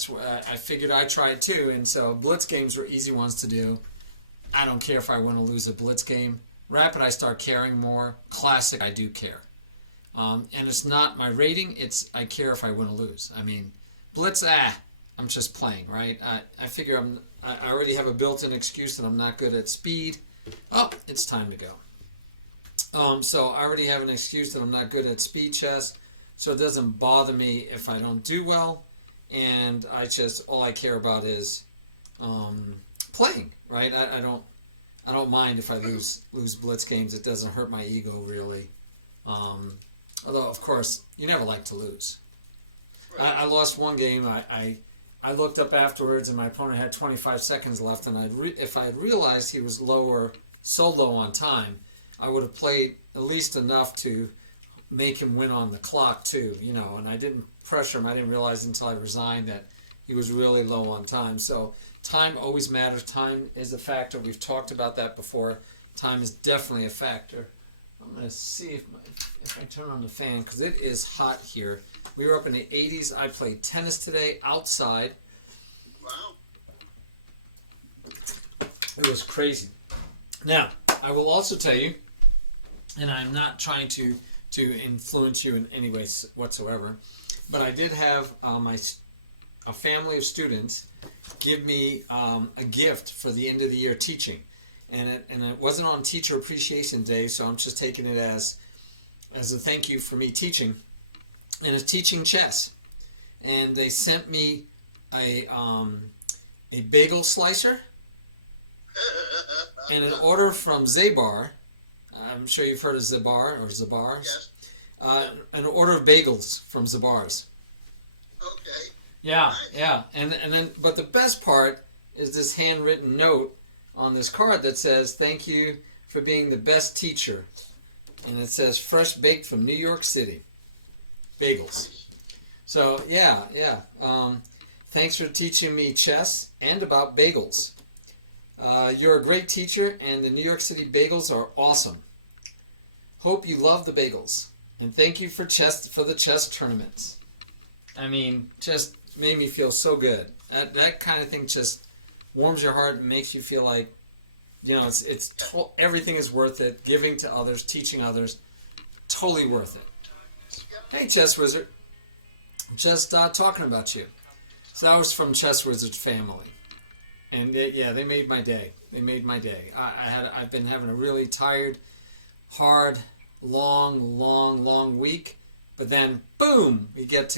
that's what I figured I'd try it too. And so blitz games were easy ones to do. I don't care if I win or lose a blitz game. Rapid, I start caring more. Classic, I do care. And it's not my rating. It's I care if I win or lose. I mean, blitz, I'm just playing, right? I figure I already have a built-in excuse that I'm not good at speed. Oh, it's time to go. So I already have an excuse that I'm not good at speed chess, so it doesn't bother me if I don't do well, and all I care about is playing, right? I don't mind if I lose blitz games. It doesn't hurt my ego really. Although of course you never like to lose. Right. I lost one game. I looked up afterwards, and my opponent had 25 seconds left, and if I had realized he was so low on time, I would have played at least enough to make him win on the clock too, and I didn't pressure him. I didn't realize until I resigned that he was really low on time. So time always matters. Time is a factor. We've talked about that before. Time is definitely a factor. I'm going to see if I turn on the fan, because it is hot here. We were up in the 80s. I played tennis today outside. Wow. It was crazy. Now, I will also tell you, and I'm not trying to influence you in any way whatsoever, but I did have a family of students give me a gift for the end of the year teaching. And it wasn't on Teacher Appreciation Day, so I'm just taking it as a thank you for me teaching. And it's teaching chess. And they sent me a bagel slicer and an order from Zabar. I'm sure you've heard of Zabar or Zabars. Yes. An order of bagels from Zabars. Okay. Yeah, Nice. yeah. And then, but the best part is this handwritten note on this card that says, "Thank you for being the best teacher." And it says, "Fresh baked from New York City. Bagels." So, yeah. Thanks for teaching me chess and about bagels. You're a great teacher, and the New York City bagels are awesome. Hope you love the bagels. And thank you for the chess tournaments. I mean, just made me feel so good. That kind of thing just warms your heart and makes you feel like, everything is worth it. Giving to others, teaching others, totally worth it. Hey, Chess Wizard. Just talking about you. So that was from Chess Wizard's family. And they made my day. They made my day. I've been having a really tired, hard, long week. But then, boom, we got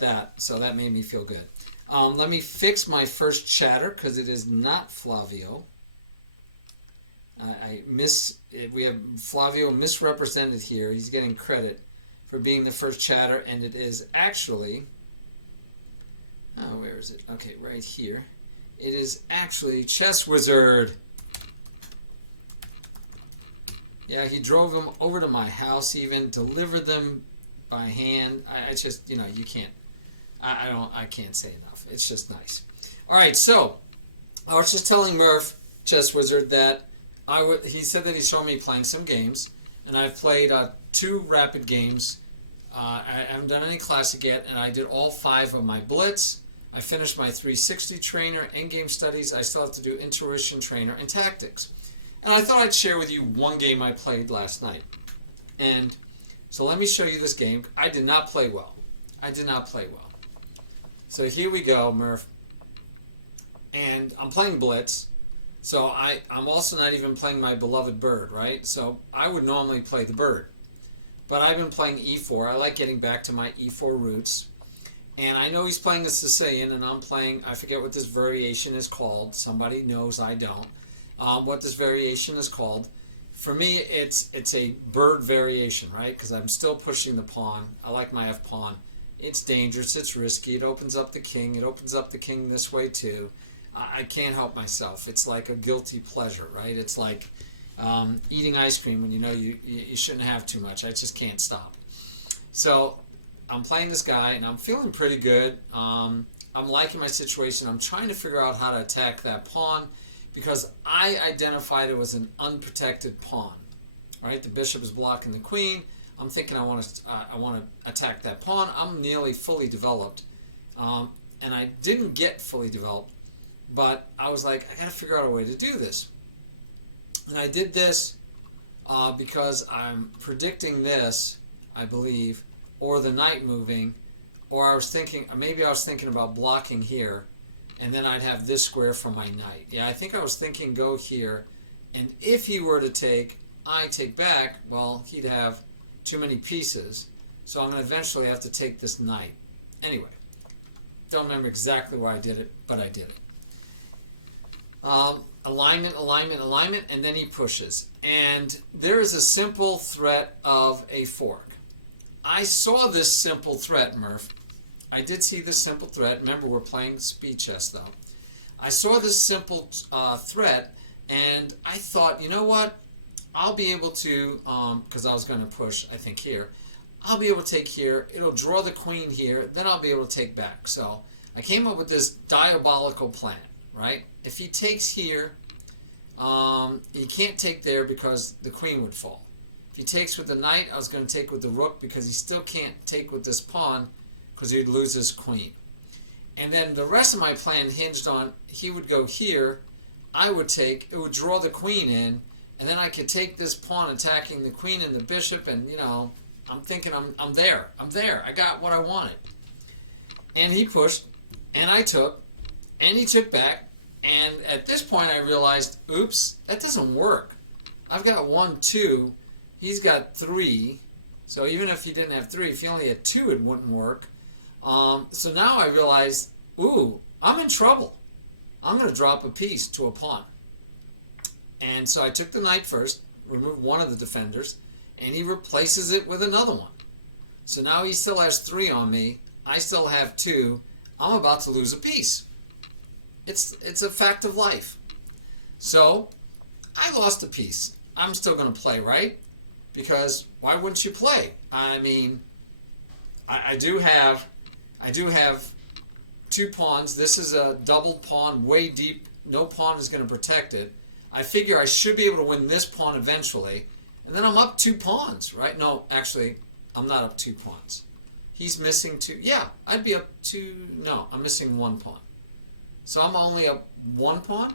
that. So that made me feel good. Let me fix my first chatter because it is not Flavio. We have Flavio misrepresented here. He's getting credit for being the first chatter, and it is actually, where is it? Okay, right here. It is actually Chess Wizard. Yeah, he drove them over to my house, even delivered them by hand. I just, you can't. I can't say enough. It's just nice. All right, so I was just telling Murph, Chess Wizard, that he said that he saw me playing some games, and I've played 2 rapid games. I haven't done any classic yet, and I did all 5 of my blitz. I finished my 360 trainer, endgame studies. I still have to do intuition trainer and tactics. And I thought I'd share with you one game I played last night. And so let me show you this game. I did not play well. So here we go, Murph. And I'm playing blitz. So I'm also not even playing my beloved bird, right? So I would normally play the bird. But I've been playing e4. I like getting back to my e4 roots. And I know he's playing a Sicilian, and I'm playing, I forget what this variation is called. Somebody knows, I don't. What this variation is called. For me, it's a bird variation, right? Because I'm still pushing the pawn. I like my f-pawn. It's dangerous. It's risky. It opens up the king. It opens up the king this way, too. I can't help myself. It's like a guilty pleasure, right? It's like eating ice cream when you know you shouldn't have too much. I just can't stop. So I'm playing this guy, and I'm feeling pretty good. I'm liking my situation. I'm trying to figure out how to attack that pawn because I identified it as an unprotected pawn, right? The bishop is blocking the queen. I'm thinking I want to attack that pawn. I'm nearly fully developed. and I didn't get fully developed, but I was like, I got to figure out a way to do this. And I did this because I'm predicting this, I believe, or the knight moving, or maybe I was thinking about blocking here, and then I'd have this square for my knight. Yeah, I think I was thinking go here, and if he were to take, I take back, well, he'd have too many pieces, so I'm going to eventually have to take this knight. Anyway, don't remember exactly why I did it, but I did it. Alignment, alignment, alignment, and then he pushes. And there is a simple threat of a fork. I saw this simple threat, Murph. I did see this simple threat. Remember, we're playing speed chess, though. I saw this simple threat, and I thought, you know what? I'll be able to, because I was going to push, I think, here. I'll be able to take here. It'll draw the queen here. Then I'll be able to take back. So I came up with this diabolical plan, right? If he takes here, he can't take there because the queen would fall. If he takes with the knight, I was going to take with the rook because he still can't take with this pawn because he'd lose his queen. And then the rest of my plan hinged on he would go here, I would take, it would draw the queen in, and then I could take this pawn attacking the queen and the bishop, and, you know, I'm thinking I'm there. I got what I wanted. And he pushed, and I took, and he took back, and at this point I realized, oops, that doesn't work. I've got 1, 2, he's got 3, so even if he didn't have 3, if he only had 2, it wouldn't work. So now I realized, ooh, I'm in trouble. I'm going to drop a piece to a pawn. And so I took the knight first, removed one of the defenders, and he replaces it with another one. So now he still has 3 on me. I still have 2. I'm about to lose a piece. It's a fact of life. So I lost a piece. I'm still going to play, right? Because why wouldn't you play? I mean, I do have 2 pawns. This is a double pawn, way deep. No pawn is going to protect it. I figure I should be able to win this pawn eventually. And then I'm up 2 pawns, right? No, actually, I'm not up 2 pawns. He's missing 2. Yeah, I'd be up 2. No, I'm missing 1 pawn. So I'm only up 1 pawn?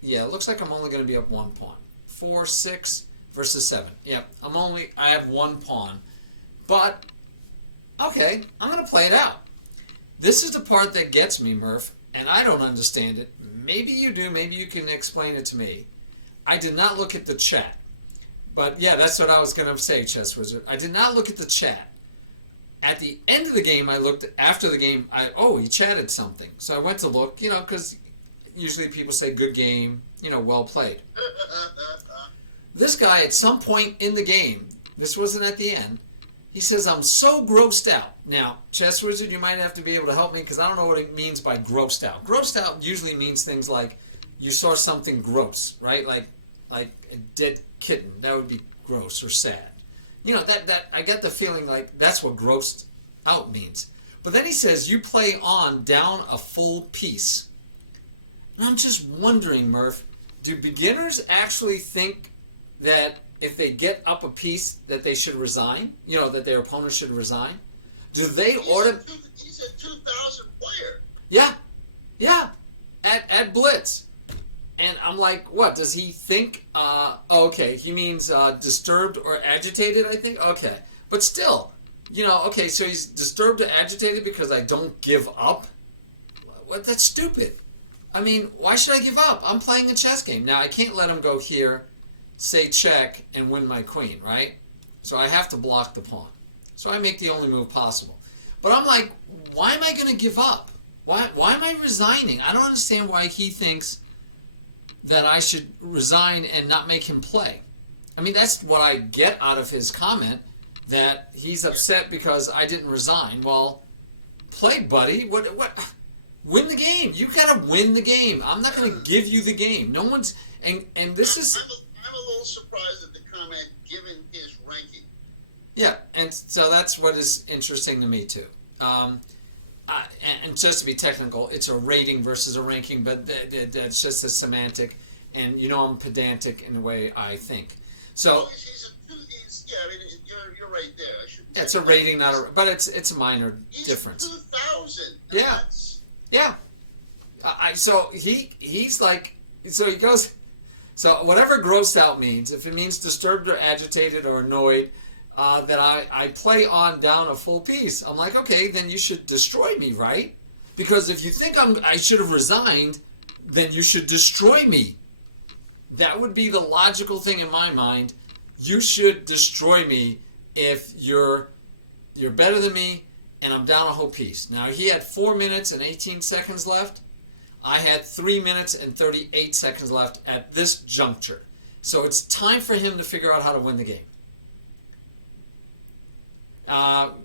Yeah, it looks like I'm only going to be up 1 pawn. 4, 6 versus 7. Yeah, I have 1 pawn. But, okay, I'm going to play it out. This is the part that gets me, Murph, and I don't understand it. Maybe you do. Maybe you can explain it to me. I did not look at the chat. But yeah, that's what I was going to say, Chess Wizard. I did not look at the chat. At the end of the game, I looked, after the game, he chatted something. So I went to look, you know, because usually people say good game, you know, well played. This guy, at some point in the game, this wasn't at the end, he says, I'm so grossed out. Now, Chess Wizard, you might have to be able to help me because I don't know what it means by grossed out. Grossed out usually means things like you saw something gross, right? Like a dead kitten. That would be gross or sad. You know, that I get the feeling like that's what grossed out means. But then he says, you play on down a full piece. And I'm just wondering, Murph, do beginners actually think that if they get up a piece that they should resign? You know, that their opponent should resign? Do they order... He's a 2,000 player. Yeah. At Blitz. And I'm like, what, does he think, okay, he means disturbed or agitated, I think? Okay. But still, you know, okay, so he's disturbed or agitated because I don't give up? What? That's stupid. I mean, why should I give up? I'm playing a chess game. Now, I can't let him go here, say check, and win my queen, right? So I have to block the pawn. So I make the only move possible. But I'm like, why am I going to give up? Why am I resigning? I don't understand why he thinks that I should resign and not make him play. I mean, that's what I get out of his comment, that he's upset because I didn't resign. Well, play, buddy. What? Win the game. You got to win the game. I'm not going to give you the game. No one's... And this is... I'm a little surprised at the comment given his ranking. Yeah, and so that's what is interesting to me, too. And just to be technical, it's a rating versus a ranking, but that's just a semantic. And you know I'm pedantic in the way I think. So I mean, you're right there. Yeah, it's a rating, not a, but it's a minor he's difference. 2,000. goes in. Yeah. That's, Yeah. So he's like, so he goes, so whatever grossed out means, if it means disturbed or agitated or annoyed, that I play on down a full piece. I'm like, okay, then you should destroy me, right? Because if you think I should have resigned, then you should destroy me. That would be the logical thing in my mind. You should destroy me if you're better than me and I'm down a whole piece. Now, he had 4 minutes and 18 seconds left. I had 3 minutes and 38 seconds left at this juncture. So it's time for him to figure out how to win the game.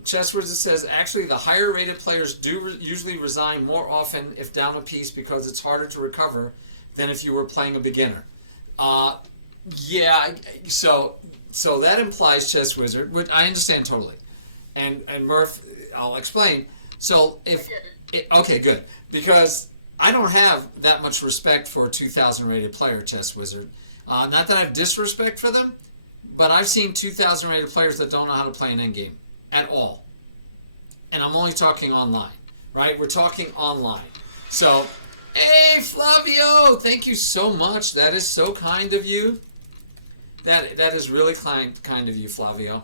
Chess Wizard says, actually, the higher rated players do usually resign more often if down a piece because it's harder to recover than if you were playing a beginner. Yeah, so that implies, Chess Wizard, which I understand totally. And Murph, I'll explain. So okay, good. Because I don't have that much respect for a 2,000 rated player, Chess Wizard. Not that I have disrespect for them, but I've seen 2,000 rated players that don't know how to play an endgame at all. And I'm only talking online, right? We're talking online. So, hey, Flavio, thank you so much. That is so kind of you. That is really kind of you, Flavio.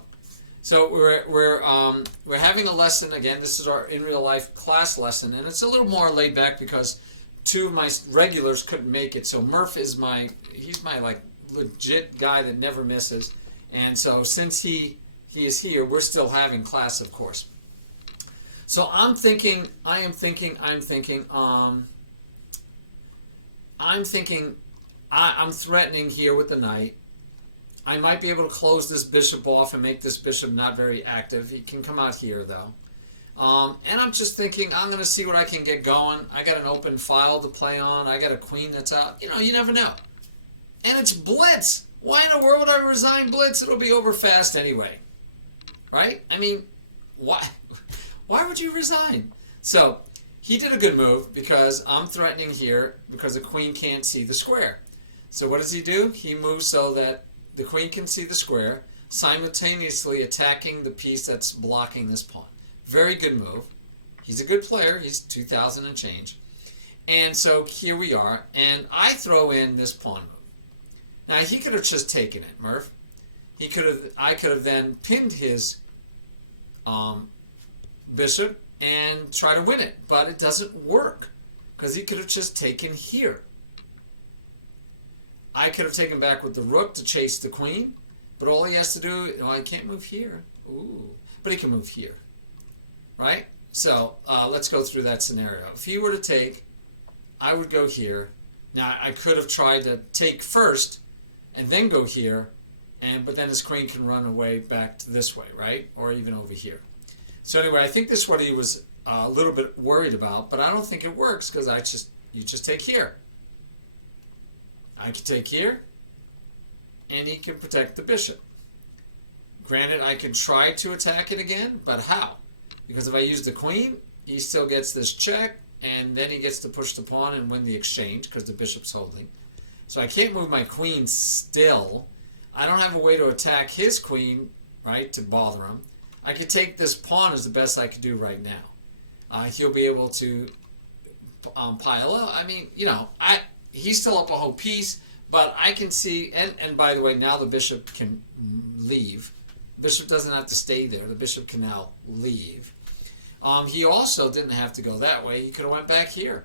So we're having a lesson again. This is our in real life class lesson, and it's a little more laid back because two of my regulars couldn't make it. So Murph is he's my like legit guy that never misses, and so since he is here, we're still having class, of course. So I'm thinking I'm threatening here with the knight. I might be able to close this bishop off and make this bishop not very active. He can come out here, though. And I'm just thinking, I'm going to see what I can get going. I got an open file to play on. I got a queen that's out. You never know. And it's blitz. Why in the world would I resign blitz? It'll be over fast anyway. Right? I mean, why would you resign? So, he did a good move because I'm threatening here because the queen can't see the square. So what does he do? He moves so that the queen can see the square, simultaneously attacking the piece that's blocking this pawn. Very good move. He's a good player. He's 2,000 and change. And so here we are, and I throw in this pawn move. Now he could have just taken it, Murph. I could have then pinned his bishop and try to win it, but it doesn't work because he could have just taken here. I could have taken back with the rook to chase the queen, but all he has to do, I can't move here. Ooh, but he can move here, right? So let's go through that scenario. If he were to take, I would go here. Now I could have tried to take first and then go here, but then his queen can run away back to this way, right? Or even over here. So anyway, I think this is what he was a little bit worried about, but I don't think it works because you just take here. I can take here, and he can protect the bishop. Granted, I can try to attack it again, but how? Because if I use the queen, he still gets this check, and then he gets to push the pawn and win the exchange because the bishop's holding. So I can't move my queen still. I don't have a way to attack his queen, right, to bother him. I could take this pawn is the best I could do right now. He'll be able to pile up. I mean, he's still up a whole piece, but I can see, and by the way, now the bishop can leave. The bishop doesn't have to stay there. The bishop can now leave. He also didn't have to go that way. He could have went back here.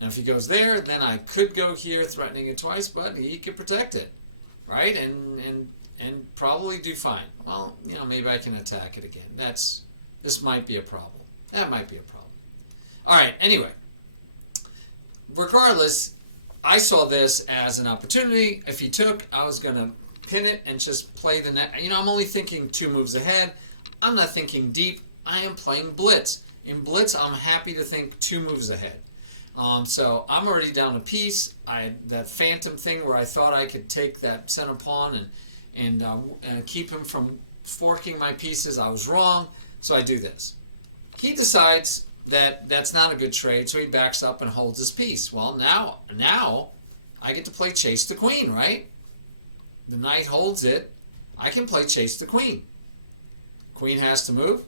Now, if he goes there, then I could go here, threatening it twice, but he could protect it, right? And probably do fine. Well, maybe I can attack it again. This might be a problem. That might be a problem. All right, anyway. Regardless, I saw this as an opportunity. If he took, I was going to pin it and just play the net. I'm only thinking 2 moves ahead. I'm not thinking deep. I am playing blitz. In blitz, I'm happy to think 2 moves ahead. So I'm already down a piece. That phantom thing where I thought I could take that center pawn and keep him from forking my pieces. I was wrong, so I do this. He decides that that's not a good trade, so he backs up and holds his piece. Well, now I get to play chase the queen, right? The knight holds it. I can play chase the queen. Queen has to move.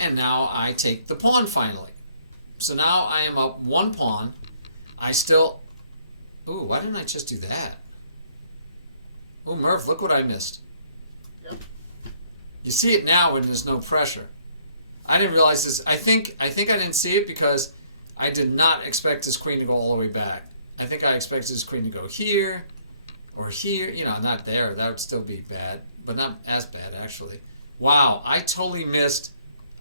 and now I take the pawn finally. So now I am up one pawn. I still... Ooh, why didn't I just do that? Ooh, Murph, look what I missed. Yep. You see it now when there's no pressure. I didn't realize this. I think I didn't see it because I did not expect his queen to go all the way back. I think I expected his queen to go here or here. You know, not there. That would still be bad, but not as bad, actually. Wow, I totally missed.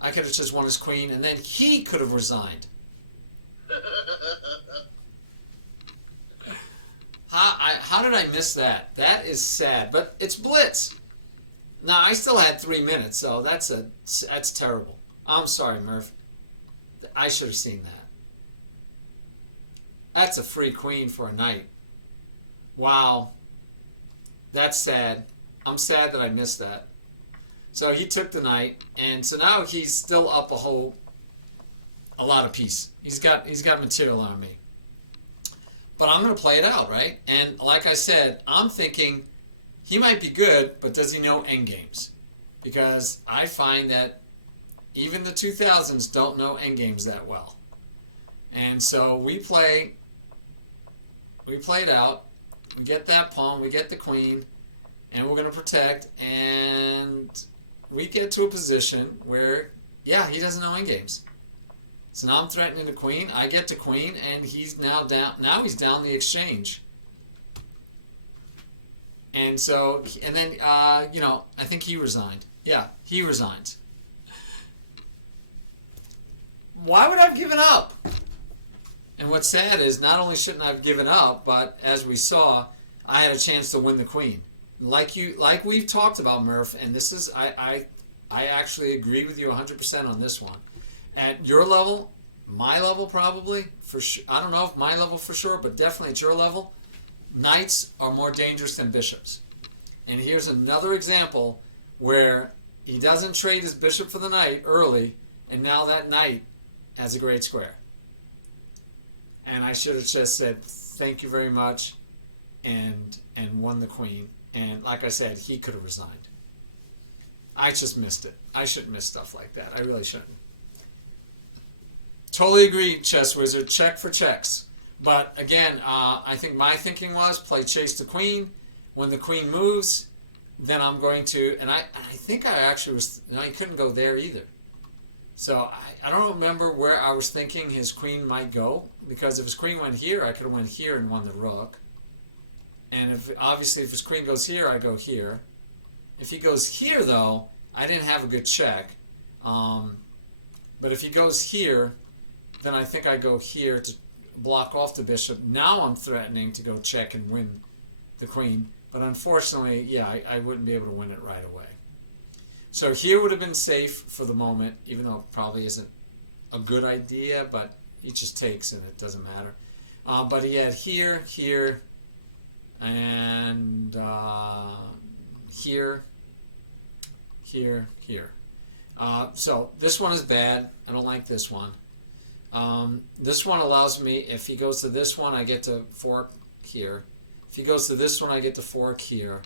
I could have just won his queen, and then he could have resigned. How did I miss that? That is sad, but it's blitz. Now, I still had 3 minutes, so that's terrible. I'm sorry, Murph. I should have seen that. That's a free queen for a knight. Wow. That's sad. I'm sad that I missed that. So he took the knight, and so now he's still up a lot of piece. He's got material on me. But I'm going to play it out, right? And like I said, I'm thinking he might be good, but does he know endgames? Because I find that even the 2000s don't know endgames that well. And so we play it out. We get that pawn, we get the queen, and we're going to protect. And we get to a position where, yeah, he doesn't know endgames. So now I'm threatening the queen. I get the queen, and he's now down. Now he's down the exchange. And so, and then, I think he resigned. Yeah, he resigns. Why would I have given up? And what's sad is not only shouldn't I have given up, but as we saw, I had a chance to win the queen. Like we've talked about, Murph, and this is, I actually agree with you 100% on this one. At your level, my level probably, for sure, I don't know if my level for sure, but definitely at your level, knights are more dangerous than bishops. And here's another example where he doesn't trade his bishop for the knight early, and now that knight has a great square. And I should have just said, thank you very much, and won the queen. And like I said, he could have resigned. I just missed it. I shouldn't miss stuff like that. I really shouldn't. Totally agree, Chess Wizard. Check for checks. But again, I think my thinking was play chase the queen. When the queen moves, then I'm going to, and I think I actually was, no, he couldn't go there either. So I don't remember where I was thinking his queen might go, because if his queen went here, I could have went here and won the rook. And obviously if his queen goes here, I go here. If he goes here, though, I didn't have a good check. But if he goes here, then I think I go here to block off the bishop. Now I'm threatening to go check and win the queen. But unfortunately, yeah, I wouldn't be able to win it right away. So here would have been safe for the moment, even though it probably isn't a good idea, but he just takes and it doesn't matter. But he had here, here, and here, here, here. So this one is bad. I don't like this one. This one allows me, if he goes to this one, I get to fork here. If he goes to this one, I get to fork here.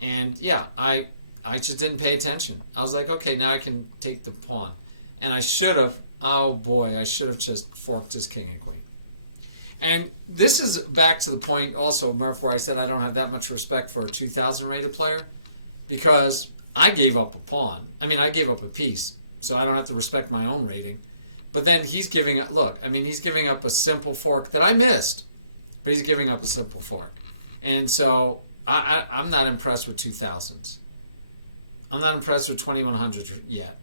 And yeah, I just didn't pay attention. I was like, okay, now I can take the pawn. And I should have, oh boy, I should have just forked his king and queen. And this is back to the point also, Murph, where I said I don't have that much respect for a 2000 rated player, because I gave up a pawn. I mean, I gave up a piece, so I don't have to respect my own rating. But then he's giving up, look, I mean, he's giving up a simple fork that I missed, but he's giving up a simple fork. And so I'm not impressed with 2000s. I'm not impressed with 2100 yet.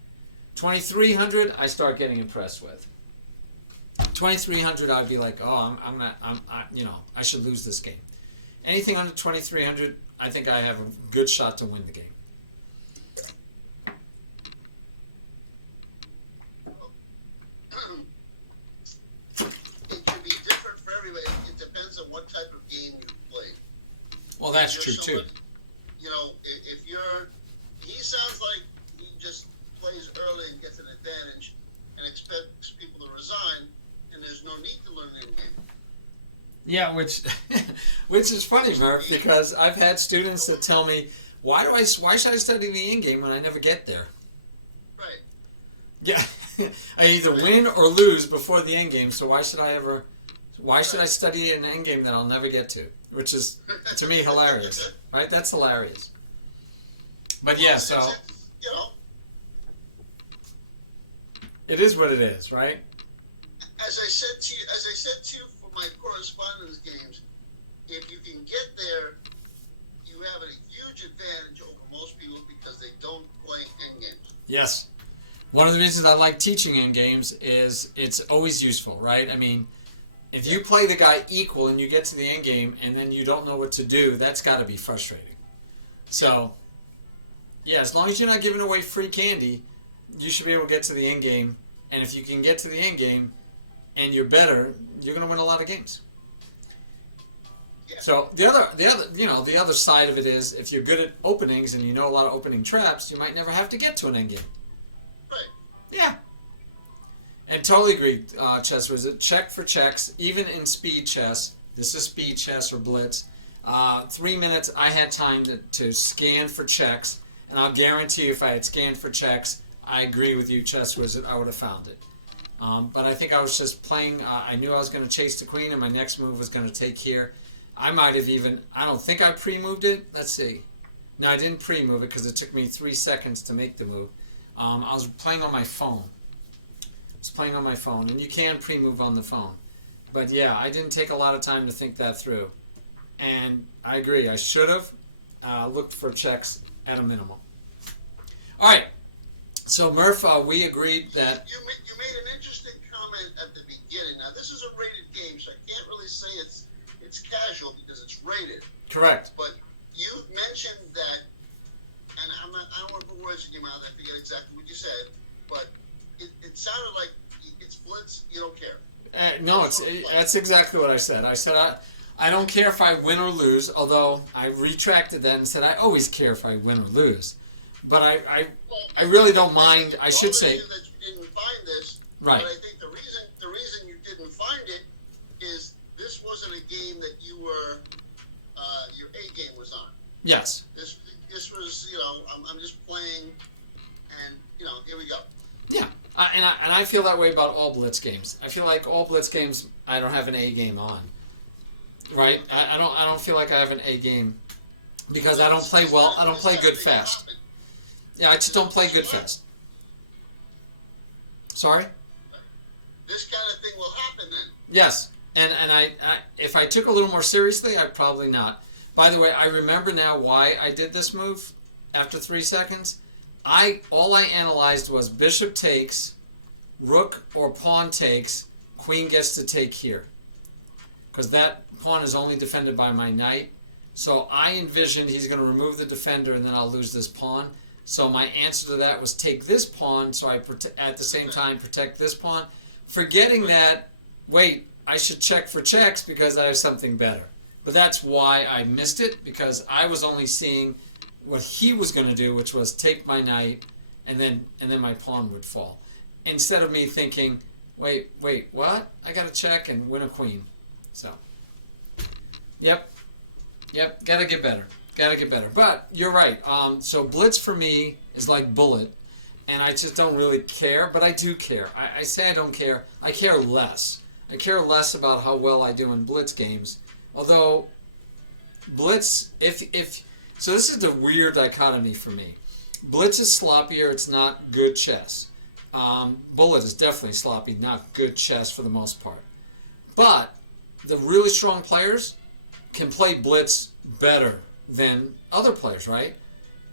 2300, I start getting impressed with. 2300, I'd be like, oh, I should lose this game. Anything under 2300, I think I have a good shot to win the game. It can be different for everybody. It depends on what type of game you play. Well, that's true too. If he sounds like he just plays early and gets an advantage and expects people to resign, and there's no need to learn an end game. Yeah, which is funny, Murph, because I've had students that tell me, why should I study the end game when I never get there? Right. Yeah, I either win or lose before the end game. So why should I study an end game that I'll never get to? Which is to me hilarious, right? That's hilarious. But yeah, so you know, it is what it is, right? as I said to you for my correspondence games, if you can get there, you have a huge advantage over most people because they don't play end games. Yes. One of the reasons I like teaching in games is it's always useful, right? I mean, if you play the guy equal and you get to the end game and then you don't know what to do, that's got to be frustrating. So, yeah, as long as you're not giving away free candy, you should be able to get to the end game. And if you can get to the end game and you're better, you're going to win a lot of games. Yeah. So the other side of it is if you're good at openings and you know a lot of opening traps, you might never have to get to an end game. Right. Yeah. And totally agree, Chess Wizard. Check for checks, even in speed chess. This is speed chess or blitz. 3 minutes, I had time to scan for checks. And I'll guarantee you if I had scanned for checks, I agree with you, Chess Wizard, I would have found it. But I think I was just playing. I knew I was going to chase the queen and my next move was going to take here. I might have even, I don't think I pre-moved it. Let's see. No, I didn't pre-move it because it took me 3 seconds to make the move. I was playing on my phone. And you can pre-move on the phone. But yeah, I didn't take a lot of time to think that through. And I agree, I should have looked for checks at a minimum. All right, so Murph, we agreed that... You made an interesting comment at the beginning. Now, this is a rated game, so I can't really say it's casual because it's rated. Correct. But you mentioned that, and I don't want to put words in your mouth, I forget exactly what you said, but it sounded like it's blitz, you don't care. No, that's exactly what I said. I said I don't care if I win or lose, although I retracted that and said I always care if I win or lose. But I really don't mind. I should say. You that you didn't find this, right. But I think the reason you didn't find it is this wasn't a game that you were your A game was on. Yes. This was I'm just playing, and here we go. Yeah, and I feel that way about all blitz games. I feel like all blitz games I don't have an A game on. Right? I don't feel like I have an A game because I don't play well. I don't play good fast. Yeah, I just don't play good fast. Sorry? This kind of thing will happen then. Yes, and I if I took a little more seriously, I'd probably not. By the way, I remember now why I did this move after 3 seconds. All I analyzed was bishop takes, rook or pawn takes, queen gets to take here. Because that pawn is only defended by my knight. So I envisioned he's going to remove the defender and then I'll lose this pawn. So my answer to that was take this pawn so I at the same time protect this pawn. Forgetting that, wait, I should check for checks because I have something better. But that's why I missed it, because I was only seeing what he was going to do, which was take my knight and then my pawn would fall. Instead of me thinking, wait, what? I got to check and win a queen. So, yep, gotta get better. But you're right. So blitz for me is like bullet, and I just don't really care, but I do care. I say I don't care. I care less. I care less about how well I do in blitz games. Although, blitz, so this is the weird dichotomy for me. Blitz is sloppier. It's not good chess. Bullet is definitely sloppy, not good chess for the most part. But the really strong players can play blitz better than other players, right?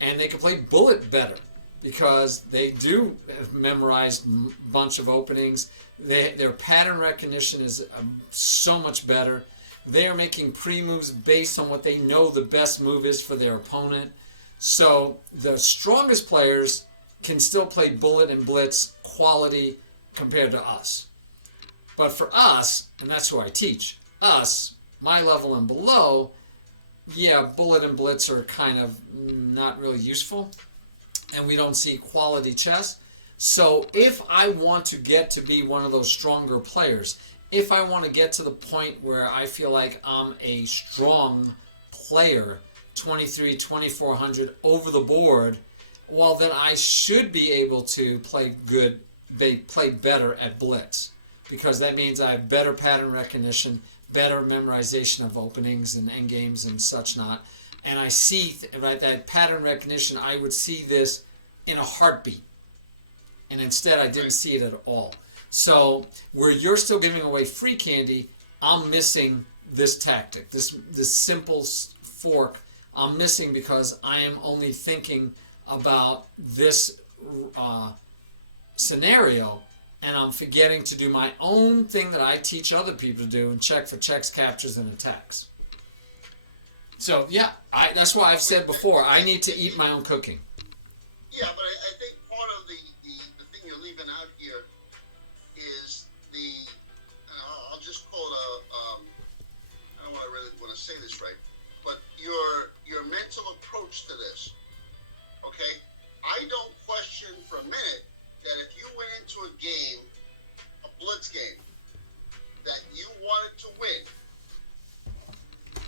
And they can play bullet better because they do have memorized a bunch of openings. Their pattern recognition is so much better. They are making pre-moves based on what they know the best move is for their opponent. So the strongest players can still play bullet and blitz quality compared to us. But for us, and that's who I teach, us, my level and below, yeah, bullet and blitz are kind of not really useful, and we don't see quality chess. So if I want to get to be one of those stronger players, if I want to get to the point where I feel like I'm a strong player, 23, 2400 over the board, well, then I should be able to play good they play better at blitz, because that means I have better pattern recognition, better memorization of openings and end games and such not. And I see right, that pattern recognition, I would see this in a heartbeat. And instead I didn't see it at all. So where you're still giving away free candy, I'm missing this tactic, this simple fork. I'm missing because I am only thinking about this scenario, and I'm forgetting to do my own thing that I teach other people to do and check for checks, captures, and attacks. So yeah, that's why I've said before, I need to eat my own cooking. Yeah, but I think part of the thing you're leaving out here is I'll just call it I don't really want to say this right, but your mental approach to this. Okay, I don't question for a minute that if you went into a game, a blitz game, that you wanted to win,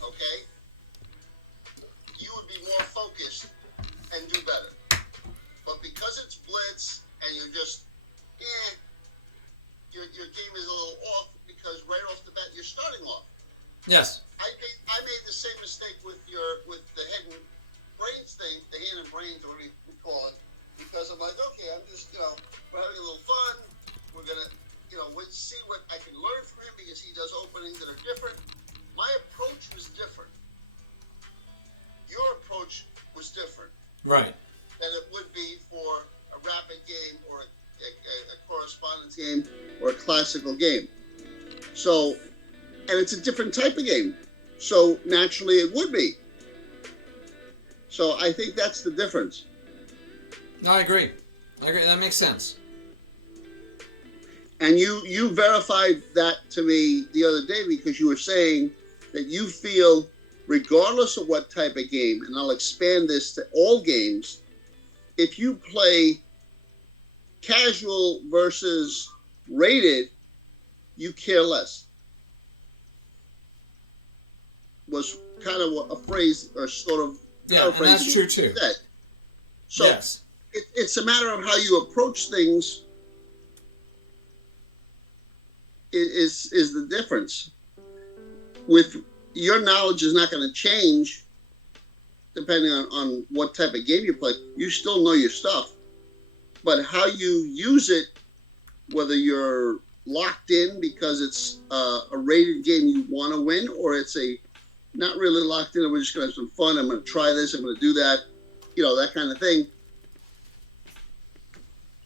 okay, you would be more focused and do better. But because it's blitz and you're just, your game is a little off because right off the bat you're starting off. Yes. I made the same mistake with the head and brains thing, the hand and brains, or whatever you call it, because I'm like, okay, I'm just, we're having a little fun. We're gonna, see what I can learn from him because he does openings that are different. My approach was different. Your approach was different. Right. Than it would be for a rapid game or a correspondence game or a classical game. So, and it's a different type of game. So naturally it would be. So I think that's the difference. No, I agree. That makes sense. And you verified that to me the other day because you were saying that you feel, regardless of what type of game, and I'll expand this to all games, if you play casual versus rated, you care less. Was kind of a phrase or sort of and that's true too. Said. So yes. It's a matter of how you approach things is the difference. With your knowledge is not going to change depending on what type of game you play. You still know your stuff. But how you use it, whether you're locked in because it's a rated game you want to win, or it's a not really locked in, we're just going to have some fun, I'm going to try this, I'm going to do that, that kind of thing.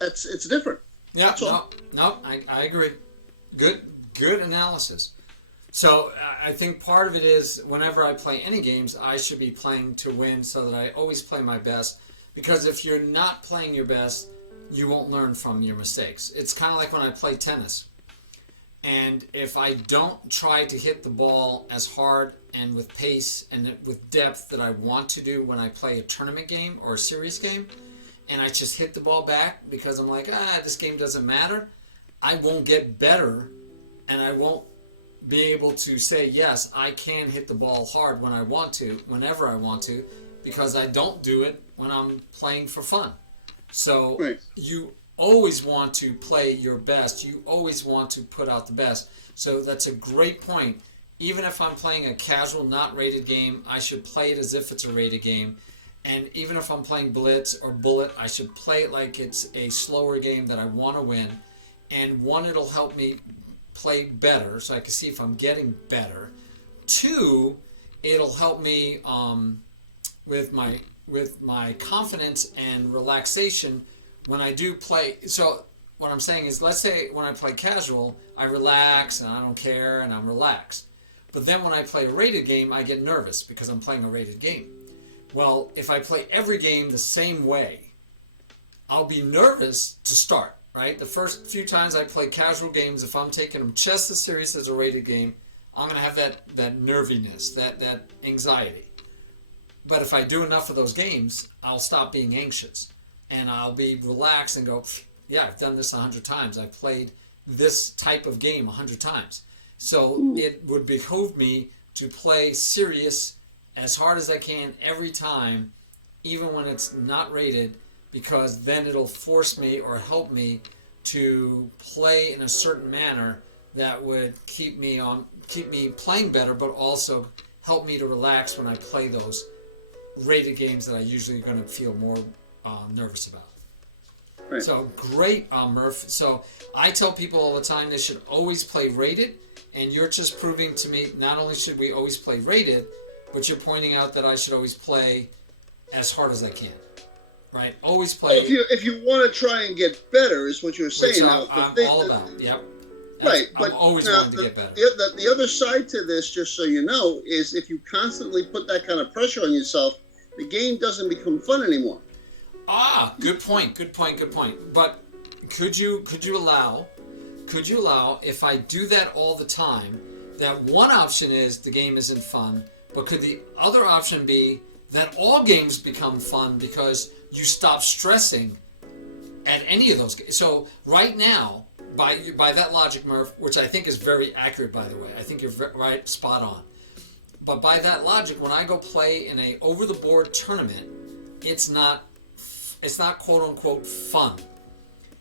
It's different. Yeah, no, I agree. Good analysis. So I think part of it is whenever I play any games, I should be playing to win so that I always play my best. Because if you're not playing your best, you won't learn from your mistakes. It's kind of like when I play tennis. And if I don't try to hit the ball as hard and with pace and with depth that I want to do when I play a tournament game or a series game, and I just hit the ball back because I'm like, this game doesn't matter, I won't get better, and I won't be able to say, yes, I can hit the ball hard when I want to, whenever I want to, because I don't do it when I'm playing for fun. So right. You always want to play your best. You always want to put out the best. So that's a great point. Even if I'm playing a casual, not rated game, I should play it as if it's a rated game. And even if I'm playing Blitz or Bullet, I should play it like it's a slower game that I want to win. And one, it'll help me play better so I can see if I'm getting better. Two, it'll help me with my confidence and relaxation when I do play. So what I'm saying is, let's say when I play casual, I relax and I don't care and I'm relaxed. But then when I play a rated game, I get nervous because I'm playing a rated game. Well, if I play every game the same way, I'll be nervous to start, right? The first few times I play casual games, if I'm taking them just as serious as a rated game, I'm going to have that nerviness, that anxiety. But if I do enough of those games, I'll stop being anxious. And I'll be relaxed and go, yeah, I've done this 100 times. I've played this type of game 100 times. So it would behoove me to play serious as hard as I can every time, even when it's not rated, because then it'll force me or help me to play in a certain manner that would keep me playing better, but also help me to relax when I play those rated games that I usually are going to feel more nervous about. Right. So great, Murph. So I tell people all the time they should always play rated, and you're just proving to me not only should we always play rated, but you're pointing out that I should always play as hard as I can. Right? Always play. If you want to try and get better, is what you're saying. Which now, I'm all about. Yep. Right, but I'm always now, wanting to get better. The other side to this, just so you know, is if you constantly put that kind of pressure on yourself, the game doesn't become fun anymore. Good point. But could you allow if I do that all the time, that one option is the game isn't fun, but could the other option be that all games become fun because you stop stressing at any of those games? So right now, by that logic, Murph, which I think is very accurate, by the way, I think you're right, spot on. But by that logic, when I go play in a over-the-board tournament, it's not quote-unquote fun.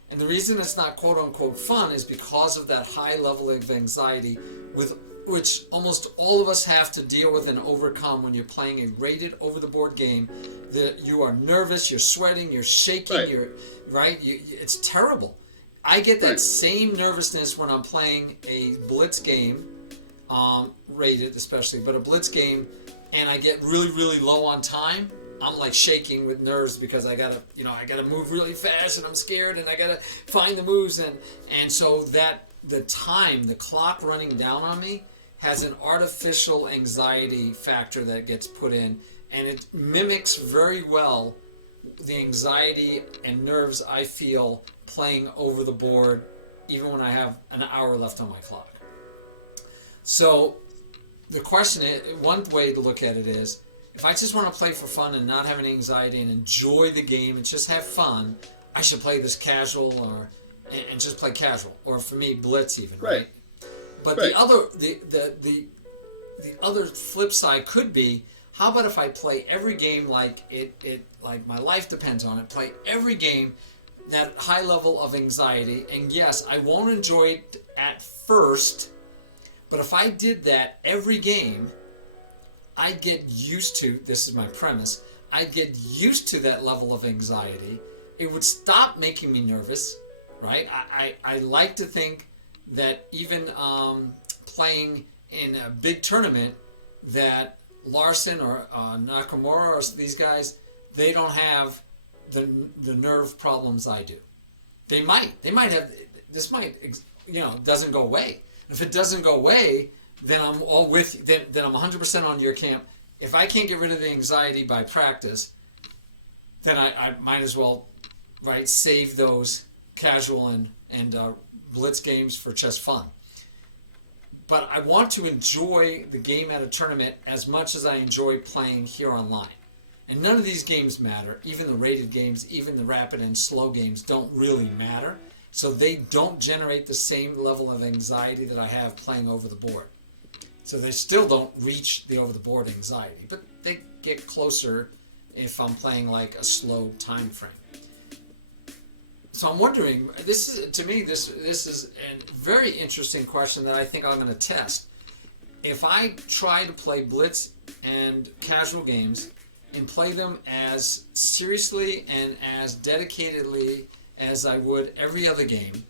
And the reason it's not quote-unquote fun is because of that high level of anxiety with which almost all of us have to deal with and overcome when you're playing a rated over-the-board game. That you are nervous, you're sweating, you're shaking, right. It's terrible. I get that same nervousness when I'm playing a blitz game, rated especially, but a blitz game, and I get really, really low on time. I'm like shaking with nerves because I gotta move really fast, and I'm scared, and I gotta find the moves, and so that the clock running down on me has an artificial anxiety factor that gets put in, and it mimics very well the anxiety and nerves I feel playing over the board, even when I have an hour left on my clock. So the question is, one way to look at it is, if I just want to play for fun and not have any anxiety and enjoy the game and just have fun, I should play this casual and just play casual, or for me, blitz even, right? But the other flip side could be, how about if I play every game like like my life depends on it, play every game that high level of anxiety, and yes, I won't enjoy it at first, but if I did that every game, I'd get used to, this is my premise, I'd get used to that level of anxiety. It would stop making me nervous, right? I like to think that even playing in a big tournament, that Larson or Nakamura or these guys, they don't have the nerve problems I do. They might have, this might, doesn't go away. If it doesn't go away, then I'm all with you. Then I'm 100% on your camp. If I can't get rid of the anxiety by practice, then I might as well, save those casual and blitz games for just fun. But I want to enjoy the game at a tournament as much as I enjoy playing here online. And none of these games matter. Even the rated games, even the rapid and slow games don't really matter. So they don't generate the same level of anxiety that I have playing over the board. So they still don't reach the over-the-board anxiety, but they get closer if I'm playing like a slow time frame. So I'm wondering, this is a very interesting question that I think I'm going to test. If I try to play blitz and casual games and play them as seriously and as dedicatedly as I would every other game,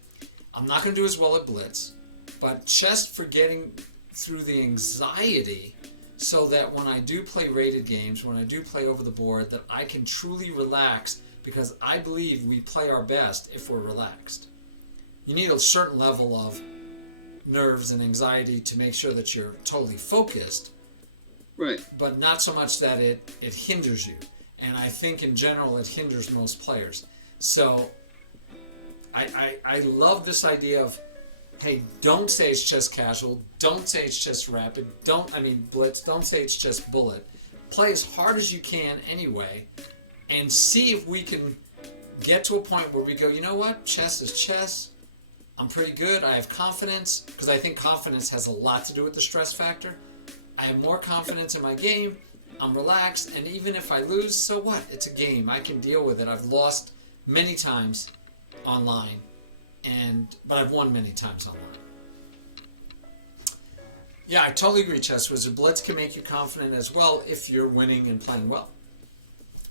I'm not going to do as well at blitz, but just for getting through the anxiety, so that when I do play rated games, when I do play over the board, that I can truly relax, because I believe we play our best if we're relaxed. You need a certain level of nerves and anxiety to make sure that you're totally focused, right? But not so much that it hinders you. And I think in general it hinders most players. So I love this idea of, hey, don't say it's just casual. Don't say it's just rapid. Blitz. Don't say it's just bullet. Play as hard as you can anyway, and see if we can get to a point where we go, you know what? Chess is chess. I'm pretty good. I have confidence, because I think confidence has a lot to do with the stress factor. I have more confidence in my game. I'm relaxed, and even if I lose, so what? It's a game. I can deal with it. I've lost many times online. but I've won many times online. Yeah, I totally agree, Chess Wizard. Blitz can make you confident as well if you're winning and playing well.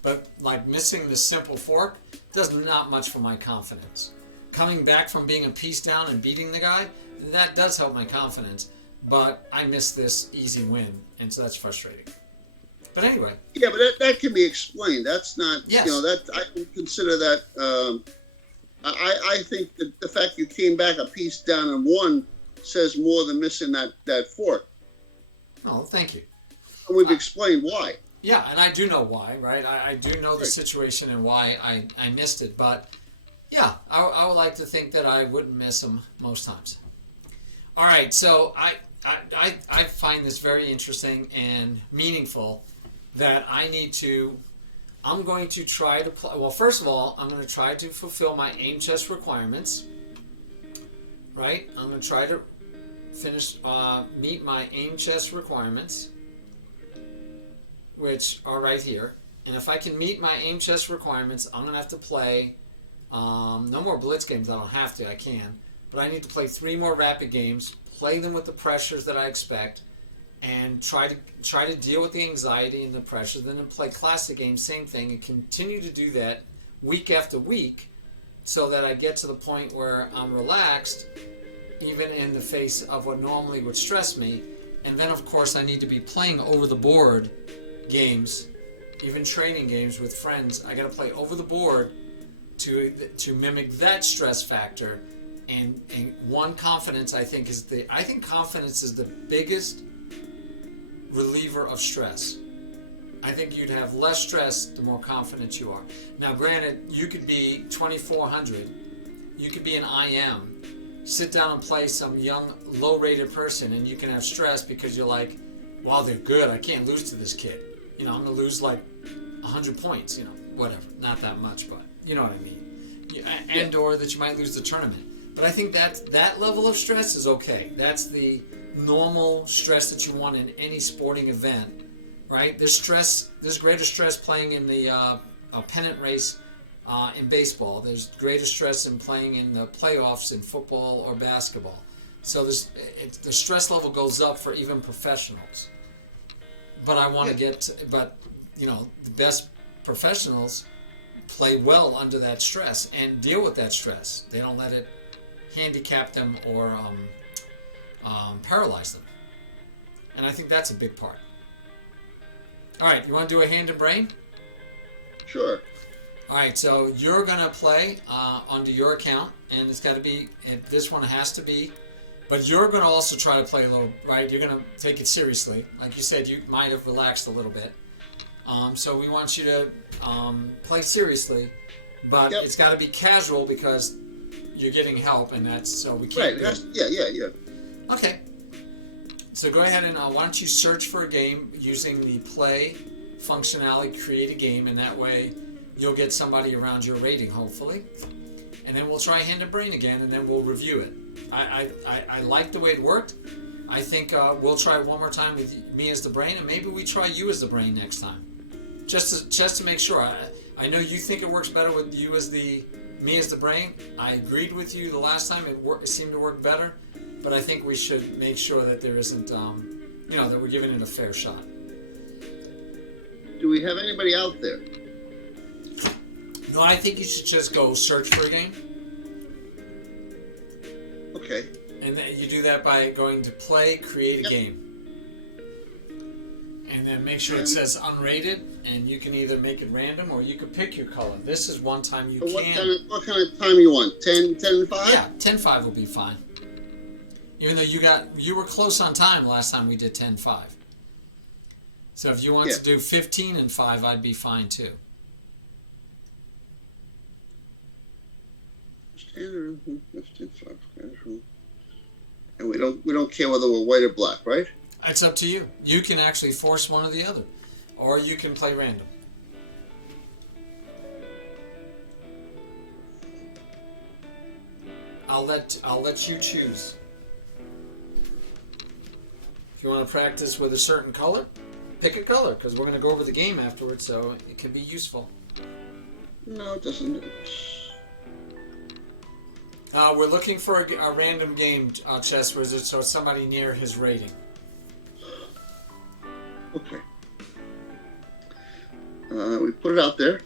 But like missing the simple fork does not much for my confidence. Coming back from being a piece down and beating the guy, that does help my confidence. But I missed this easy win, and so that's frustrating. But anyway. Yeah, but that can be explained. That's not, yes. That I would consider that. I think that the fact you came back a piece down and won says more than missing that fork. Oh, thank you. And we've explained why. Yeah, and I do know why, right? I do know the situation and why I missed it. But, yeah, I would like to think that I wouldn't miss them most times. All right, so I find this very interesting and meaningful that I'm going to try to play. Well, first of all, I'm going to try to fulfill my aim chess requirements, right? I'm going to try to meet my aim chess requirements, which are right here. And if I can meet my aim chess requirements, I'm going to have to play no more blitz games. I don't have to, I can. But I need to play 3 more rapid games, play them with the pressures that I expect, and try to deal with the anxiety and the pressure. Then play classic games, same thing, and continue to do that week after week so that I get to the point where I'm relaxed, even in the face of what normally would stress me. And then, of course, I need to be playing over-the-board games, even training games with friends. I got to play over the board to mimic that stress factor. And one, confidence, I think confidence is the biggest reliever of stress. I think you'd have less stress the more confident you are. Now, granted, you could be 2400, you could be an IM, sit down and play some young, low-rated person, and you can have stress because you're like, well, they're good, I can't lose to this kid. I'm going to lose like 100 points, whatever. Not that much, but you know what I mean. And or that you might lose the tournament. But I think that level of stress is okay. That's the normal stress that you want in any sporting event, right? There's greater stress playing in the pennant race in baseball. There's greater stress in playing in the playoffs in football or basketball. So the stress level goes up for even professionals. But I want to the best professionals play well under that stress and deal with that stress. They don't let it handicap them or paralyze them. And I think that's a big part. All right, you want to do a hand and brain? Sure. All right, so you're going to play under your account, and it's got to be, this one has to be, but you're going to also try to play a little, right? You're going to take it seriously. Like you said, you might have relaxed a little bit. So we want you to play seriously, but it's got to be casual because you're getting help, and that's so we can't. Right. Yeah. Okay. So go ahead and why don't you search for a game using the play functionality, create a game, and that way you'll get somebody around your rating, hopefully. And then we'll try hand and brain again, and then we'll review it. I like the way it worked. I think we'll try it one more time with me as the brain, and maybe we try you as the brain next time. Just to make sure. I know you think it works better with you as me as the brain. I agreed with you the last time. It seemed to work better. But I think we should make sure that there isn't, that we're giving it a fair shot. Do we have anybody out there? No, I think you should just go search for a game. Okay. And then you do that by going to play, create a game. And then make sure it says unrated, and you can either make it random or you can pick your color. This is one time you can. What kind of time you want? 10 and 5? Yeah, 10-5 will be fine. Even though you were close on time last time we did 10-5. So if you want to do 15 and 5, I'd be fine too. Standard 15, 5, casual. And we don't care whether we're white or black, right? It's up to you. You can actually force one or the other, or you can play random. I'll let you choose. If you want to practice with a certain color, pick a color, because we're going to go over the game afterwards, so it can be useful. No, it doesn't. We're looking for a random game, Chess Wizard, so it's somebody near his rating. Okay. We put it out there.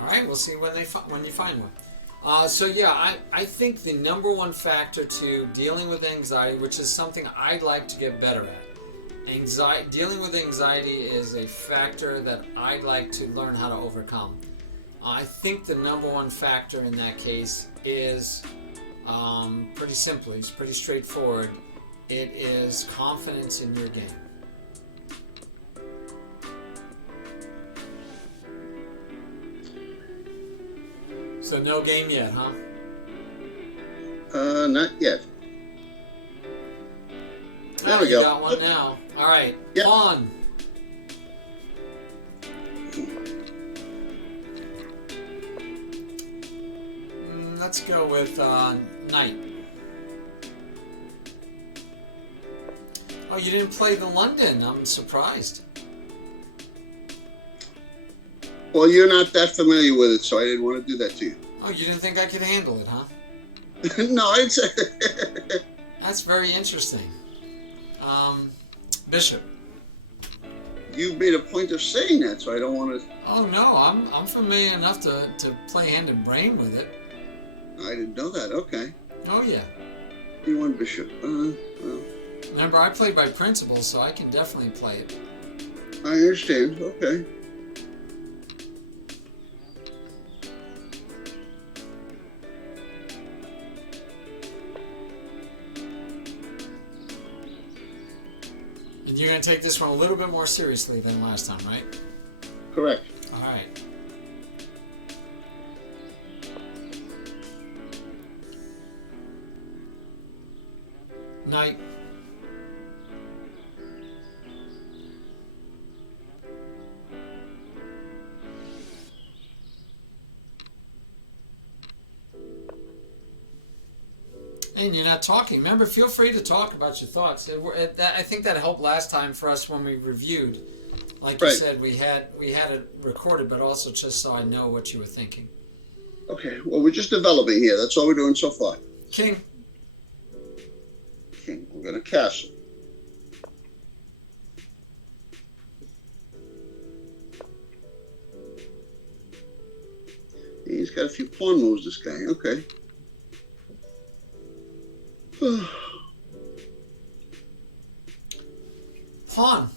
All right, we'll see when when you find one. So yeah, I think the number one factor to dealing with anxiety, which is something I'd like to get better at, dealing with anxiety is a factor that I'd like to learn how to overcome. I think the number one factor in that case is pretty simply, it's pretty straightforward. It is confidence in your game. So no game yet, huh? Not yet. There we You go. got one now. All right. Yep. Pawn. Let's go with knight. Oh, you didn't play the London. I'm surprised. Well, you're not that familiar with it, so I didn't want to do that to you. Oh, you didn't think I could handle it, huh? No, it's That's very interesting. Bishop. you made a point of saying that, so I don't want to. Oh no, I'm familiar enough to play hand and brain with it. I didn't know that. Okay, Oh yeah. you won bishop. Well, Remember, I played by principle, so I can definitely play it. I understand. Okay. And you're going to take this one a little bit more seriously than last time, right? Correct. All right. Knight. And you're not talking. Remember, feel free to talk about your thoughts. I think that helped last time for us when we reviewed. Like you Right. said, we had it recorded, but also just so I know what you were thinking. Okay. Well, we're just developing here. That's all we're doing so far. King. King. We're gonna castle. He's got a few pawn moves. This guy. Okay. Pawn.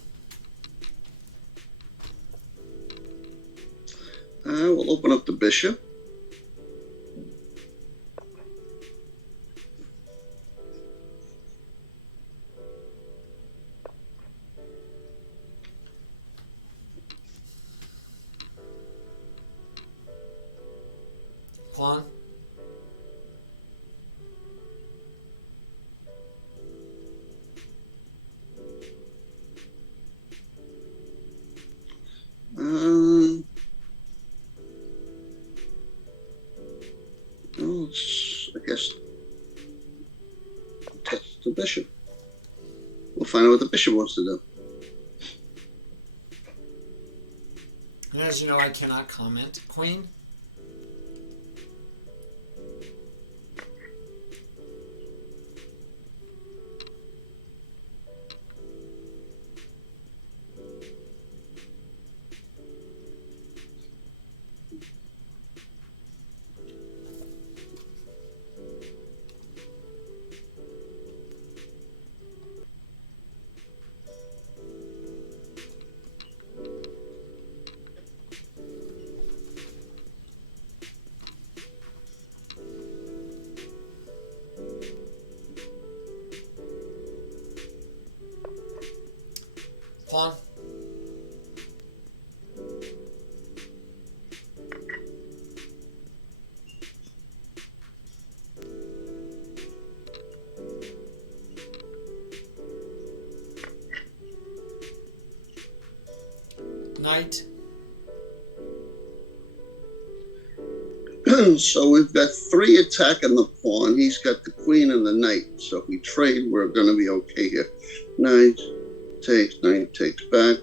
We'll open up the bishop. Pawn. Well, I guess test the bishop. We'll find out what the bishop wants to do. And as you know, I cannot comment. Queen. Pawn. Knight. So we've got 3 attacking the pawn. He's got the queen and the knight. So if we trade, we're going to be okay here. Knight takes back.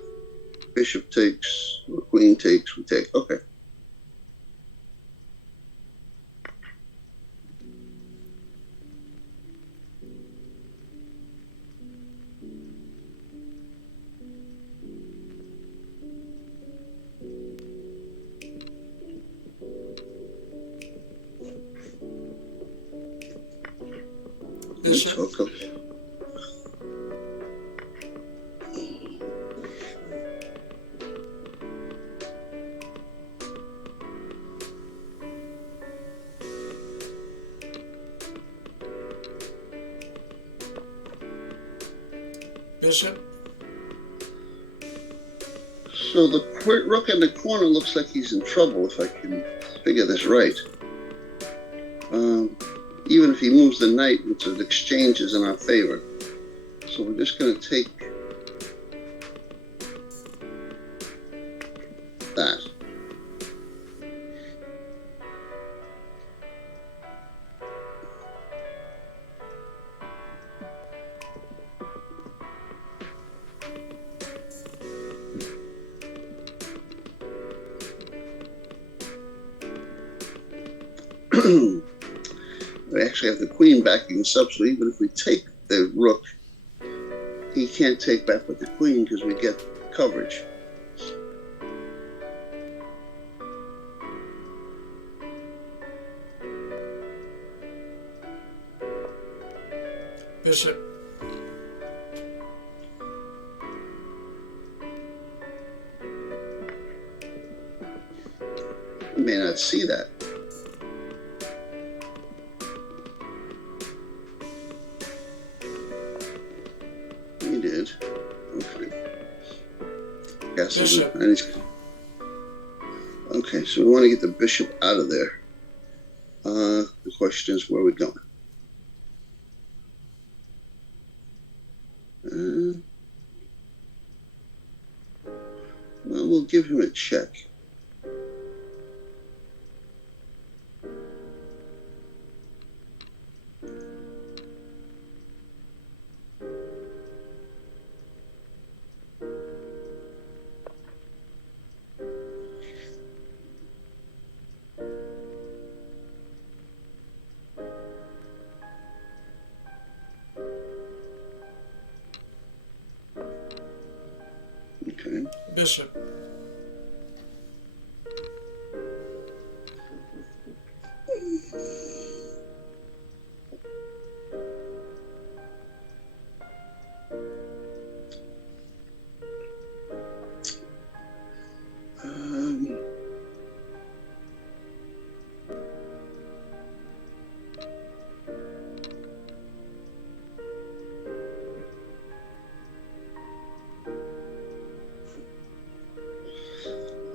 Bishop takes, queen takes, we take. Okay. Bishop. Okay. Bishop. So the rook in the corner looks like he's in trouble, if I can figure this right. Even if he moves the knight, which is exchanges in our favor. So we're just going to take that. We actually have the queen backing us up, so even if we take the rook, he can't take back with the queen because we get coverage. Bishop. You may not see that. He did. Okay. Bishop. Okay, so we want to get the bishop out of there. The question is, where are we going? Well, we'll give him a check. Okay. Bishop.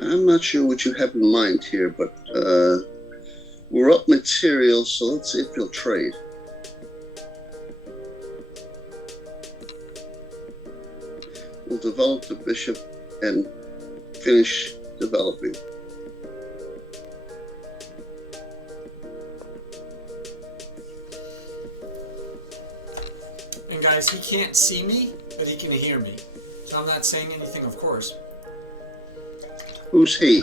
I'm not sure what you have in mind here, but we're up material, so let's see if you'll trade. We'll develop the bishop and finish developing. And guys, he can't see me, but he can hear me. So I'm not saying anything, of course. Who's he?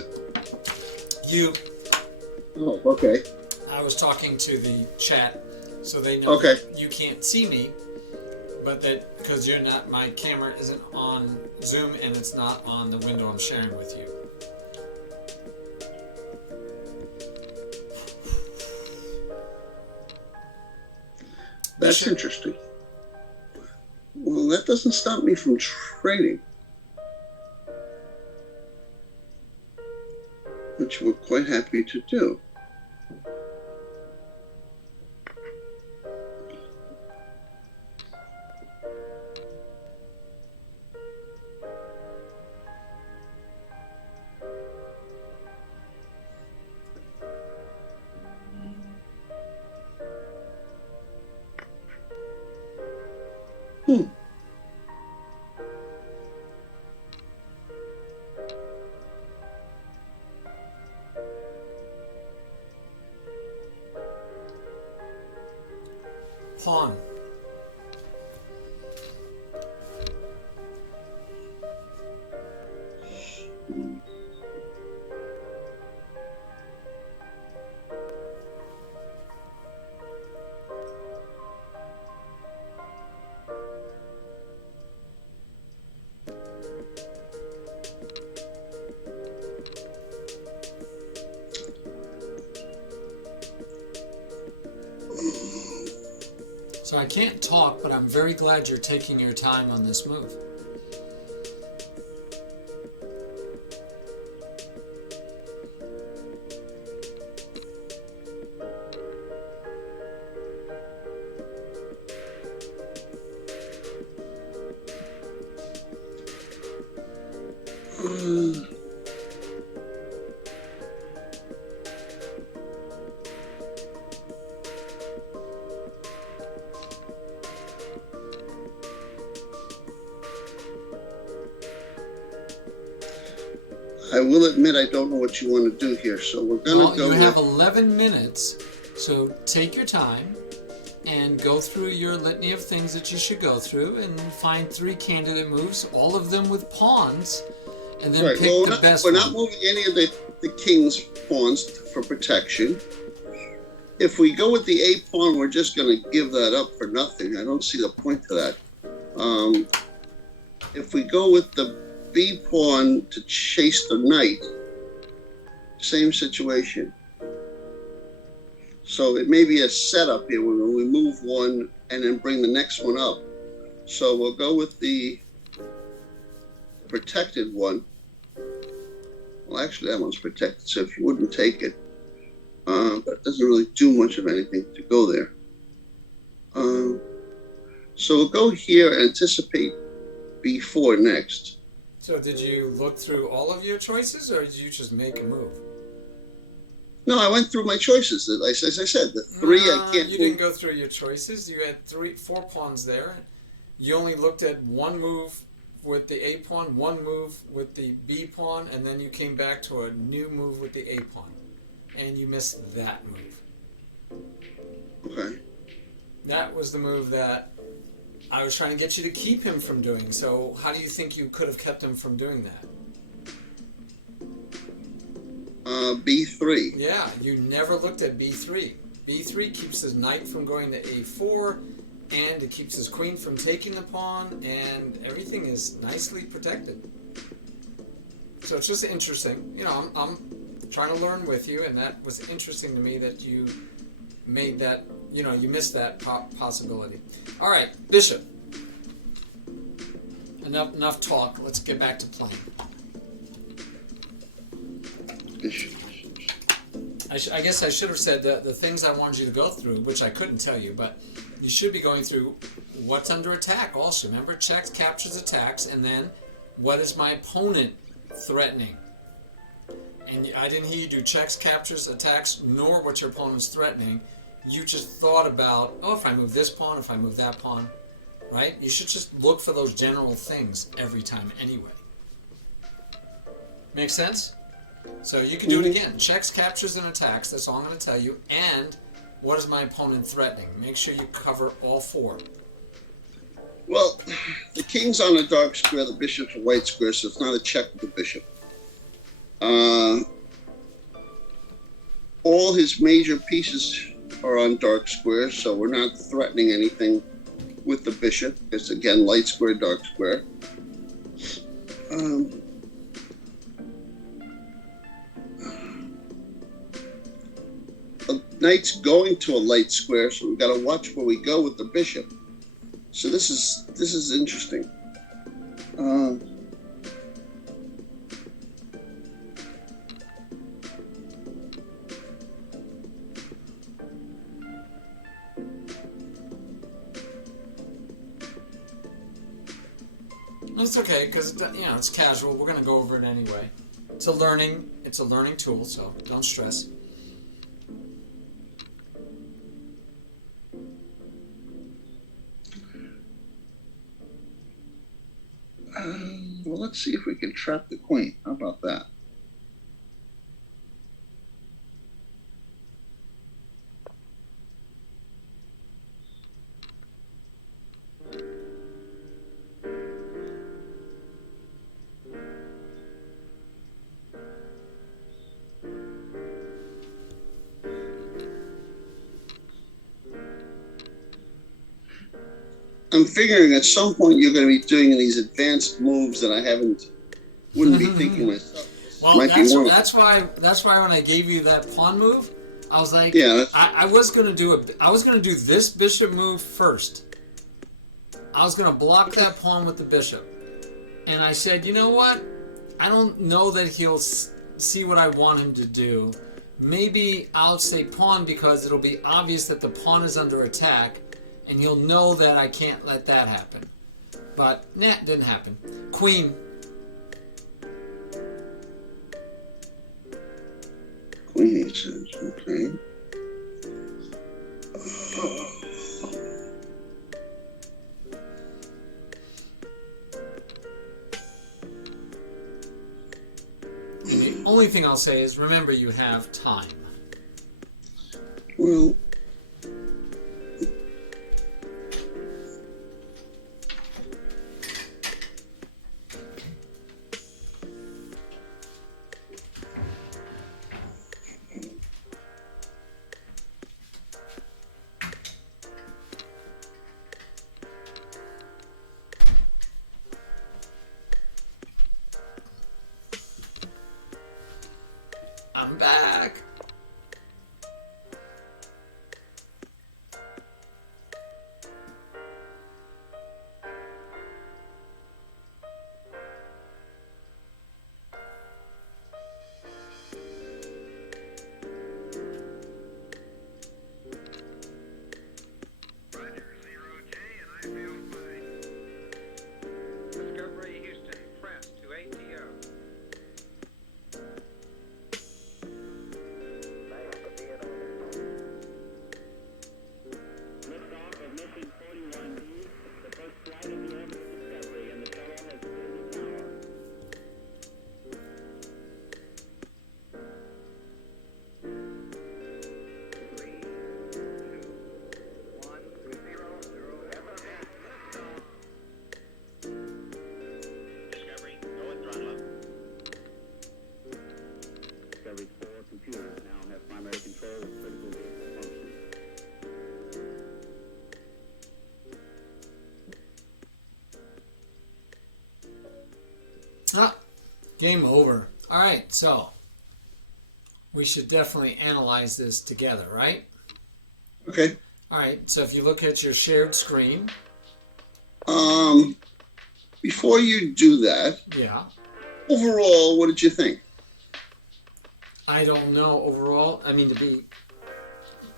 You. Oh, okay. I was talking to the chat, so they know Okay. that you can't see me, but that because you're not, my camera isn't on Zoom and it's not on the window I'm sharing with you. That's Bishop. interesting. Well, that doesn't stop me from trading, which we're quite happy to do. Pawn. So I can't talk, but I'm very glad you're taking your time on this move. I will admit I don't know what you want to do here, so we're going to Well, go you with... have 11 minutes, so take your time and go through your litany of things that you should go through and find 3 candidate moves, all of them with pawns, and then Right. pick Well, the best we're one. not moving any of the king's pawns for protection. If we go with the A pawn, we're just going to give that up for nothing. I don't see the point to that. If we go with the B pawn to chase the knight, same situation. So it may be a setup here when we move one and then bring the next one up. So we'll go with the protected one. Well, actually, that one's protected, so if you wouldn't take it, but it doesn't really do much of anything to go there. So we'll go here and anticipate B4 next. So did you look through all of your choices, or did you just make a move? No, I went through my choices. As I said, the 3 I can't You move. didn't go through your choices. You had 4 pawns there. You only looked at one move with the A pawn, one move with the B pawn, and then you came back to a new move with the A pawn. And you missed that move. Okay. That was the move that I was trying to get you to keep him from doing. So how do you think you could have kept him from doing that? B3. Yeah, you never looked at B3. B3 keeps his knight from going to A4, and it keeps his queen from taking the pawn, and everything is nicely protected. So it's just interesting. You know, I'm trying to learn with you, and that was interesting to me that you made that, you know, you missed that possibility. All right, bishop. Enough talk. Let's get back to playing. Bishop. I guess I should have said the things I wanted you to go through, which I couldn't tell you, but you should be going through what's under attack also. Remember, checks, captures, attacks, and then what is my opponent threatening? And I didn't hear you do checks, captures, attacks, nor what your opponent's threatening. You just thought about, oh, if I move this pawn, if I move that pawn, right? You should just look for those general things every time anyway. Make sense? So you can do it again. Checks, captures, and attacks. That's all I'm going to tell you. And what is my opponent threatening? Make sure you cover all 4. Well, the king's on a dark square, the bishop's a white square, so it's not a check with the bishop. All his major pieces are on dark squares, so we're not threatening anything with the bishop. It's again light square, dark square. A knight's going to a light square, so we've got to watch where we go with the bishop. So this is interesting. It's okay, because you know it's casual. We're going to go over it anyway. It's a learning tool, so don't stress. Well, let's see if we can trap the queen. How about that? I'm figuring at some point you're going to be doing these advanced moves that I wouldn't be thinking myself. Well, that's why when I gave you that pawn move, I was like, Yeah. I was gonna do this bishop move first. I was gonna block that pawn with the bishop, and I said, you know what? I don't know that he'll see what I want him to do. Maybe I'll say pawn because it'll be obvious that the pawn is under attack, and he'll know that I can't let that happen. But nah, it didn't happen. Queen. Queen says, okay. And the only thing I'll say is, remember, you have time. Well, I'm back. Discovery Houston, press to ATO. Liftoff of mission 41B, the first flight of the Ever Discovery, and the shuttle has cleared the tower. Three, two, one, zero, zero, ever. Discovery, go and throttle up. Discovery's 4 computers now have primary control of critical vehicle functions. Ah, game over. All right, so we should definitely analyze this together, right? okay. All right, so if you look at your shared screen, Before you do that, yeah, overall, what did you think? I don't know overall. I mean,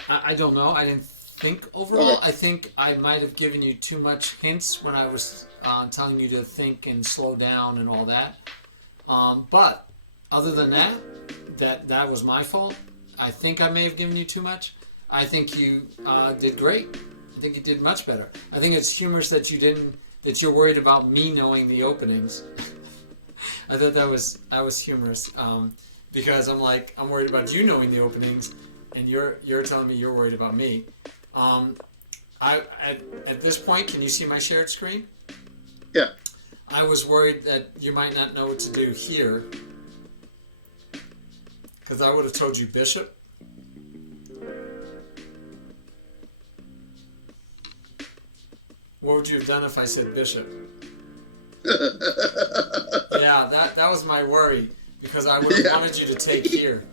I don't know. I didn't think overall. Okay. I think I might have given you too much hints when I was telling you to think and slow down and all that. But other than that, that was my fault. I think I may have given you too much. I think you did great. I think you did much better. I think it's humorous that that you're worried about me knowing the openings. I thought I was humorous because I'm worried about you knowing the openings, and you're telling me you're worried about me. At this point, can you see my shared screen? Yeah. I was worried that you might not know what to do here, because I would have told you bishop. What would you have done if I said bishop? Yeah, that was my worry, because I would have Yeah. wanted you to take here.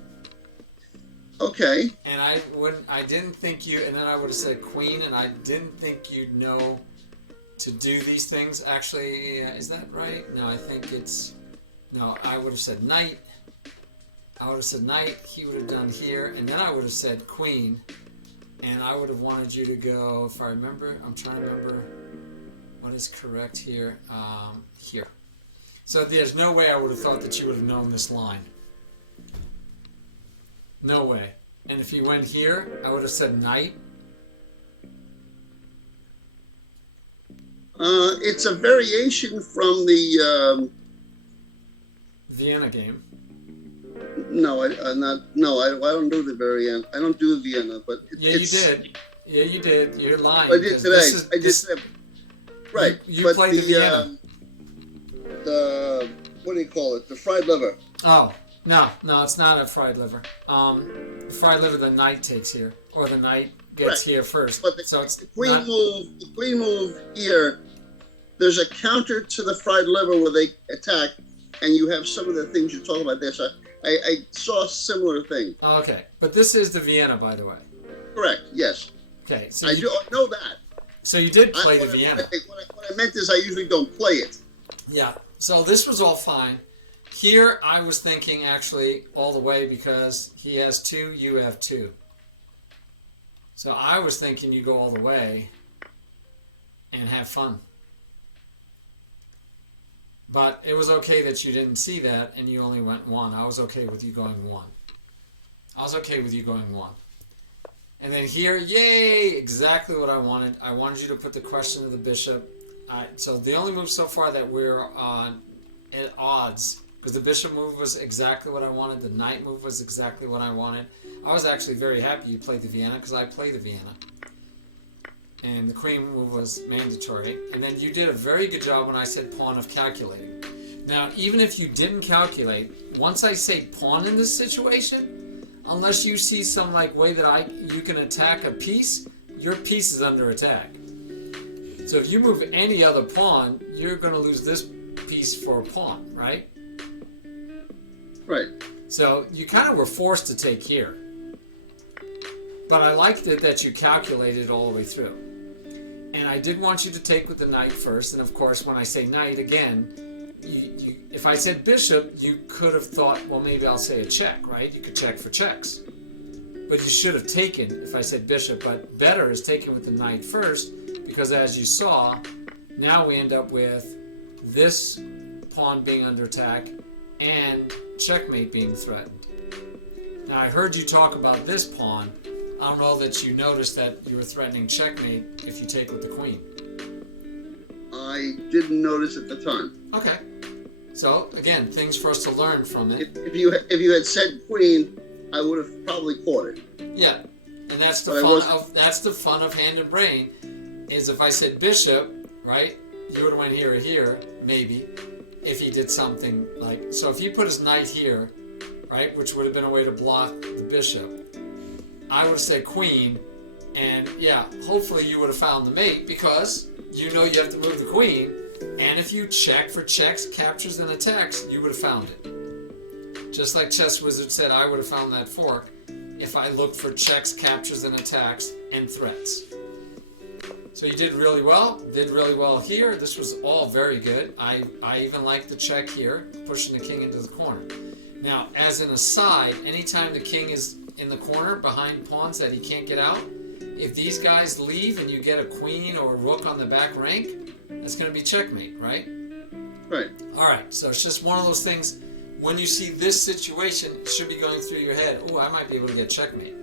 Okay. And I didn't think you, and then I would have said queen, and I didn't think you'd know to do these things. Actually, is that right? No, I think no, I would have said knight. I would have said knight, he would have done here, and then I would have said queen, and I would have wanted you to go, if I remember, I'm trying to remember what is correct here, here. So there's no way I would have thought that you would have known this line. No way. And if you went here, I would have said knight. It's a variation from the. Vienna game. No, I don't do the variant. I don't do the Vienna, but Yeah, you did. Yeah, you did. You're lying. I did 'cause today. this is- Right. You but played the Vienna. The what do you call it? The fried liver. Oh, no, it's not a fried liver. Fried liver, the knight takes here, or the knight gets Right. here first. But the, so it's the queen not, move. The queen move here. There's a counter to the fried liver where they attack, and you have some of the things you're talking about there. So I saw a similar thing. Okay, but this is the Vienna, by the way. Correct. Yes, Okay, so I you, do know that. so you did play the What Vienna. what I meant is I usually don't play it. Yeah, so this was all fine. Here I was thinking actually all the way because he has 2, you have 2. So I was thinking you go all the way and have fun. But it was okay that you didn't see that and you only went 1. I was okay with you going 1. I was okay with you going 1. And then here, yay, exactly what I wanted. I wanted you to put the question of the bishop. So the only move so far that we're on at odds, because the bishop move was exactly what I wanted, the knight move was exactly what I wanted. I was actually very happy you played the Vienna because I play the Vienna. And the queen move was mandatory. And then you did a very good job when I said pawn of calculating. Now, even if you didn't calculate, once I say pawn in this situation, unless you see some like way that you can attack a piece, your piece is under attack. So if you move any other pawn, you're going to lose this piece for a pawn, right? Right. So you kind of were forced to take here. But I liked it that you calculated all the way through. And I did want you to take with the knight first. And of course, when I say knight, again, if I said bishop, you could have thought, well, maybe I'll say a check, right? You could check for checks. But you should have taken if I said bishop. But better is taking with the knight first, because as you saw, now we end up with this pawn being under attack and checkmate being threatened. Now I heard you talk about this pawn. I don't know that you noticed that you were threatening checkmate if you take with the queen. I didn't notice at the time. Okay. So again, things for us to learn from it. If you had said queen, I would have probably caught it. Yeah. And that's the fun of hand and brain, is if I said bishop, right? You would have went here or here, maybe, if he did something like, so if he put his knight here, right, which would have been a way to block the bishop, I would have said queen, and yeah, hopefully you would have found the mate, because you know you have to move the queen, and if you check for checks, captures, and attacks, you would have found it. Just like Chess Wizard said, I would have found that fork if I looked for checks, captures, and attacks, and threats. So you did really well here. This was all very good. I even like the check here, pushing the king into the corner. Now, as an aside, anytime the king is in the corner behind pawns that he can't get out, if these guys leave and you get a queen or a rook on the back rank, that's going to be checkmate, right? Right. All right, so it's just one of those things. When you see this situation, it should be going through your head, oh, I might be able to get checkmate.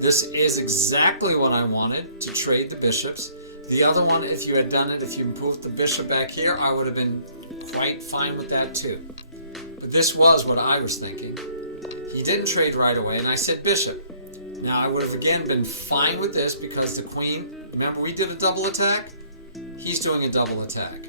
This is exactly what I wanted, to trade the bishops. The other one, if you had done it, if you moved the bishop back here, I would have been quite fine with that too. But this was what I was thinking. He didn't trade right away, and I said bishop. Now I would have again been fine with this because the queen, remember we did a double attack? He's doing a double attack.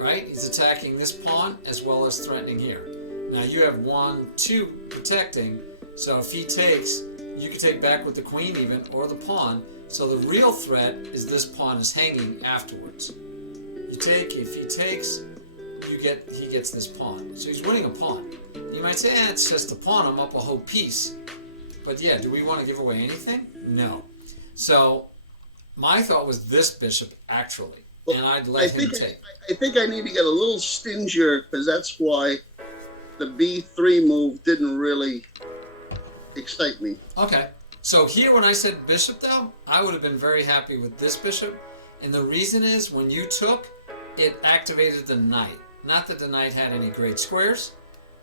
Right? He's attacking this pawn as well as threatening here. Now you have 1, 2 protecting, so if he takes, you can take back with the queen even, or the pawn. So the real threat is this pawn is hanging afterwards. You take, if he takes, he gets this pawn. So he's winning a pawn. You might say, it's just a pawn, I'm up a whole piece. But yeah, do we want to give away anything? No. So my thought was this bishop, actually. And I'd let him take. I think I need to get a little stingier, because that's why the B3 move didn't really excite me. Okay. So here when I said bishop, though, I would have been very happy with this bishop. And the reason is, when you took, it activated the knight. Not that the knight had any great squares,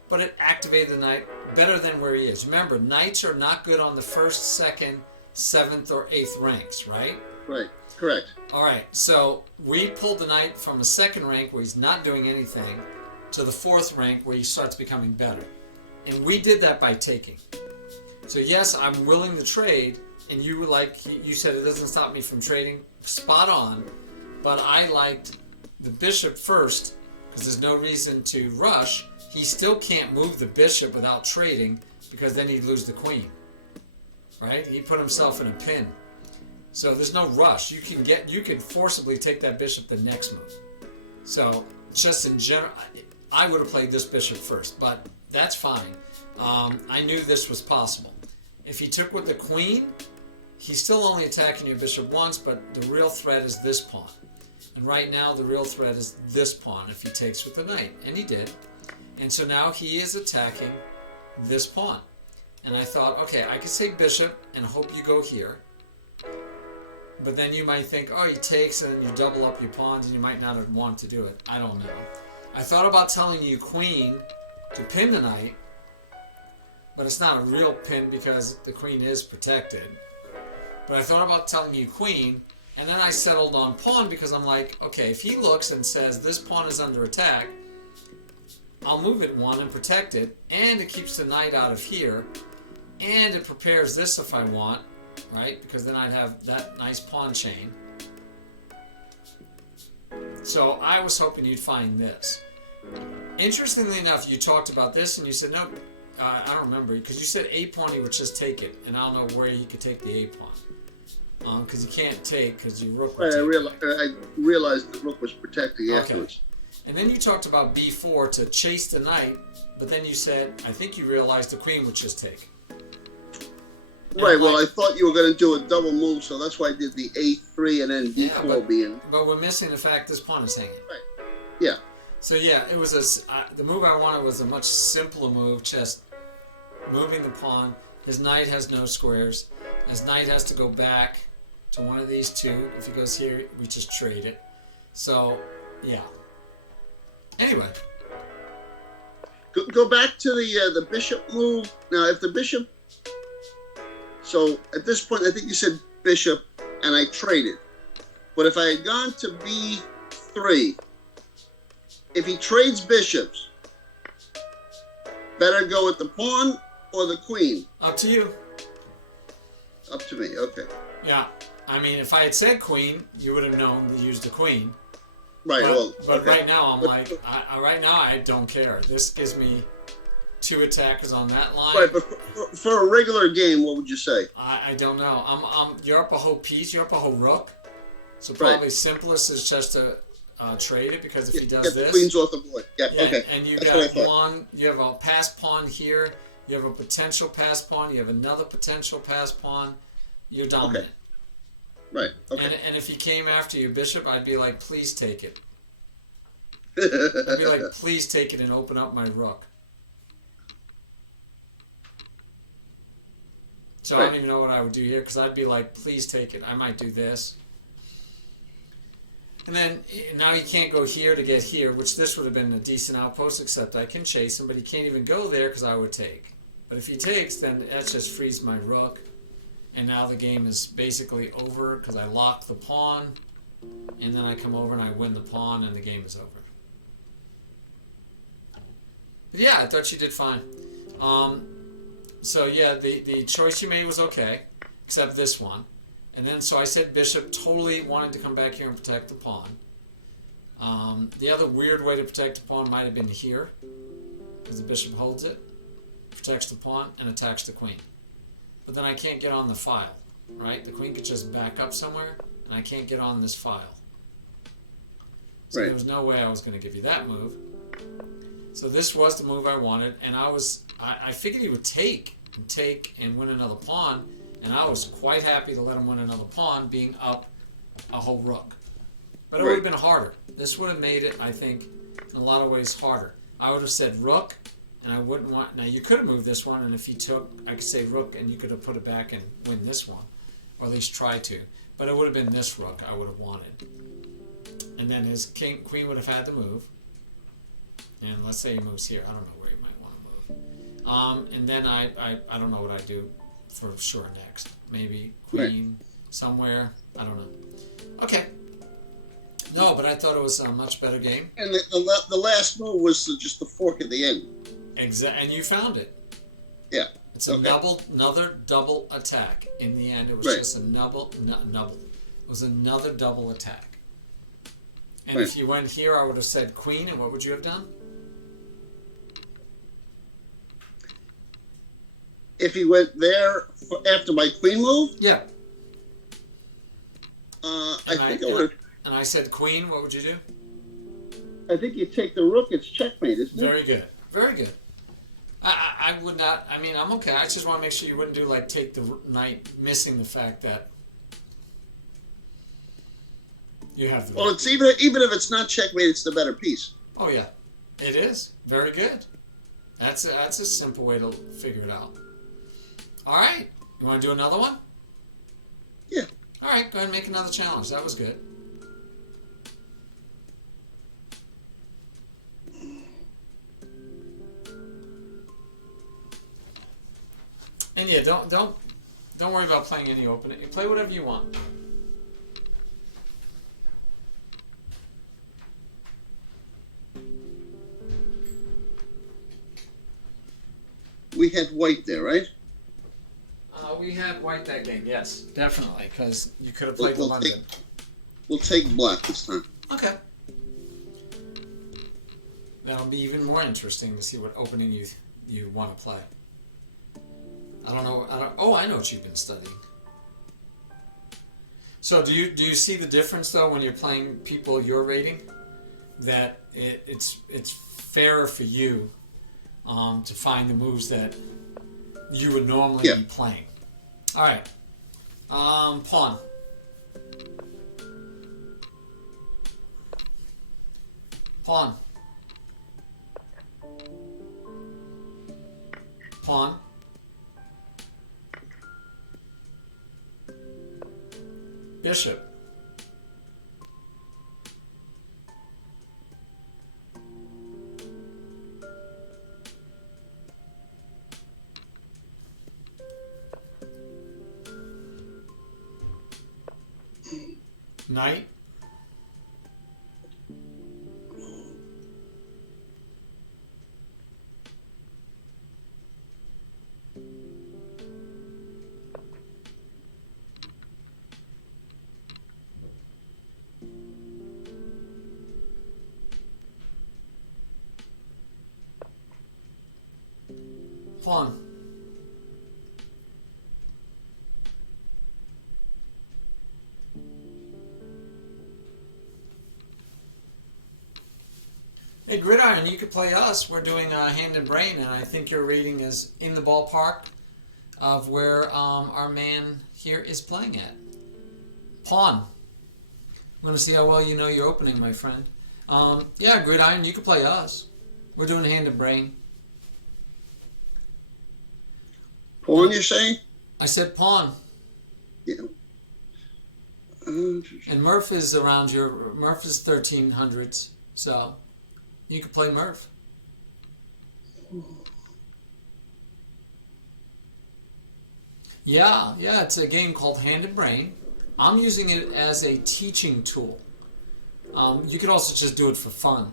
but it activated the knight better than where he is. Remember, knights are not good on the 1st, 2nd, 7th, or 8th ranks, right? Right. Correct. All right, so we pulled the knight from a 2nd rank where he's not doing anything to the 4th rank where he starts becoming better. And we did that by taking. So yes, I'm willing to trade, and you were like, you said it doesn't stop me from trading. Spot on, but I liked the bishop first because there's no reason to rush. He still can't move the bishop without trading because then he'd lose the queen, right? He put himself in a pin. So there's no rush. You can forcibly take that bishop the next move. So just in general, I would have played this bishop first, but that's fine. I knew this was possible. If he took with the queen, he's still only attacking your bishop once, but the real threat is this pawn. And right now, the real threat is this pawn if he takes with the knight. And he did. And so now he is attacking this pawn. And I thought, okay, I could say bishop and hope you go here. But then you might think, oh, he takes and then you double up your pawns and you might not have wanted to do it. I don't know. I thought about telling you queen to pin the knight, but it's not a real pin because the queen is protected. But I thought about telling you queen, and then I settled on pawn because I'm like, okay, if he looks and says this pawn is under attack, I'll move it one and protect it, and it keeps the knight out of here, and it prepares this if I want, right? Because then I'd have that nice pawn chain. So I was hoping you'd find this. Interestingly enough, you talked about this and you said, no, I don't remember, because you said a pawn, he would just take it, and I don't know where he could take the a pawn. Because you can't take, because your rook would Right, take I realized the rook was protecting afterwards. And then you talked about b4 to chase the knight, but then you said, I think you realized the queen would just take. Right, well, I thought you were going to do a double move, so that's why I did the a3 and then b4 being. But we're missing the fact this pawn is hanging. Right. Yeah. So yeah, it was the move I wanted was a much simpler move, just moving the pawn. His knight has no squares. His knight has to go back to one of these two. If he goes here, we just trade it. So, yeah. Anyway. Go back to the bishop move. Now, if the bishop... So, at this point, I think you said bishop, and I traded. But if I had gone to b3, if he trades bishops, better go with the pawn or the queen? Up to you. Up to me, okay. Yeah. I mean, if I had said queen, you would have known to use the queen. Right, But okay. right now, I'm like, right now, I don't care. This gives me two attackers on that line. Right, but for a regular game, what would you say? I don't know. You're up a whole piece. You're up a whole rook. So probably Right. simplest is just to trade it, because if he does Get the this, queens off the board. Yeah, yeah, okay. and you That's what I got thought. one. You have a pass pawn here. You have a potential pass pawn. You have another potential pass pawn. You're dominant. Right, okay. And if he came after you, bishop, I'd be like, please take it. I'd be like, please take it and open up my rook. So I don't Right. even know what I would do here, because I'd be like, please take it. I might do this. And then now he can't go here to get here, which this would have been a decent outpost, except I can chase him, but he can't even go there because I would take. But if he takes, then that just frees my rook. And now the game is basically over because I lock the pawn, and then I come over and I win the pawn, and the game is over. But yeah, I thought you did fine. So yeah, the choice you made was okay, except this one. And then so I said bishop, totally wanted to come back here and protect the pawn. The other weird way to protect the pawn might have been here, because the bishop holds it, protects the pawn, and attacks the queen. But then I can't get on the file, right? The queen could just back up somewhere, and I can't get on this file. So Right. there was no way I was going to give you that move. So this was the move I wanted, and I figured he would take and win another pawn, and I was quite happy to let him win another pawn, being up a whole rook. But it would have been harder. This would have made it, I think, in a lot of ways harder. I would have said rook, and I wouldn't want... Now, you could have moved this one, and if he took, I could say rook, and you could have put it back and win this one, or at least try to. But it would have been this rook I would have wanted. And then his queen would have had to move. And let's say he moves here. I don't know where he might want to move. And then I don't know what I do for sure next. Maybe queen somewhere. I don't know. Okay. No, but I thought it was a much better game. And the last move was just the fork at the end. And you found it. Yeah. It's Okay. another double attack. In the end, it was Right. just a nubble. It was another double attack. And Right. if you went here, I would have said queen, and what would you have done? If he went there after my queen move, Yeah. I And think I would. And I said queen, what would you do? I think you take the rook. It's checkmate, isn't it? Very good. Very good. I would not. I mean, I'm okay. I just want to make sure you wouldn't do like take the knight, missing the fact that you have the. Well, it's even if it's not checkmate, it's the better piece. Oh yeah, it is very good. That's a simple way to figure it out. All right, you want to do another one? Yeah. All right, go ahead and make another challenge. That was good. And yeah, don't worry about playing any opening. You play whatever you want. We had white there, right? We had white that game, yes, definitely, because you could have played the London. We'll take black this time. Okay. That'll be even more interesting to see what opening you want to play. I don't know. Oh, I know what you've been studying. So do you see the difference though when you're playing people your rating? That it's fairer for you to find the moves that you would normally be playing. All right. Pawn. Pawn. Pawn. Bishop. Knight. Pawn. Hey, Gridiron, you could play us. We're doing Hand and Brain, and I think your rating is in the ballpark of where our man here is playing at. Pawn. I'm going to see how well you know your opening, my friend. Yeah, Gridiron, you could play us. We're doing Hand and Brain. Pawn, you're saying? I said pawn. Yeah. And Murph is around Murph is 1300s, so you could play Murph. Yeah, it's a game called Hand and Brain. I'm using it as a teaching tool. You could also just do it for fun.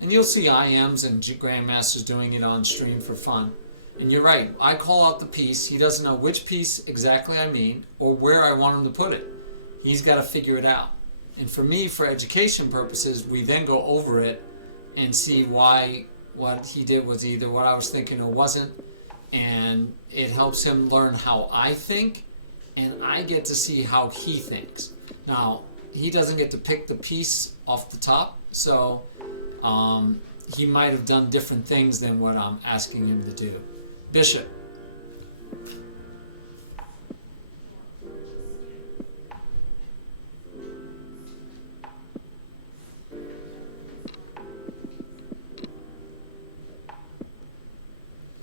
And you'll see IMs and Grandmasters doing it on stream for fun. And you're right, I call out the piece. He doesn't know which piece exactly I mean or where I want him to put it. He's got to figure it out. And for me, for education purposes, we then go over it and see why what he did was either what I was thinking or wasn't. And it helps him learn how I think, and I get to see how he thinks. Now, he doesn't get to pick the piece off the top, so he might have done different things than what I'm asking him to do. Bishop.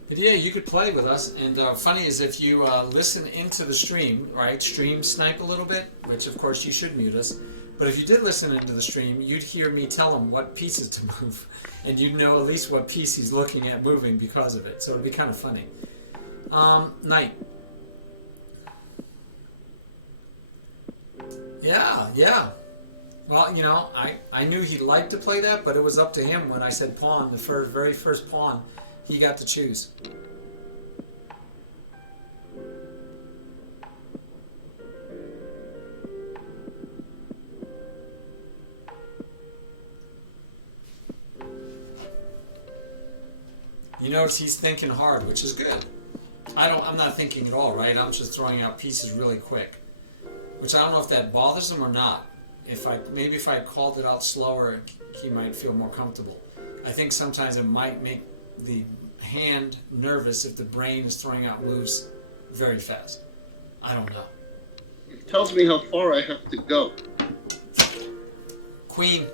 But yeah, you could play with us, and funny is if you listen into the stream, right, stream snipe a little bit, which of course you should mute us, but if you did listen into the stream, you'd hear me tell him what pieces to move, and you'd know at least what piece he's looking at moving because of it, so it'd be kind of funny. Knight. Yeah. Well, you know, I knew he'd like to play that, but it was up to him when I said pawn, the very first pawn. He got to choose. You notice he's thinking hard, which is good. I'm not thinking at all, right? I'm just throwing out pieces really quick. Which I don't know if that bothers him or not. Maybe if I called it out slower, he might feel more comfortable. I think sometimes it might make the hand nervous if the brain is throwing out moves very fast. I don't know. It tells me how far I have to go. Queen.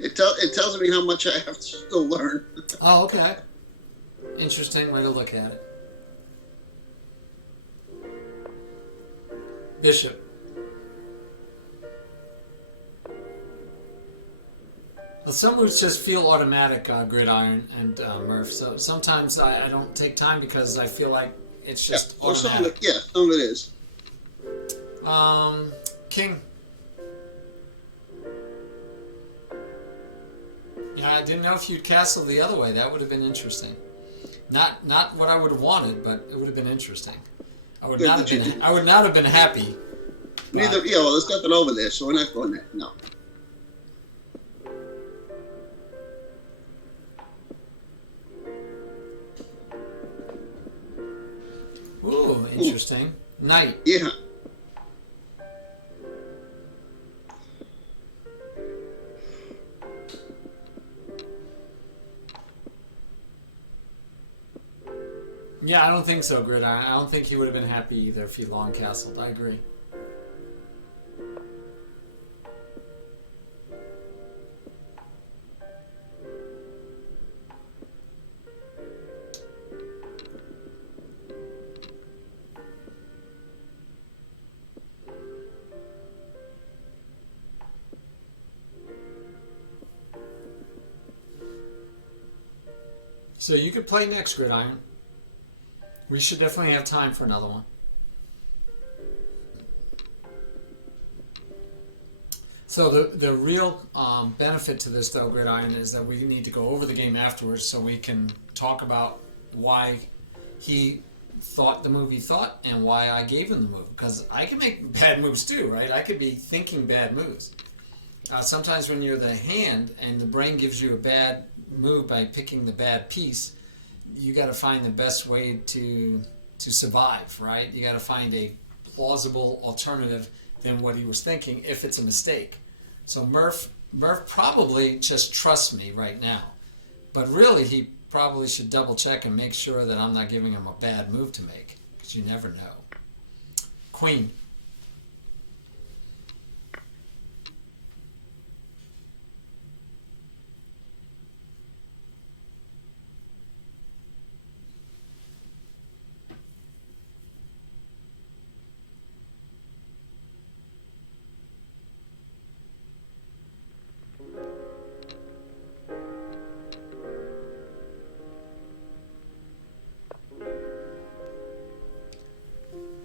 It tells me how much I have to still learn. Oh, okay. Interesting way to look at it. Bishop. Well, some moves just feel automatic, Gridiron and Murph. So sometimes I don't take time because I feel like it's just Well, automatic. some of it is. King. Yeah, I didn't know if you'd castle the other way. That would have been interesting. Not what I would have wanted, but it would have been interesting. I would not have been happy. Neither. Yeah. Well, there's nothing over there, so we're not going there. No. Ooh, interesting. Knight. Yeah. Yeah, I don't think so, Gridiron. I don't think he would have been happy either if he long castled. I agree. So you could play next, Gridiron. We should definitely have time for another one. So the real benefit to this, though, Gridiron, is that we need to go over the game afterwards so we can talk about why he thought the move he thought and why I gave him the move. Because I can make bad moves too, right? I could be thinking bad moves. Sometimes when you're the hand and the brain gives you a bad move by picking the bad piece, you got to find the best way to survive, right? You got to find a plausible alternative than what he was thinking if it's a mistake. So Murph probably just trusts me right now, but really he probably should double check and make sure that I'm not giving him a bad move to make, because you never know. Queen.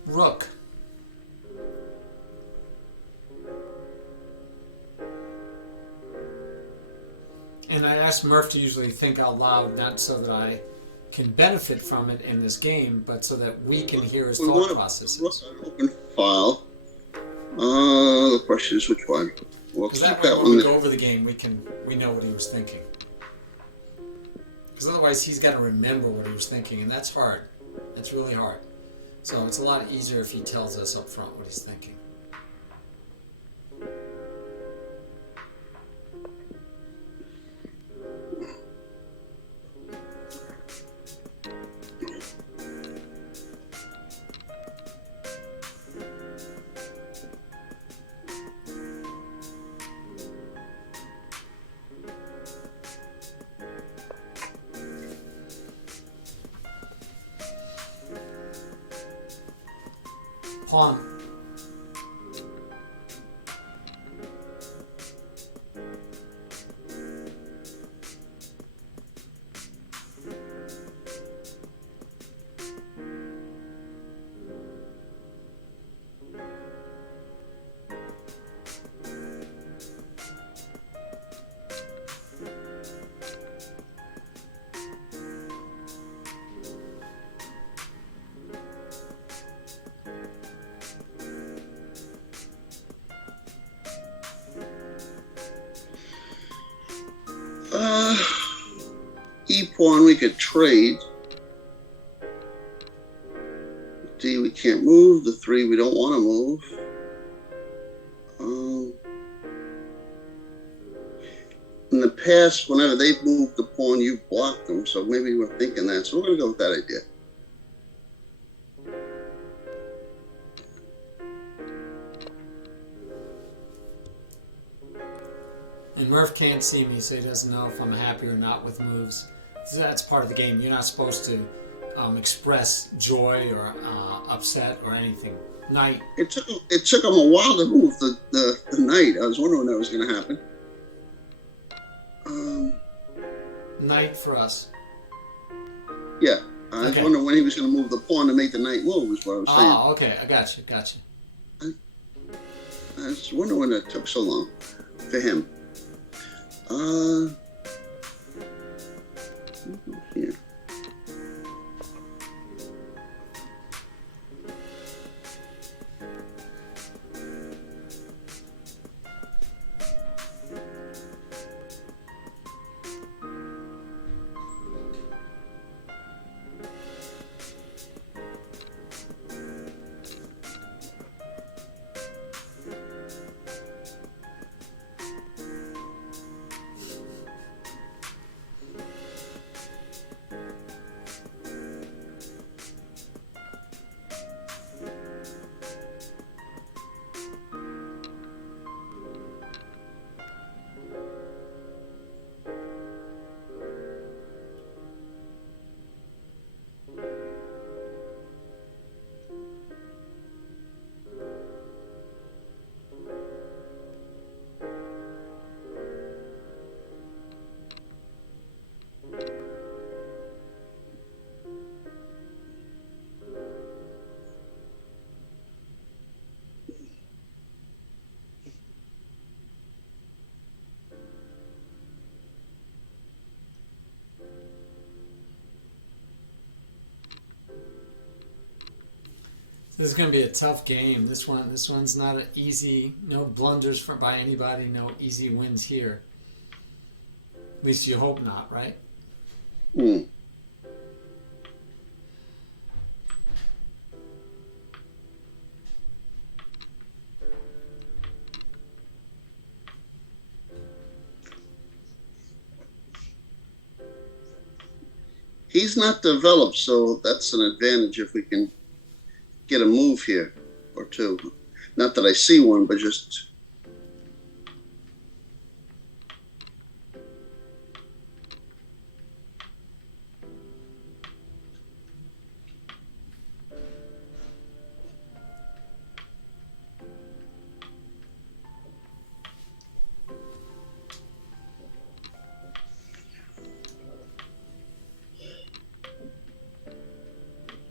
Rook. And I asked Murph to usually think out loud, not so that I can benefit from it in this game, but so that we can hear his thought processes. Open file. The question is which one? We'll Because keep that way, that when one. we go over the game, we know what he was thinking. Because otherwise, he's got to remember what he was thinking, and that's hard. That's really hard. So it's a lot easier if he tells us up front what he's thinking. Pawn. E-pawn we could trade. D we can't move. The 3 we don't want to move. past, whenever they've moved the pawn, you've blocked them. So maybe we're thinking that. So we're going to go with that idea. And Murph can't see me, so he doesn't know if I'm happy or not with moves. So that's part of the game. You're not supposed to express joy or upset or anything. Knight. It took him a while to move the knight. I was wondering when that was going to happen. Knight for us. Yeah, I was wondering when he was going to move the pawn to make the knight move. Is what I was saying. Oh, okay. I got you. I was wondering when it took so long for him. Yeah. This is going to be a tough game. This one's not an easy. No blunders by anybody. No easy wins here. At least you hope not, right? Hmm. He's not developed, so that's an advantage if we can get a move here or two. Not that I see one, but just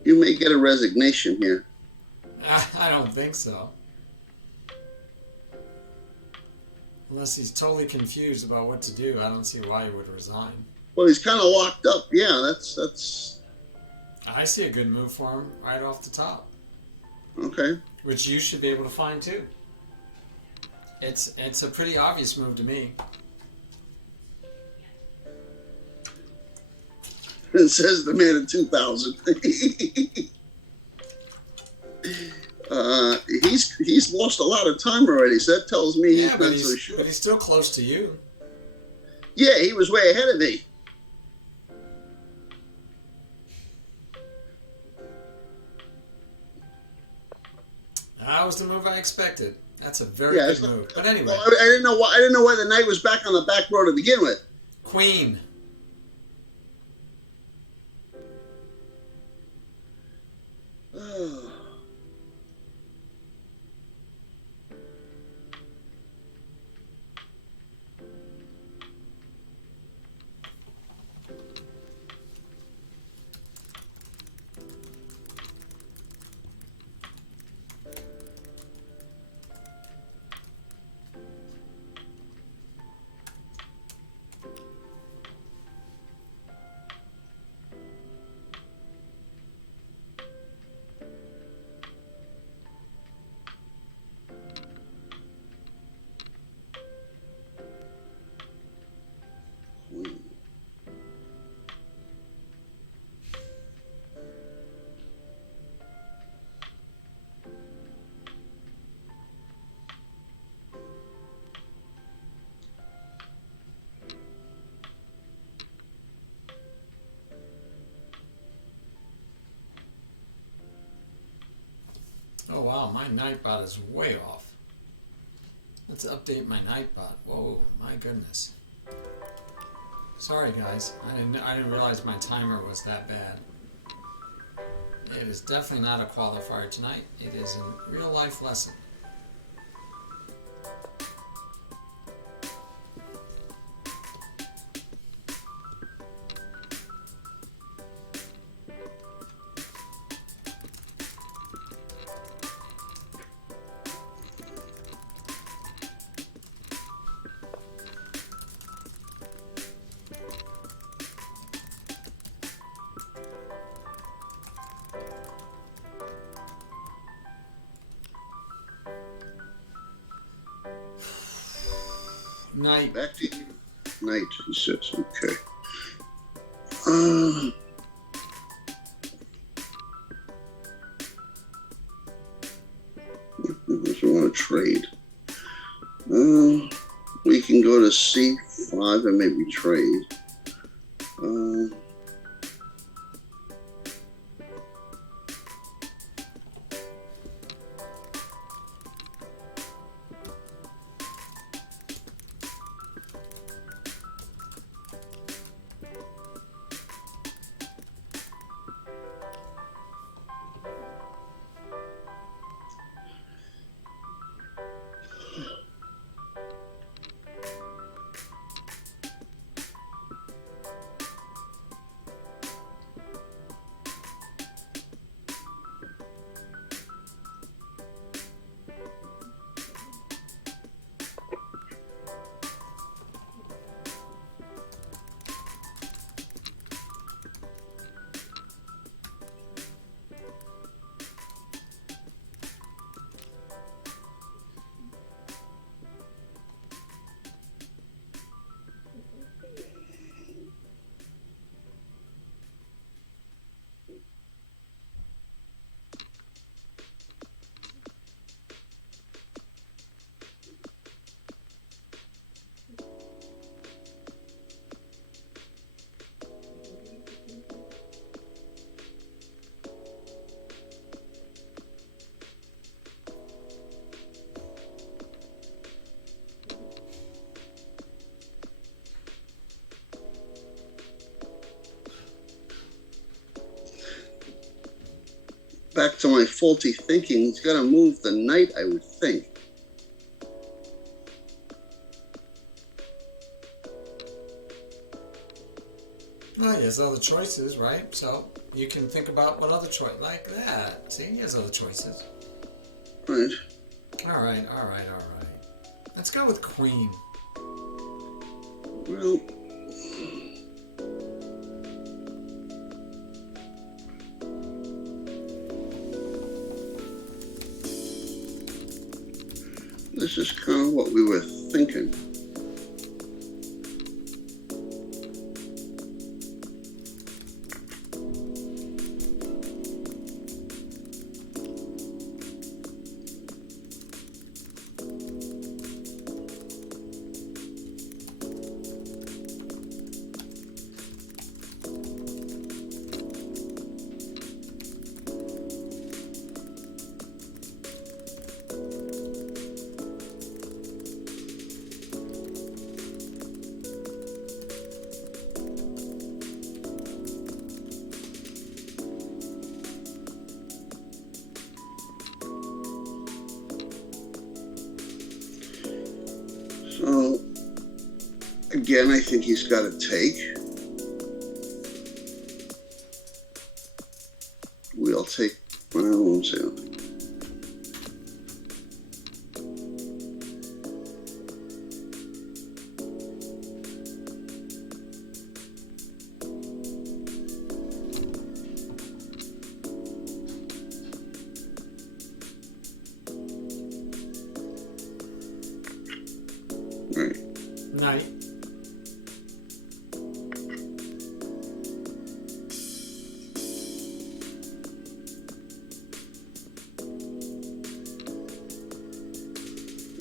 you may get a resignation here. I don't think so. Unless he's totally confused about what to do, I don't see why he would resign. Well, he's kind of locked up. Yeah, that's I see a good move for him right off the top, okay. which you should be able to find too. It's a pretty obvious move to me. It says the man in 2000. He's lost a lot of time already, so that tells me he's Yeah, but not so sure. he's still close to you. Yeah, he was way ahead of me. That was the move I expected. That's a very Yeah, good it's not- move. But anyway, Well, I didn't know why. I didn't know why the knight was back on the back row to begin with. Queen. Oh. my Nightbot is way off. Let's update my Nightbot. Whoa, my goodness. Sorry guys, I didn't realize my timer was that bad. It is definitely not a qualifier tonight. It is a real life lesson. Night. Back to you. Night, he says. Okay. If you want to trade, we can go to C5 and maybe trade. Back to my faulty thinking, he's got to move the knight, I would think. Well, he has other choices, right? So you can think about what other choice, like that. See, he has other choices. Right. All right, all right, all right. Let's go with queen. Well, this is kind of what we were thinking. So, again, I think he's got to take. We'll take, well, I won't say nothing. Right. Knight.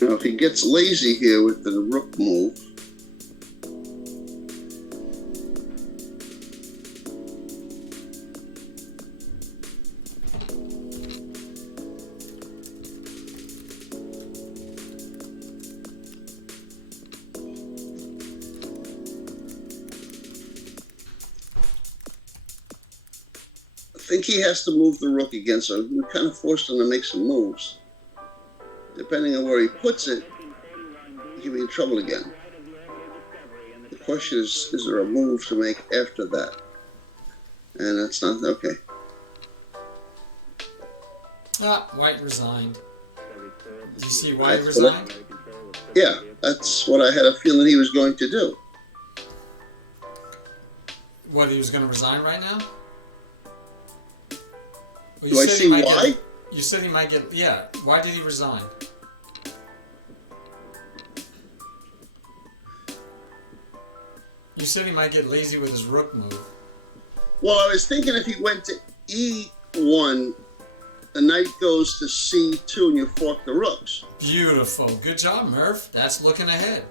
Now, if he gets lazy here with the rook move, think he has to move the rook again, so we kind of forced him to make some moves. Depending on where he puts it, he can be in trouble again. The question is there a move to make after that? And that's not, okay. Ah, White resigned. Do you see why he That's what resigned? Yeah, that's what I had a feeling he was going to do. What, he was going to resign right now? Well, Do I said he see might why? You said he might get. Yeah. Why did he resign? You said he might get lazy with his rook move. Well, I was thinking if he went to E1, the knight goes to C2 and you fork the rooks. Beautiful. Good job, Murph. That's looking ahead.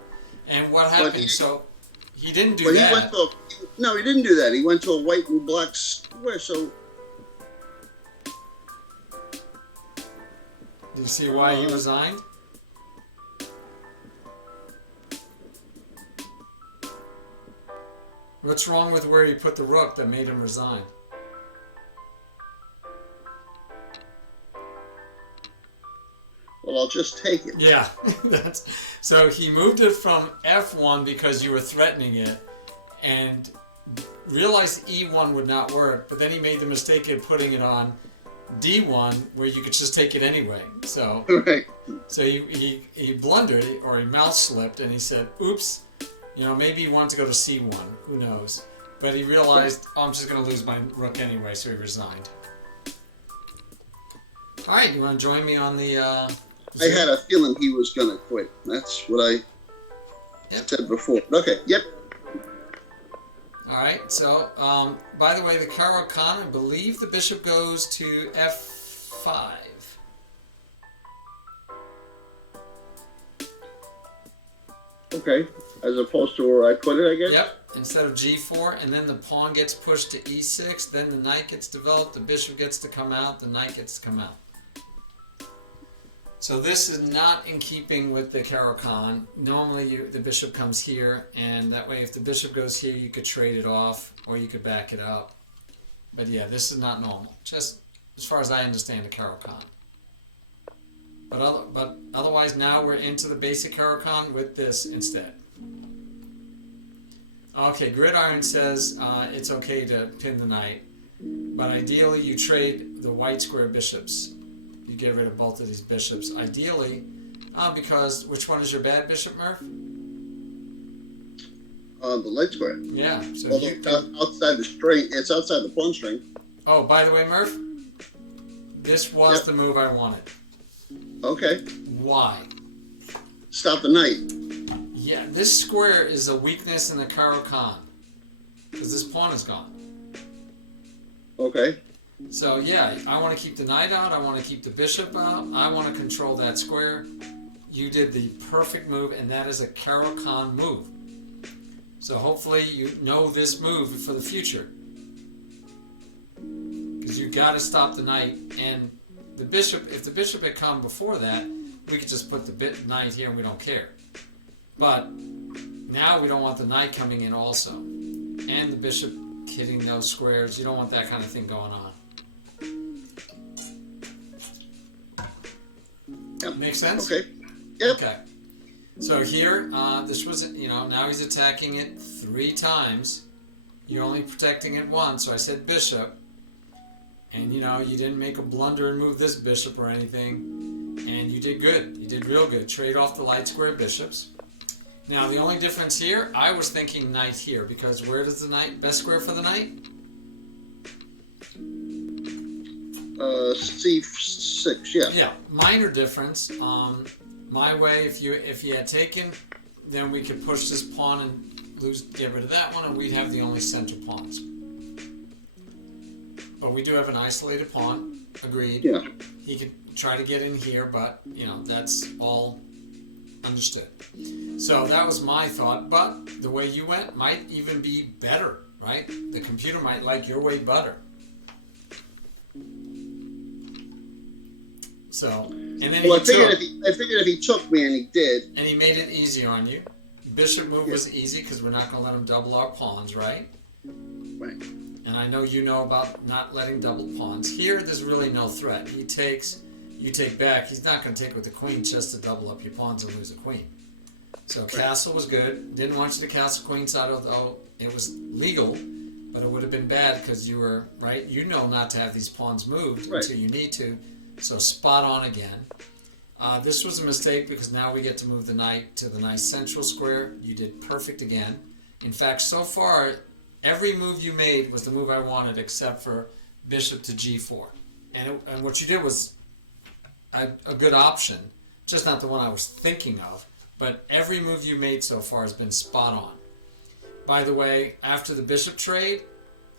And what happened? he- So he didn't do But that. he went to no, he didn't do that. He went to a white and black square, so Do you see why he resigned? What's wrong with where he put the rook that made him resign? well, I'll just take it. Yeah, so he moved it from F1 because you were threatening it, and realized E1 would not work. But then he made the mistake of putting it on D1, where you could just take it anyway. So, Right. so he blundered or he mouth slipped, and he said, "Oops, maybe he wanted to go to C1. Who knows?" But he realized, "Oh, I'm just going to lose my rook anyway," so he resigned. All right, you want to join me on the? I had a feeling he was going to quit. That's what I said before. Okay, yep. All right. So, by the way, the Caro-Kann, I believe the bishop goes to F5. Okay. As opposed to where I put it, I guess? Yep. Instead of G4, and then the pawn gets pushed to E6. Then the knight gets developed. The bishop gets to come out. The knight gets to come out. So this is not in keeping with the Caro-Kann. Normally, the bishop comes here, and that way, if the bishop goes here, you could trade it off, or you could back it up. But yeah, this is not normal. Just as far as I understand the Caro-Kann. But otherwise, now we're into the basic Caro-Kann with this instead. Okay, Gridiron says it's okay to pin the knight, but ideally you trade the white square bishops. You get rid of both of these bishops. Ideally, because which one is your bad bishop, Murph? The light square. Yeah. So Although it's outside the string. It's outside the pawn string. Oh, by the way, Murph, this was Yep. the move I wanted. Okay. Why? Stop the knight. Yeah, this square is a weakness in the Caro-Kann because this pawn is gone. Okay. So yeah, I want to keep the knight out. I want to keep the bishop out. I want to control that square. You did the perfect move, and that is a Caro-Kann move. So hopefully you know this move for the future, because you got to stop the knight and the bishop. If the bishop had come before that, we could just put the knight here and we don't care. But now we don't want the knight coming in also, and the bishop hitting those squares. You don't want that kind of thing going on. Yep. Make sense? Okay. Yep. Okay. So here, this was, now he's attacking it 3 times. You're only protecting it once, so I said bishop. And, you didn't make a blunder and move this bishop or anything. And you did good. You did real good. Trade off the light square bishops. Now, the only difference here, I was thinking knight here, because where does the knight, best square for the knight? C6, yeah. Yeah, minor difference. My way, if you had taken, then we could push this pawn and get rid of that one, and we'd have the only center pawns. But we do have an isolated pawn. Agreed. Yeah. He could try to get in here, but that's all understood. So that was my thought. But the way you went might even be better, right? The computer might like your way better. So, and then Well, he I figured, took, if he took me, and he did. and he made it easier on you. Bishop move was easy because we're not going to let him double our pawns, right? Right. And I know you know about not letting double pawns. Here, there's really no threat. He takes, you take back. He's not going to take with the queen just to double up your pawns and lose a queen. So castle was good. Didn't want you to castle queenside, although it was legal, but it would have been bad because you were, right? You know not to have these pawns moved Right. until you need to. So spot on again. This was a mistake because now we get to move the knight to the nice central square. You did perfect again. In fact, so far, every move you made was the move I wanted except for bishop to g4. And what you did was a good option, just not the one I was thinking of. But every move you made so far has been spot on. By the way, after the bishop trade,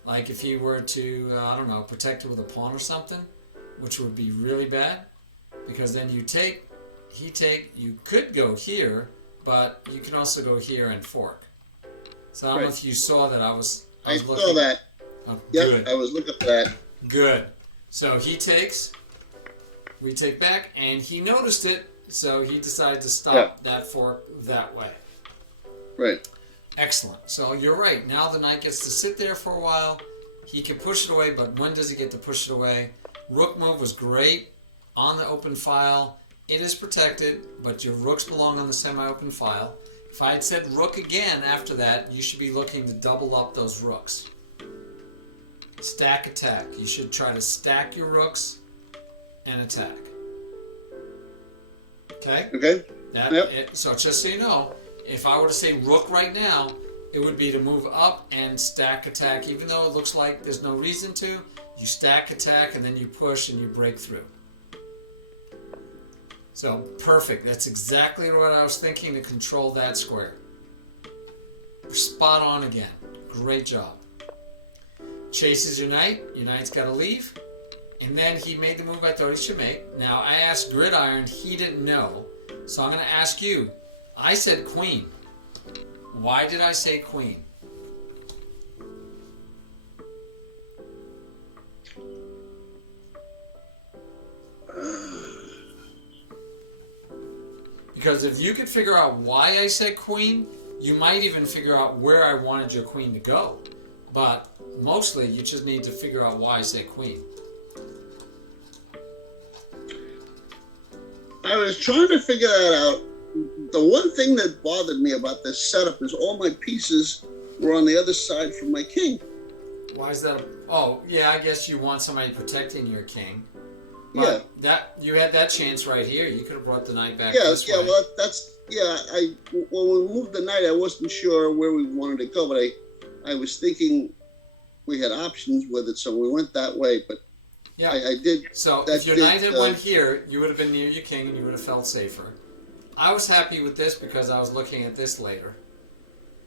like if you were to, I don't know, protect it with a pawn or something, which would be really bad, because then you take, he take, you could go here, but you can also go here and fork. So I don't know Right. if you saw that I was I looking. saw that. Oh, Yep, good. I was looking for that. Good. So he takes, we take back, and he noticed it, so he decided to stop that fork that way. Right. Excellent. So you're right. Now the knight gets to sit there for a while. He can push it away, but when does he get to push it away? Rook move was great on the open file. It is protected, but your rooks belong on the semi-open file. If I had said rook again after that, you should be looking to double up those rooks. Stack attack. You should try to stack your rooks and attack. Okay? Okay. That, so just so you know, if I were to say rook right now, it would be to move up and stack attack. Even though it looks like there's no reason to, you stack attack and then you push and you break through. So perfect. That's exactly what I was thinking to control that square. Spot on again. Great job. Chases your knight. Your knight's got to leave. And then he made the move I thought he should make. Now I asked Gridiron. He didn't know. So I'm going to ask you. I said queen. Why did I say queen? Because if you could figure out why I said queen, you might even figure out where I wanted your queen to go. But mostly you just need to figure out why I said queen. I was trying to figure that out. The one thing that bothered me about this setup is all my pieces were on the other side from my king. Why is that? Oh, yeah, I guess you want somebody protecting your king. Yeah. But that you had that chance right here. You could have brought the knight back Yeah, this yeah. way. Well, that's yeah. When we moved the knight, I wasn't sure where we wanted to go, but I was thinking we had options with it, so we went that way. But Yeah. I did. So that if your did, knight had went here, you would have been near your king and you would have felt safer. I was happy with this because I was looking at this later.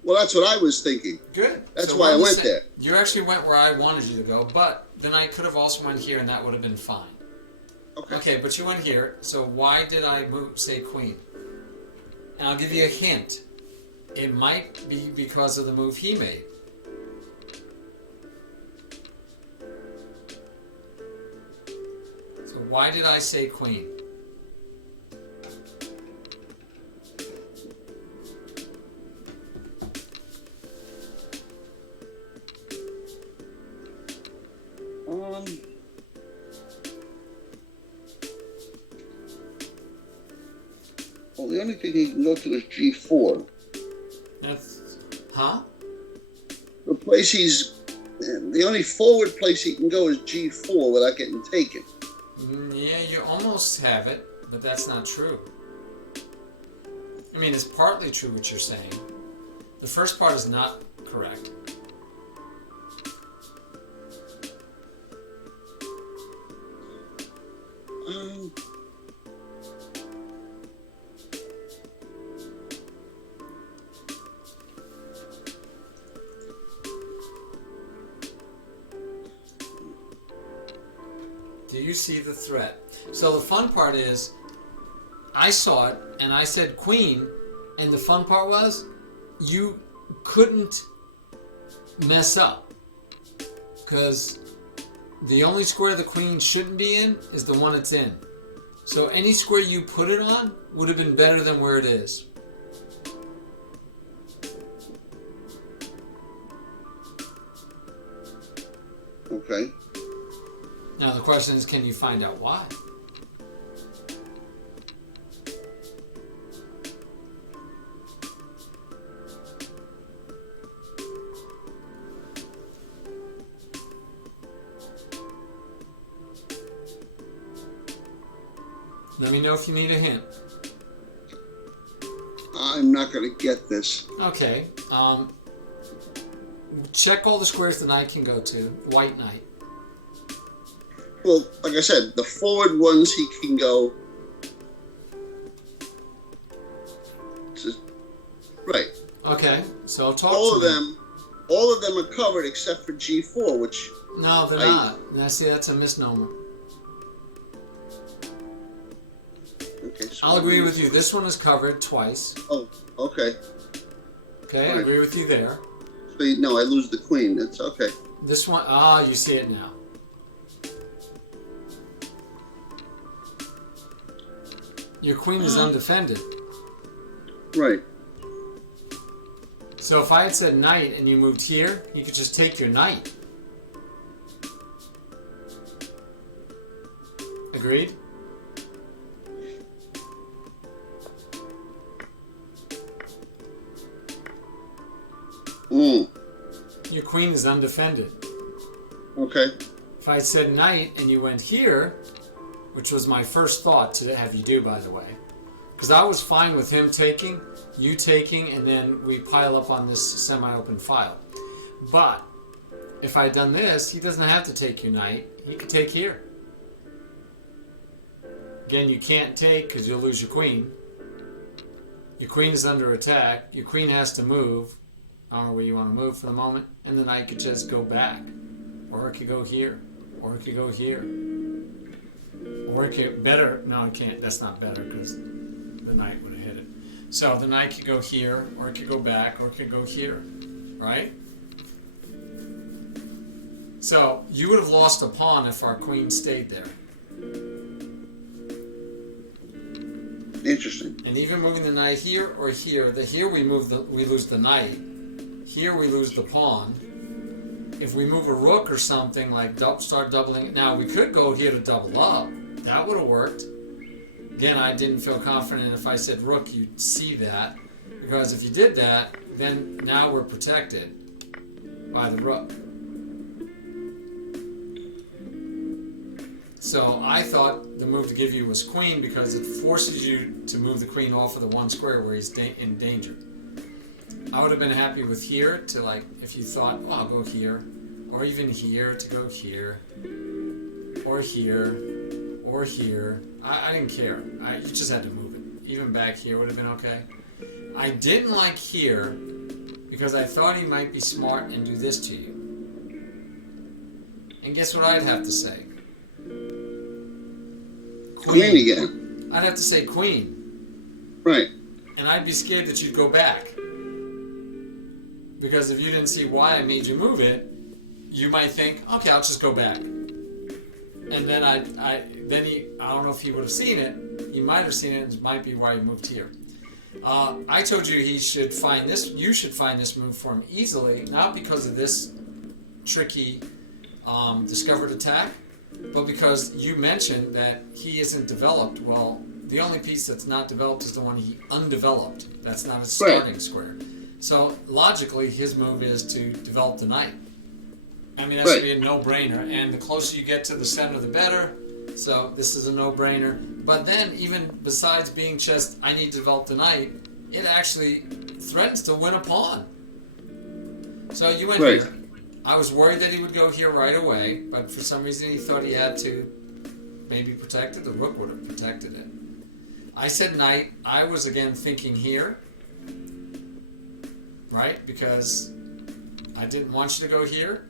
Well, that's what I was thinking. Good. That's So why we're I the went same. there. You actually went where I wanted you to go, but the knight could have also went here and that would have been fine. Okay. Okay, but you went here, so why did I say queen? And I'll give you a hint. It might be because of the move he made. So why did I say queen? Well, the only thing he can go to is G4. That's, huh? The only forward place he can go is G4 without getting taken. Yeah, you almost have it, but that's not true. I mean, it's partly true what you're saying. The first part is not correct. Um, Do you see the threat? So the fun part is, I saw it and I said queen, and the fun part was, you couldn't mess up. Because the only square the queen shouldn't be in is the one it's in. So any square you put it on would have been better than where it is. Okay. Now the question is, can you find out why? Let me know if you need a hint. I'm not going to get this. Okay. Check all the squares the knight can go to. White knight. Well, like I said, the forward ones he can go. Right. Okay. So talk All to of me. them. All of them are covered except for G4, which. No, they're not. Now, see, that's a misnomer. Okay. So I'll agree with you. This one is covered twice. Oh, okay. Okay, I Right. agree with you there. So no, I lose the queen. That's okay. This one, you see it now. Your queen is undefended. Right. So if I had said knight and you moved here, you could just take your knight. Agreed? Mm. Your queen is undefended. Okay. If I had said knight and you went here, which was my first thought to have you do, by the way, because I was fine with him taking, you taking, and then we pile up on this semi-open file. But if I had done this, he doesn't have to take your knight. He could take here. Again, you can't take because you'll lose your queen. Your queen is under attack. Your queen has to move. I don't know where you want to move for the moment. And the knight could just go back. Or it could go here. Or it could go here. Or it could, better, no it can't, that's not better because the knight would have hit it. So the knight could go here, or it could go back, or it could go here, right? So you would have lost a pawn if our queen stayed there. Interesting. And even moving the knight here or here, here we lose the knight. Here we lose the pawn. If we move a rook or something, like start doubling it. Now we could go here to double up. That would have worked. Again, I didn't feel confident if I said rook, you'd see that. Because if you did that, then now we're protected by the rook. So I thought the move to give you was queen because it forces you to move the queen off of the one square where he's in danger. I would have been happy with here to, like, if you thought, oh, I'll go here, or even here to go here, or here, or here. I didn't care. You just had to move it. Even back here would have been okay. I didn't like here because I thought he might be smart and do this to you. And guess what I'd have to say? Queen again. I'd have to say queen. Right. And I'd be scared that you'd go back. Because if you didn't see why I made you move it, you might think, okay, I'll just go back. And then I don't know if he would have seen it. He might have seen it, and it might be why he moved here. I told you he should find this. You should find this move for him easily, not because of this tricky discovered attack, but because you mentioned that he isn't developed. Well, the only piece that's not developed is the one he undeveloped. That's not a starting square. So logically, his move is to develop the knight. I mean, that should be a no-brainer. And the closer you get to the center, the better. So this is a no-brainer. But then, even besides being just, I need to develop the knight, it actually threatens to win a pawn. So you went here. I was worried that he would go here right away, but for some reason he thought he had to maybe protect it. The rook would have protected it. I said knight. I was again thinking here, right? Because I didn't want you to go here.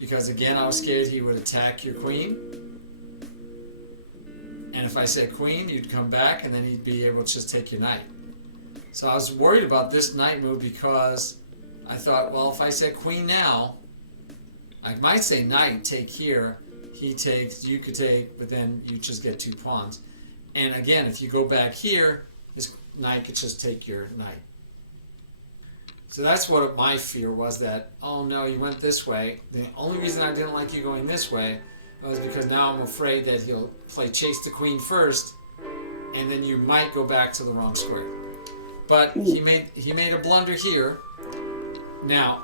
Because again, I was scared he would attack your queen. And if I said queen, you'd come back and then he'd be able to just take your knight. So I was worried about this knight move because I thought, well, if I said queen now, I might say knight, take here. He takes, you could take, but then you just get 2 pawns. And again, if you go back here, his knight could just take your knight. So that's what my fear was, that, oh no, you went this way. The only reason I didn't like you going this way was because now I'm afraid that he'll play chase the queen first, and then you might go back to the wrong square. But he made a blunder here. Now,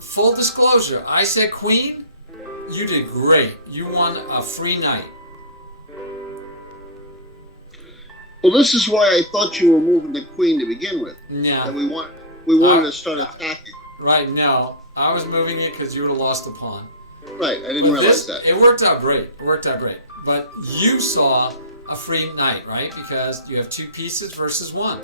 full disclosure, I said queen. You did great. You won a free knight. Well, this is why I thought you were moving the queen to begin with. Yeah. That we wanted to start attacking. Right. No, I was moving it because you would have lost a pawn. Right, I didn't realize that. It worked out great. But you saw a free knight, right? Because you have two pieces versus one.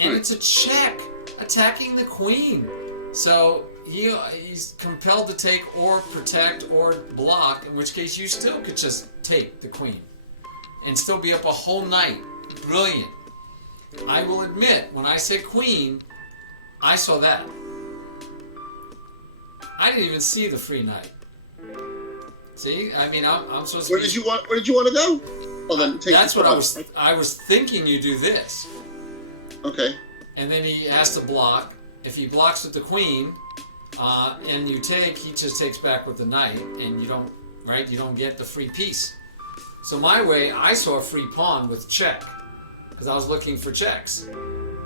And Right. it's a check, attacking the queen. So he's compelled to take or protect or block, in which case you still could just take the queen and still be up a whole night. Brilliant. I will admit, when I said queen, I saw that. I didn't even see the free knight. See, I mean, I'm supposed to. Where did you want to go? Oh, then take That's the what I pawn. was. I was thinking you do this, Okay. and then he has to block. If he blocks with the queen, and you take, he just takes back with the knight, and you don't. Right? You don't get the free piece. So my way, I saw a free pawn with check, because I was looking for checks.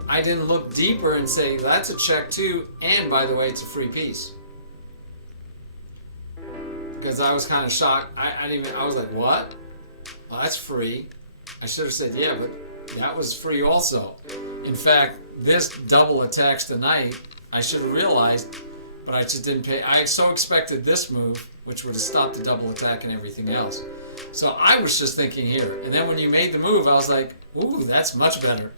I didn't look deeper and say that's a check too, and by the way, it's a free piece. Because I was kind of shocked. I didn't even. I was like, what? Well, that's free. I should have said, yeah, but that was free also. In fact, this double attacks the knight. I should have realized, but I just didn't pay. I so expected this move, which would have stopped the double attack and everything else. So I was just thinking here. And then when you made the move, I was like, ooh, that's much better.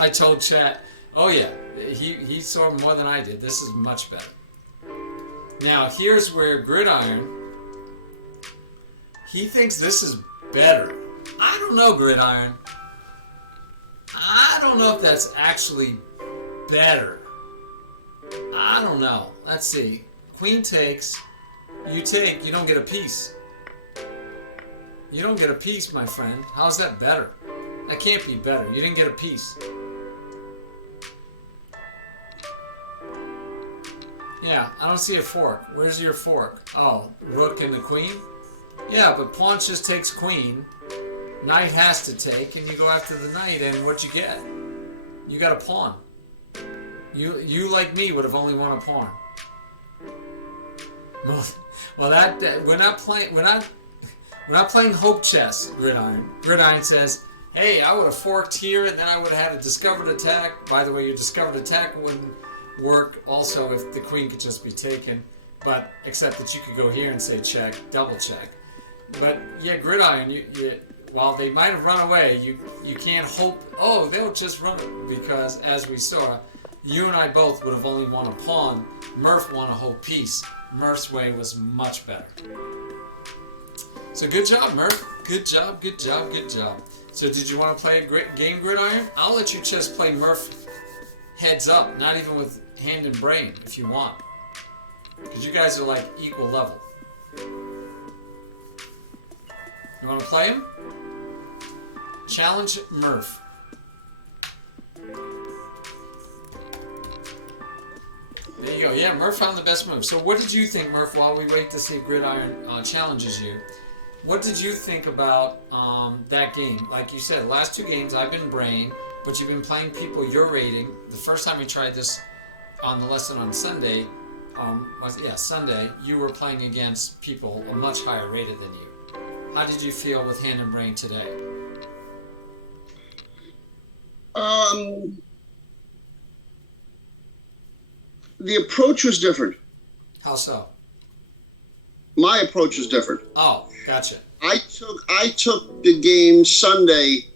I told chat, oh yeah, he saw more than I did. This is much better. Now, here's where Gridiron, he thinks this is better. I don't know, Gridiron. I don't know if that's actually better. I don't know. Let's see. Queen takes. You take. You don't get a piece. You don't get a piece, my friend. How's that better? That can't be better. You didn't get a piece. Yeah, I don't see a fork. Where's your fork? Oh, rook and the queen? Yeah, but pawn just takes queen. Knight has to take, and you go after the knight, and what you get? You got a pawn. You like me would have only won a pawn. Well, that we're not playing hope chess, Gridiron. Gridiron says, hey, I would have forked here, and then I would have had a discovered attack. By the way, your discovered attack wouldn't work also if the queen could just be taken, but except that you could go here and say check, double check. But yeah, Gridiron, you while they might have run away, you can't hope, oh, they'll just run it, because as we saw, you and I both would have only won a pawn. Murph won a whole piece. Murph's way was much better. So good job, Murph. Good job, good job, good job. So did you want to play a game, Gridiron? I'll let you just play Murph heads up, not even with hand and brain, if you want. Because you guys are like equal level. You want to play him? Challenge Murph. There you go. Yeah, Murph found the best move. So what did you think, Murph, while we wait to see if Gridiron challenges you? What did you think about that game? Like you said, the last two games I've been brain, but you've been playing people your rating. The first time you tried this on the lesson on Sunday, Sunday, you were playing against people a much higher rated than you. How did you feel with hand and brain today? The approach was different. How so? My approach was different. Oh, gotcha. I took the game Sunday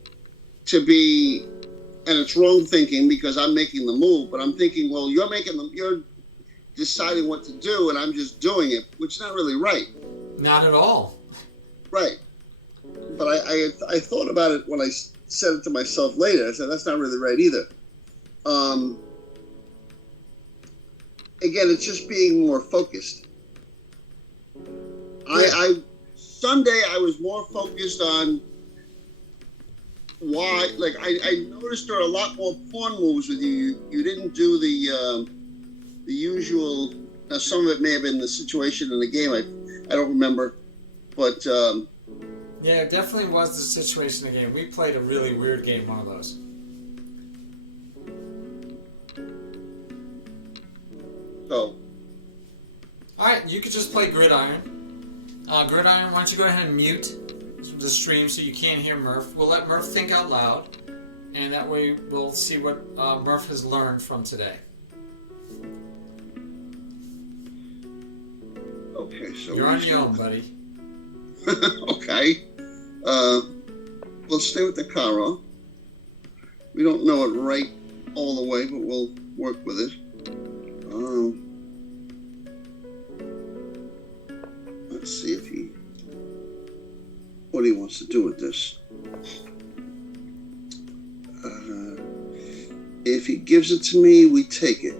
to be, and it's wrong thinking because I'm making the move, but I'm thinking, well, you're deciding what to do, and I'm just doing it, which is not really right. Not at all. Right. But I thought about it when I said it to myself later. I said, that's not really right either. Again, it's just being more focused. Sunday I was more focused on why. Like I noticed there are a lot more pawn moves with you. You didn't do the usual. Now some of it may have been the situation in the game. I don't remember, but Yeah, it definitely was the situation again. We played a really weird game, one of those. so All right, you could just play Gridiron. Gridiron, why don't you go ahead and mute the stream so you can't hear Murph. We'll let Murph think out loud, and that way we'll see what Murph has learned from today. okay. So You're on your own, buddy. okay. Let's stay with the Kara. We don't know it right all the way, but we'll work with it. Let's see what he wants to do with this. If he gives it to me, we take it.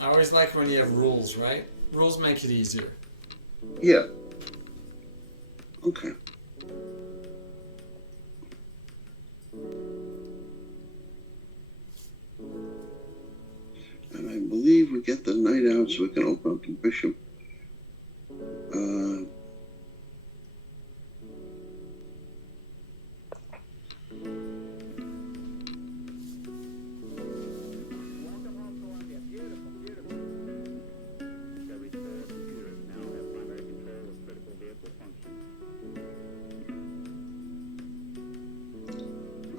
I always like when you have rules, right? Rules make it easier. Yeah. Okay. And I believe we get the knight out so we can open up the bishop. Welcome home, Columbia. Beautiful, beautiful. Discovery 4 computers now have primary control of critical vehicle functions.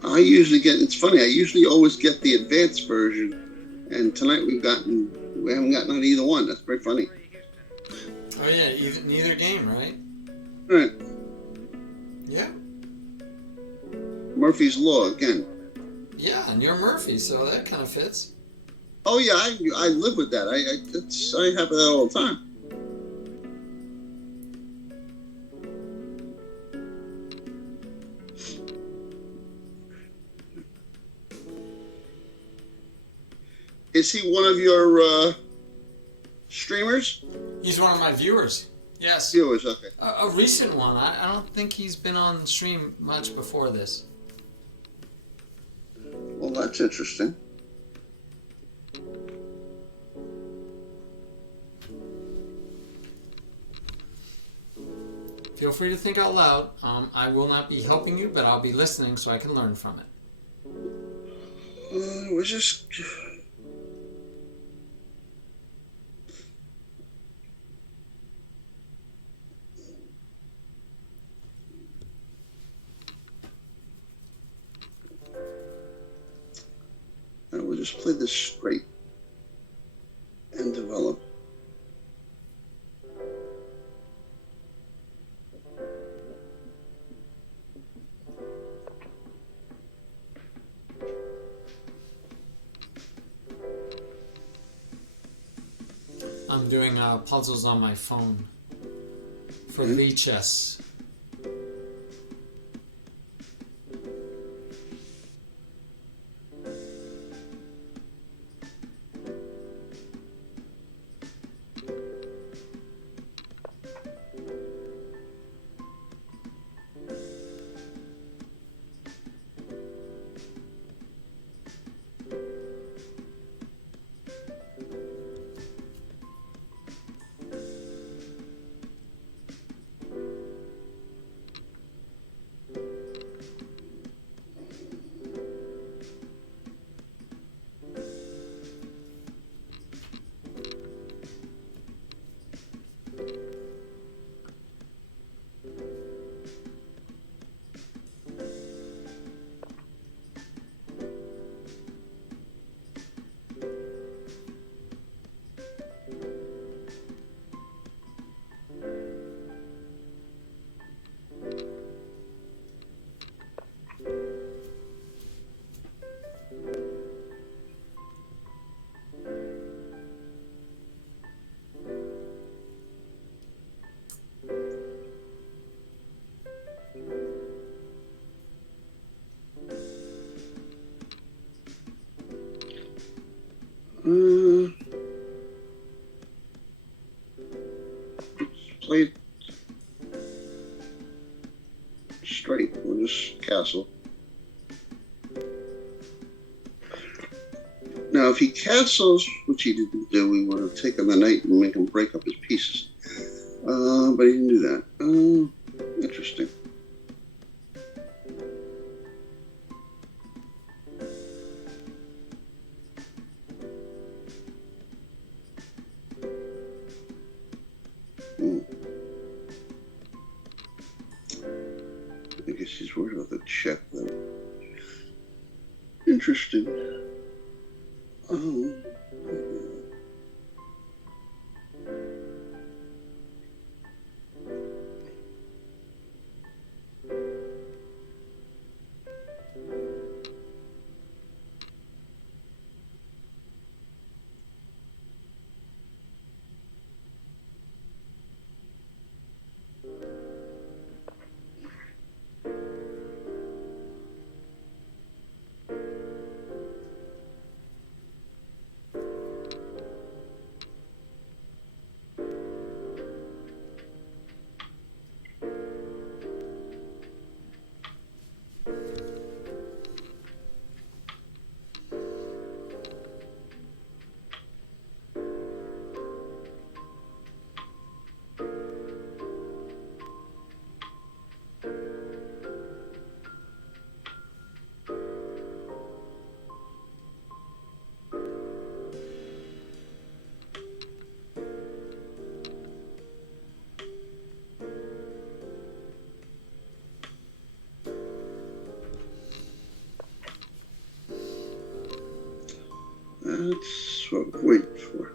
I usually get, it's funny, I usually always get the advanced version, and tonight we haven't gotten on either one. That's very funny. Oh yeah, neither game, right? All right. Yeah. Murphy's Law again. Yeah, and you're Murphy, so that kind of fits. Oh yeah, I live with that. I have that all the time. Is he one of your streamers? He's one of my viewers. Yes. Viewers, okay. A recent one. I don't think he's been on stream much before this. Well, that's interesting. Feel free to think out loud. I will not be helping you, but I'll be listening so I can learn from it. We're just. We'll just play this straight and develop. I'm doing puzzles on my phone for Mhm. Lichess. Let's play straight. We'll just castle. Now, if he castles, which he didn't do, we would have taken the knight and make him break up his pieces. But he didn't do that. Interesting. I guess he's worried about the check then. Interesting. That's what I'm waiting for.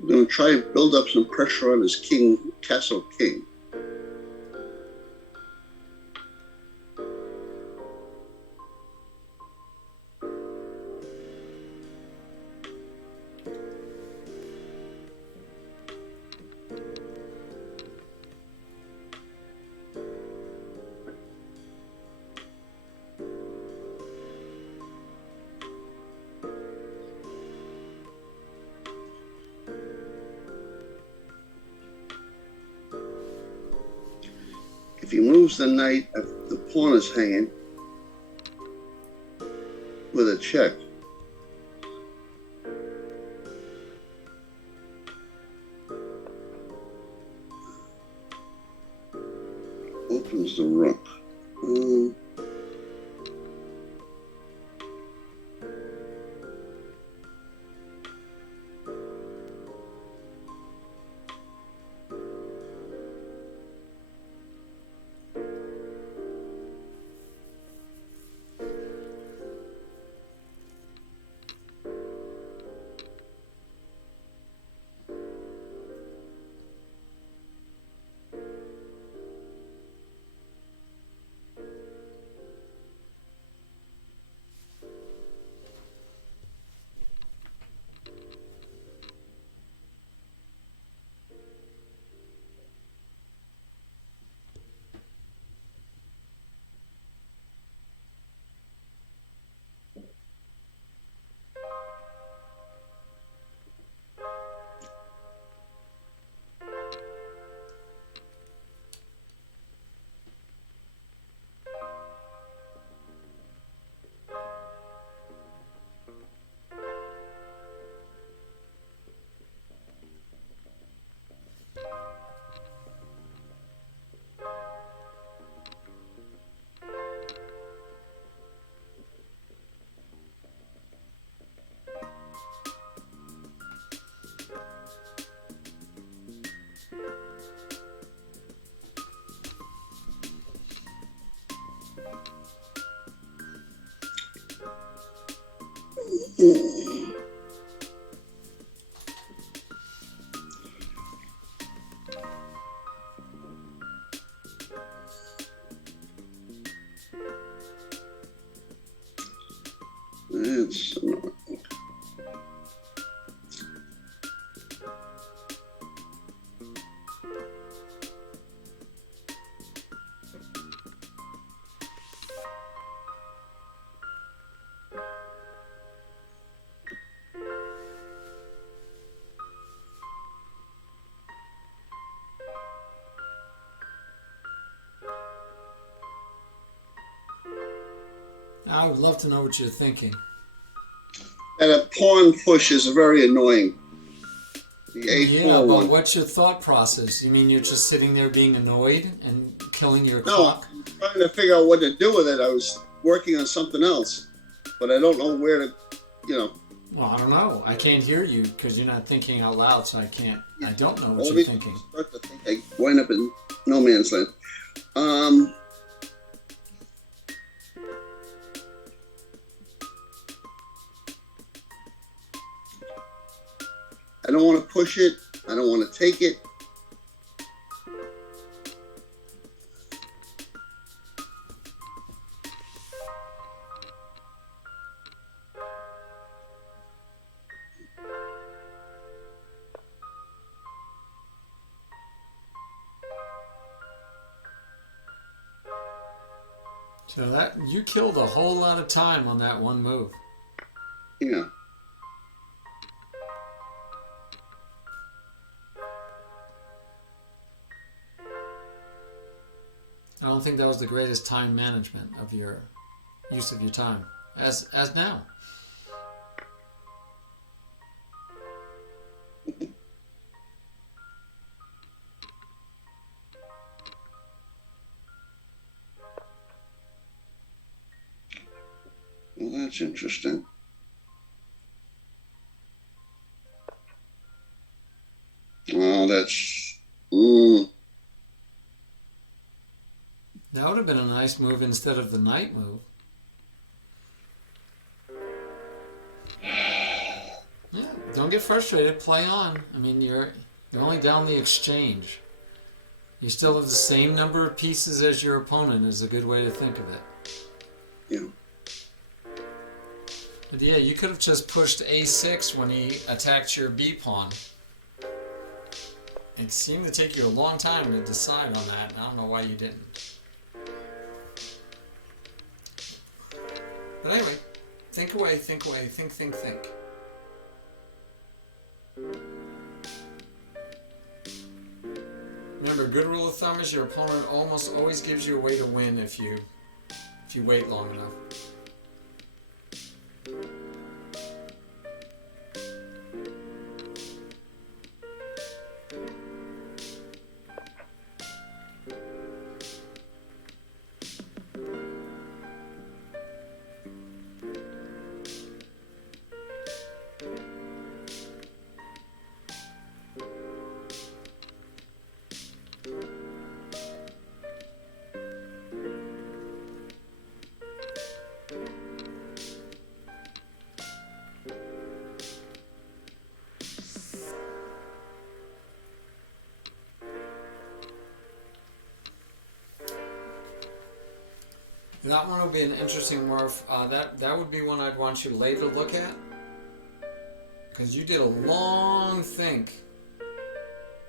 I'm going to try and build up some pressure on his king, castle king. If he moves the knight, the pawn is hanging with a check. Opens the rook. It's annoying. I would love to know what you're thinking. And a pawn push is very annoying. The Yeah, A4 but one. what's your thought process? You mean you're just sitting there being annoyed and killing your No, clock? I'm trying to figure out what to do with it. I was working on something else, but I don't know where to, you know. Well, I don't know. I can't hear you because you're not thinking out loud, so I can't. I don't know what Let you're me thinking. start to think. I wind up in no man's land. I don't want to push it. I don't want to take it. So that you killed a whole lot of time on that one move. Yeah. I don't think that was the greatest time management of your use of your time as now. Well, that's interesting. Oh, that's. That would have been a nice move instead of the knight move. Yeah, don't get frustrated. Play on. I mean, you're only down the exchange. You still have the same number of pieces as your opponent is a good way to think of it. Yeah. But yeah, you could have just pushed a6 when he attacked your b pawn. It seemed to take you a long time to decide on that, and I don't know why you didn't. But anyway, think away, think, think. Remember, a good rule of thumb is your opponent almost always gives you a way to win if you wait long enough. That one would be an interesting morph. That would be one I'd want you later to look at, because you did a long think,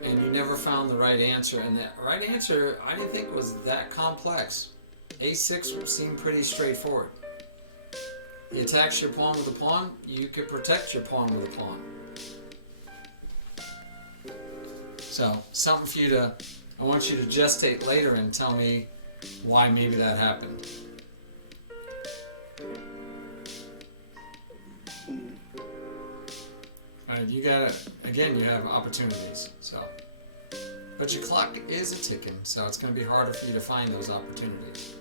and you never found the right answer. And that right answer, I didn't think was that complex. A6 seemed pretty straightforward. He attacks your pawn with a pawn. You could protect your pawn with a pawn. So something for you to. I want you to gestate later and tell me why maybe that happened. Alright, you got it. Again, you have opportunities. So, but your clock is a ticking, so it's going to be harder for you to find those opportunities.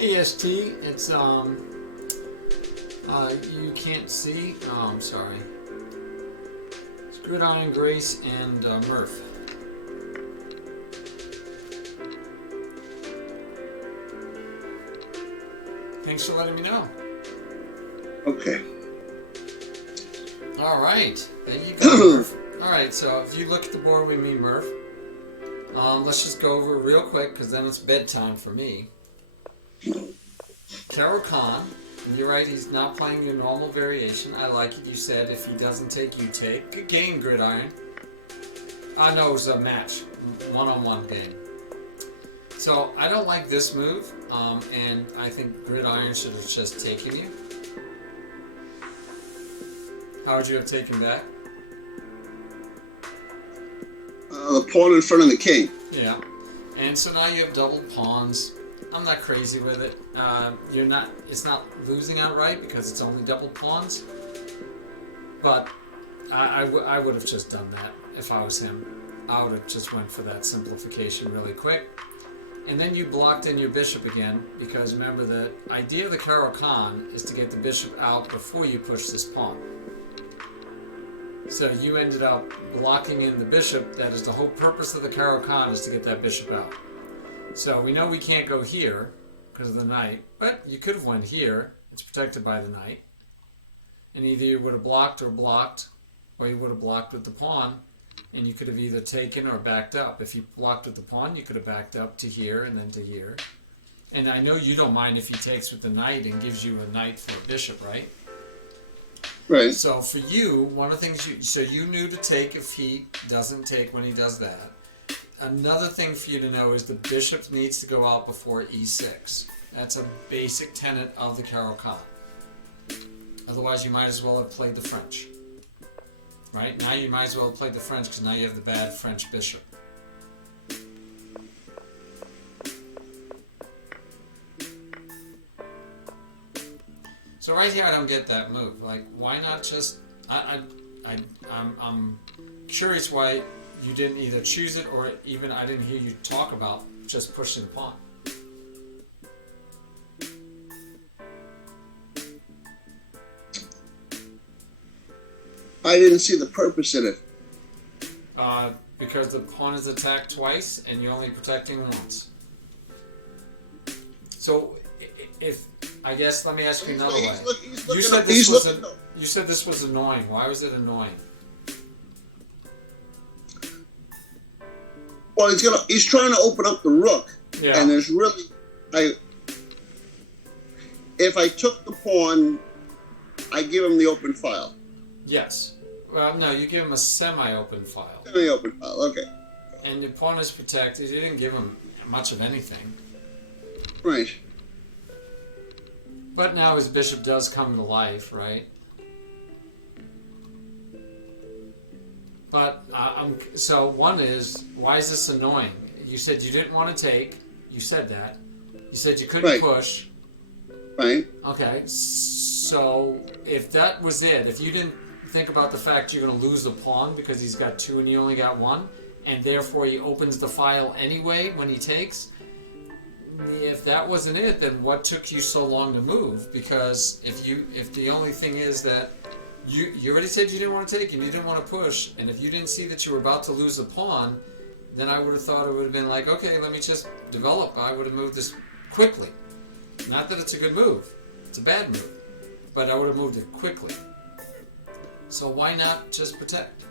AST. It's you can't see. Oh, I'm sorry. It's Gridiron, Grace, and Murph. Thanks for letting me know. Okay. All right, there you go, Murph. All right, so if you look at the board with me, Murph, let's just go over it real quick because then it's bedtime for me. Caro-Kann, and you're right, he's not playing your normal variation. I like it. You said if he doesn't take, you take. Good game, Gridiron. I know it was a match, one-on-one game. So I don't like this move, and I think Gridiron should have just taken you. How would you have taken that? The pawn in front of the king. Yeah. And so now you have doubled pawns. I'm not crazy with it. You're not. It's not losing outright because it's only doubled pawns. But I would have just done that if I was him. I would have just went for that simplification really quick. And then you blocked in your bishop again because remember the idea of the Caro-Kann is to get the bishop out before you push this pawn. So you ended up blocking in the bishop. That is the whole purpose of the Caro-Kann is to get that bishop out. So we know we can't go here because of the knight, but you could have went here. It's protected by the knight. And either you would have blocked, or you would have blocked with the pawn, and you could have either taken or backed up. If you blocked with the pawn, you could have backed up to here and then to here. And I know you don't mind if he takes with the knight and gives you a knight for a bishop, right? Right. So for you, one of the things you knew to take if he doesn't take when he does that. Another thing for you to know is the bishop needs to go out before e6. That's a basic tenet of the Caro-Kann. Otherwise, you might as well have played the French. Right? Now you might as well have played the French because now you have the bad French bishop. So right here, I don't get that move. Like, why not just? I'm curious why you didn't either choose it or even I didn't hear you talk about just pushing the pawn. I didn't see the purpose in it. Because the pawn is attacked twice and you're only protecting once. So, if I guess let me ask you another way. You said this was annoying. Why was it annoying? Well, he's trying to open up the rook, Yeah. and there's really, if I took the pawn, I give him the open file. Yes. Well, no, you give him a semi-open file. Semi-open file, okay. And your pawn is protected. You didn't give him much of anything. Right. But now his bishop does come to life, right? But so one is, why is this annoying? You said you didn't want to take. You said that. You said you couldn't Right. push. Right. Okay. So if that was it, if you didn't think about the fact you're going to lose the pawn because he's got two and you only got one, and therefore he opens the file anyway when he takes. If that wasn't it, then what took you so long to move? Because if the only thing is that you already said you didn't want to take and you didn't want to push, and if you didn't see that you were about to lose the pawn, then I would have thought it would have been like, okay, let me just develop. I would have moved this quickly. Not that it's a good move. It's a bad move. But I would have moved it quickly. So why not just protect?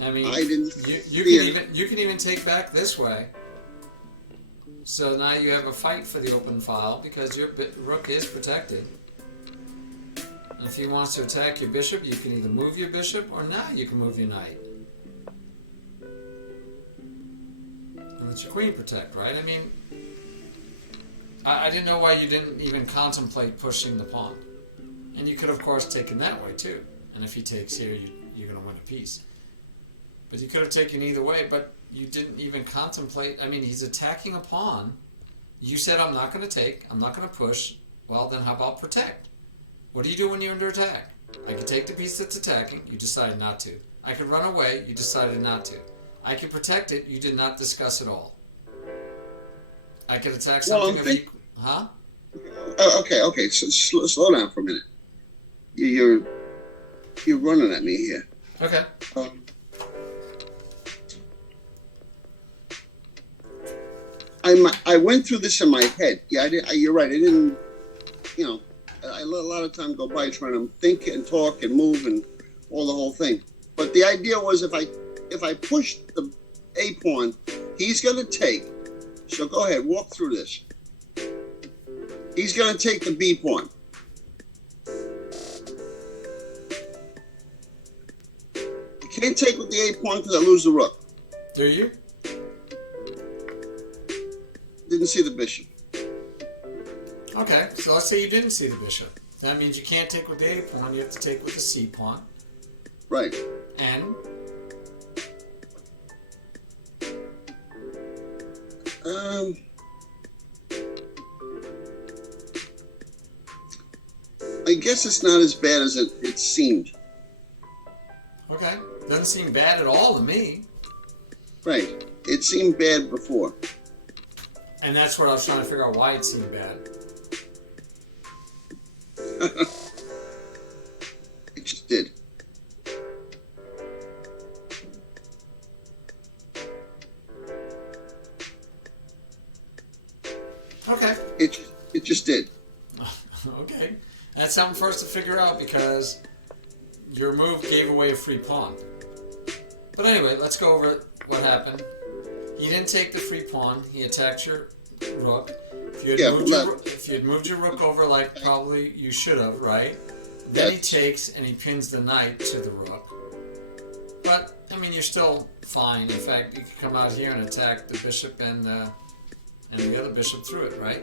I mean, I didn't you can even take back this way. So now you have a fight for the open file because your rook is protected. And if he wants to attack your bishop, you can either move your bishop or now you can move your knight. And let your queen protect, right? I mean, I didn't know why you didn't even contemplate pushing the pawn. And you could, of course, taken that way too. And if he takes here, you're going to win a piece. But you could have taken either way, but you didn't even contemplate. I mean, he's attacking a pawn. You said, I'm not going to take. I'm not going to push. Well, then how about protect? What do you do when you're under attack? I could take the piece that's attacking. You decided not to. I could run away. You decided not to. I could protect it. You did not discuss at all. I could attack something of equal. Huh? Okay. So slow down for a minute. You're running at me here. Okay. I went through this in my head. Yeah, you're right. I didn't. I let a lot of time go by trying to think and talk and move and all the whole thing. But the idea was if I push the A pawn, he's going to take. So go ahead, walk through this. He's going to take the B pawn. I can't take with the A pawn because I lose the rook. Do you? Didn't see the bishop. Okay, so let's say you didn't see the bishop. That means you can't take with the A pawn. You have to take with the C pawn. Right. And I guess it's not as bad as it seemed. okay, doesn't seem bad at all to me. Right. It seemed bad before. And that's what I was trying to figure out why it seemed bad. It just did. Okay. It just did. Okay. That's something for us to figure out because your move gave away a free pawn. But anyway, let's go over what happened. He didn't take the free pawn. He attacked your rook. If you had moved your rook over like probably you should have, right? Then he takes and he pins the knight to the rook. But, I mean, you're still fine. In fact, you could come out here and attack the bishop and the other bishop through it, right?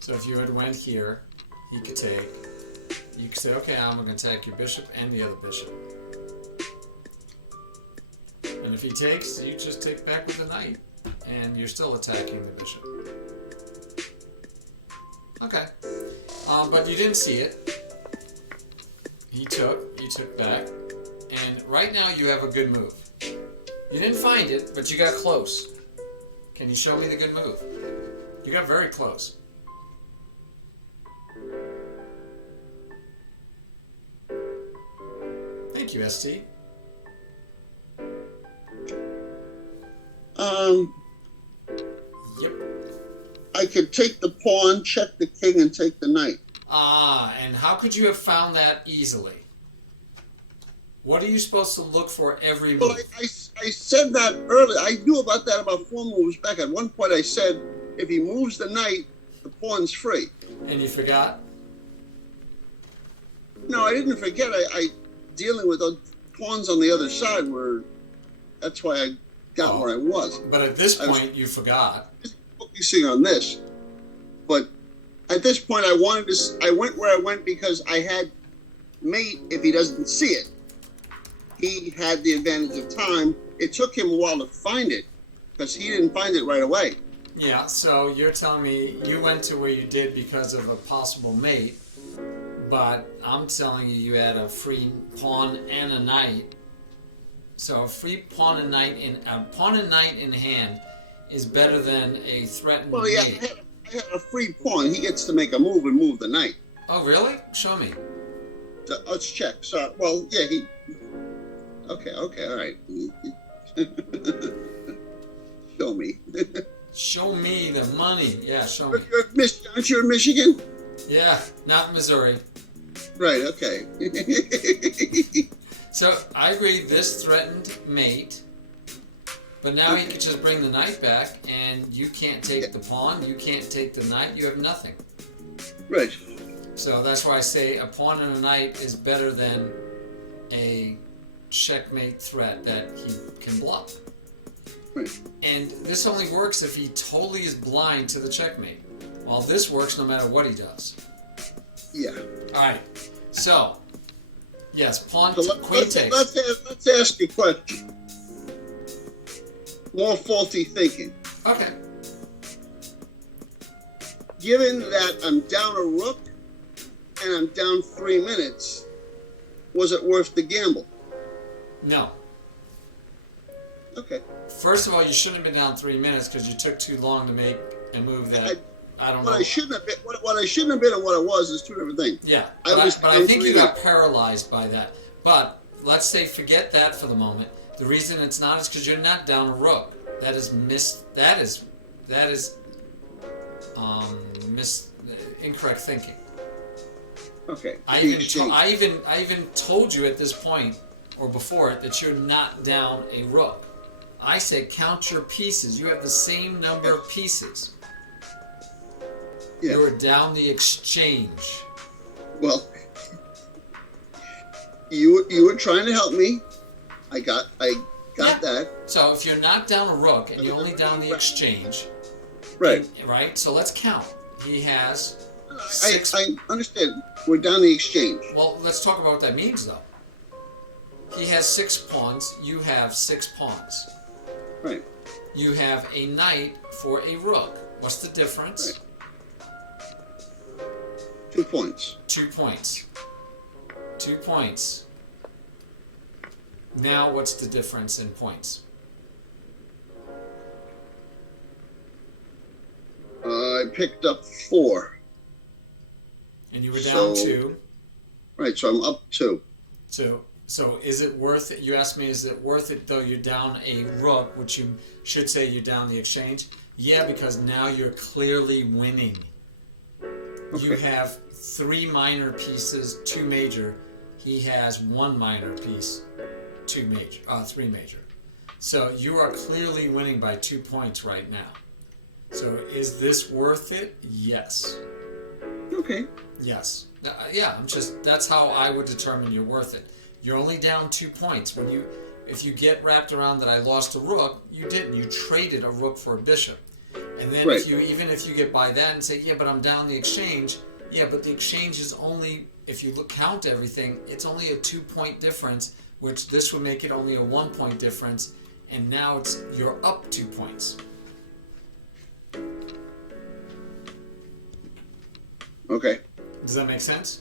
So if you had went here, he could take. You could say, okay, I'm going to attack your bishop and the other bishop. And if he takes, you just take back with the knight. And you're still attacking the bishop. Okay. But you didn't see it. You took back. And right now you have a good move. You didn't find it, but you got close. Can you show me the good move? You got very close. Thank you, ST. Yep. I could take the pawn, check the king, and take the knight. And how could you have found that easily? What are you supposed to look for every move? Well, I said that earlier. I knew about that about 4 moves back. At one point I said, if he moves the knight, the pawn's free. And you forgot? No, I didn't forget. I dealing with the pawns on the other side that's why I got where I was. But at this point, you forgot. Focusing on this. But at this point, I went where I went because I had mate, if he doesn't see it. He had the advantage of time. It took him a while to find it because he didn't find it right away. Yeah, so you're telling me you went to where you did because of a possible mate, but I'm telling you had a free pawn and a knight. So a free pawn and knight in hand is better than a threatened mate. I had a free pawn. He gets to make a move and move the knight. Oh, really? Show me. So, let's check. So, well, yeah, he... Okay, all right. Show me. Show me the money. Yeah, show me. Aren't you in Michigan? Yeah, not Missouri. Right, okay. So, I agree, this threatened mate, but now he could just bring the knight back, and you can't take the pawn, you can't take the knight, you have nothing. Right. So that's why I say a pawn and a knight is better than a checkmate threat that he can bluff. Right. And this only works if he totally is blind to the checkmate. While this works no matter what he does. Yeah. Alright, so, yes, pawn, So queen takes. let's ask a question. More faulty thinking. Okay. Given that I'm down a rook and I'm down 3 minutes, was it worth the gamble? No. Okay. First of all, you shouldn't have been down 3 minutes because you took too long to make a move that I don't know. What I shouldn't have been, what I shouldn't have been, and what it was is two different things. Yeah, I but was I think you angry got paralyzed by that. But let's say forget that for the moment. The reason it's not is because you're not down a rook. That is incorrect thinking. Okay. I The even exchange. I even told you at this point or before it that you're not down a rook. I said count your pieces. You have the same number of pieces. Yeah. You are down the exchange. Well, you were trying to help me. I got Yeah. that. So if you're not down a rook and you're only down the exchange, Right. right? So let's count. He has I, six. I understand. We're down the exchange. Well, let's talk about what that means, though. He has 6 pawns. You have 6 pawns. Right. You have a knight for a rook. What's the difference? Right. 2 points. 2 points. 2 points. Now, what's the difference in points? I picked up 4. And you were down So- 2. Right. So I'm up 2. So is it worth it? You asked me, is it worth it though you're down a rook, which you should say you're down the exchange? Yeah, because now you're clearly winning. You Okay. have 3 minor pieces, 2 major. He has 1 minor piece, 3 major. So you are clearly winning by 2 points right now. So is this worth it? Yes. Okay. Yes. Yeah, that's how I would determine you're worth it. You're only down 2 points. If you get wrapped around that I lost a rook, you didn't. You traded a rook for a bishop. And then Right. even if you get by that and say, yeah, but I'm down the exchange, yeah, but the exchange is only, if you count everything, it's only a 2-point difference, which this would make it only a 1-point difference, and now you're up 2 points. Okay. Does that make sense?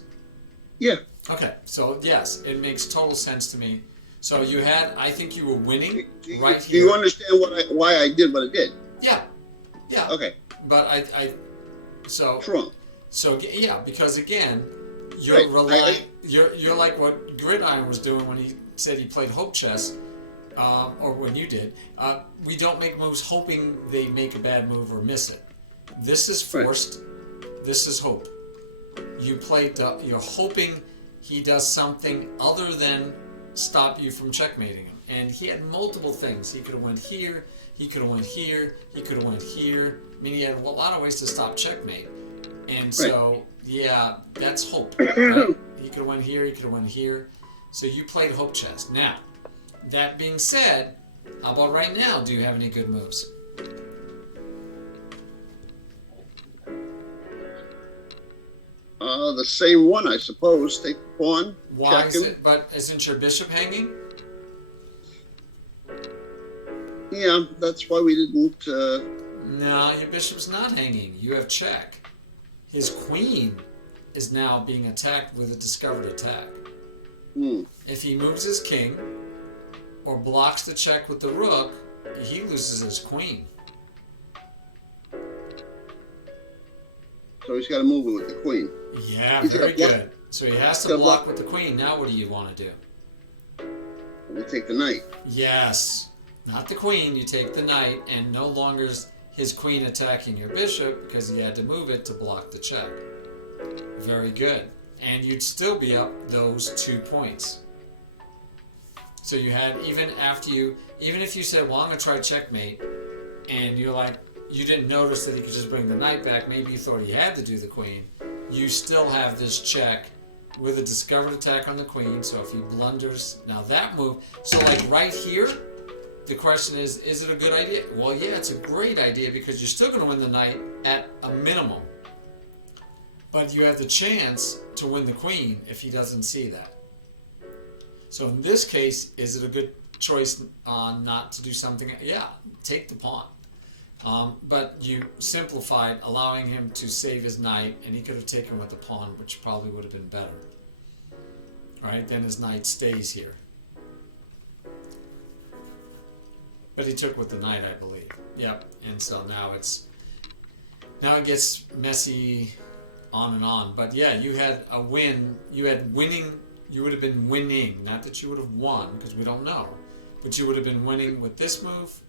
Yeah. Okay, so yes, it makes total sense to me. So I think you were winning right Do you here. understand why I did what I did? Yeah. Okay. But so What's wrong? yeah, because again, you're Right, relying. You're like what Gridiron was doing when he said he played hope chess, or when you did. We don't make moves hoping they make a bad move or miss it. This is Right. forced. This is hope. You're hoping he does something other than stop you from checkmating him. And he had multiple things. He could have went here. He could have went here. He could have went here. I mean, he had a lot of ways to stop checkmate. And so, yeah, that's hope. Right? He could have went here. He could have went here. So you played hope chess. Now, that being said, how about right now? Do you have any good moves? The same one, I suppose. Take the pawn. Why check is him. it? But isn't your bishop hanging? Yeah, that's why we didn't. No, your bishop's not hanging. You have check. His queen is now being attacked with a discovered attack. If he moves his king or blocks the check with the rook, he loses his queen. So he's got to move it with the queen. Yeah, He's very gonna block- good. So he has to gonna block block- with the queen. Now what do you want to do? We'll take the knight. Yes. Not the queen. You take the knight, and no longer is his queen attacking your bishop because he had to move it to block the check. Very good. And you'd still be up those 2 points. So you had, even if you said, well, I'm going to try checkmate, and you're like, you didn't notice that he could just bring the knight back, maybe you thought he had to do the queen, you still have this check with a discovered attack on the queen, so if he blunders, now that move, so like right here, the question is it a good idea? Well, yeah, it's a great idea because you're still going to win the knight at a minimum. But you have the chance to win the queen if he doesn't see that. So in this case, is it a good choice not to do something? Yeah, take the pawn. But you simplified, allowing him to save his knight, and he could have taken with the pawn, which probably would have been better. right? Then his knight stays here. But he took with the knight, I believe. Yep. And so now it gets messy on and on. But yeah, you had a win. You had winning. You would have been winning. Not that you would have won, because we don't know. But you would have been winning with this move,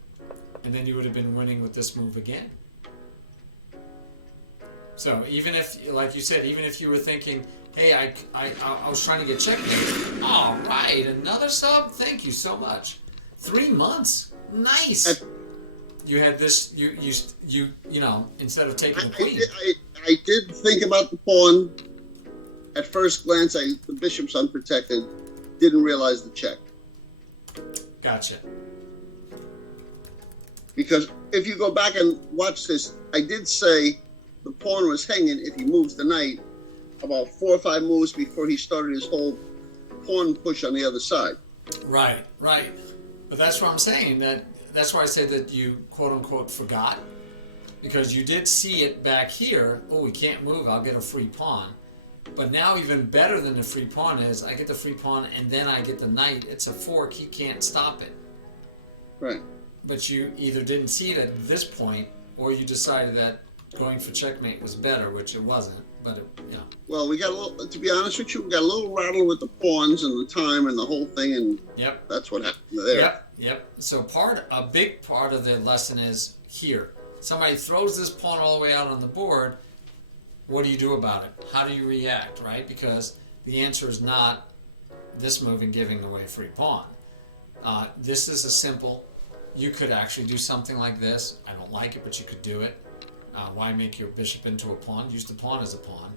and then you would have been winning with this move again. So even if, like you said, even if you were thinking, hey, I was trying to get checkmate. All right, another sub. Thank you so much. 3 months. Nice. You had this. You know, instead of taking the queen. I did think about the pawn. At first glance, the bishop's unprotected. Didn't realize the check. Gotcha. Because if you go back and watch this, I did say the pawn was hanging if he moves the knight about 4 or 5 moves before he started his whole pawn push on the other side. Right. But that's what I'm saying. That's why I said that you quote unquote forgot, because you did see it back here. Oh, we can't move. I'll get a free pawn. But now even better than the free pawn is I get the free pawn and then I get the knight. It's a fork. He can't stop it. Right. But you either didn't see it at this point, or you decided that going for checkmate was better, which it wasn't. But yeah. Well, we got a little. To be honest with you, we got a little rattled with the pawns and the time and the whole thing, and Yep. that's what happened there. Yep. So a big part of the lesson is here. Somebody throws this pawn all the way out on the board. What do you do about it? How do you react, right? Because the answer is not this move and giving away free pawn. This is a simple. You could actually do something like this. I don't like it, but you could do it. Why make your bishop into a pawn? Use the pawn as a pawn.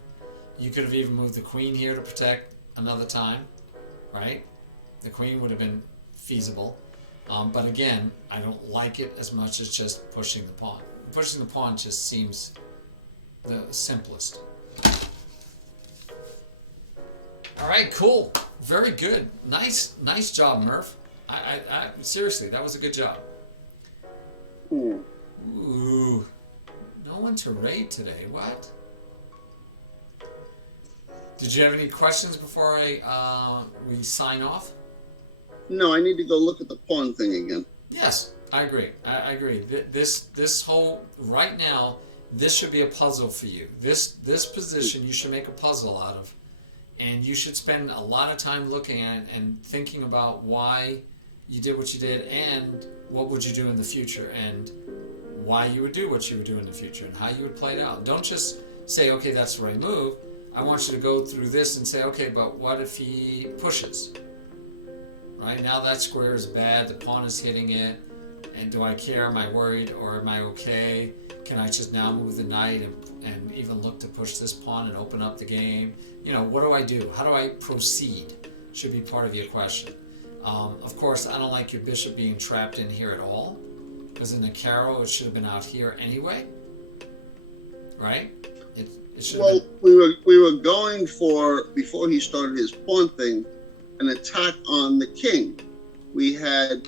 You could have even moved the queen here to protect another time, right? The queen would have been feasible. But again, I don't like it as much as just pushing the pawn. Pushing the pawn just seems the simplest. All right, cool. Very good. Nice job, Murph. I seriously, that was a good job. Ooh, no one to raid today. What? Did you have any questions before we sign off? No, I need to go look at the pawn thing again. Yes, I agree. I agree. This whole right now, this should be a puzzle for you. This position you should make a puzzle out of, and you should spend a lot of time looking at it and thinking about why you did what you did and what would you do in the future and why you would do what you would do in the future and how you would play it out. Don't just say, okay, that's the right move. I want you to go through this and say, okay, but what if he pushes? Right now that square is bad. The pawn is hitting it. And do I care? Am I worried or am I okay? Can I just now move the knight and even look to push this pawn and open up the game? You know, what do I do? How do I proceed? Should be part of your question. Of course, I don't like your bishop being trapped in here at all, because in the Caro it should have been out here anyway, right? It should. Well, we were going for, before he started his pawn thing, an attack on the king. We had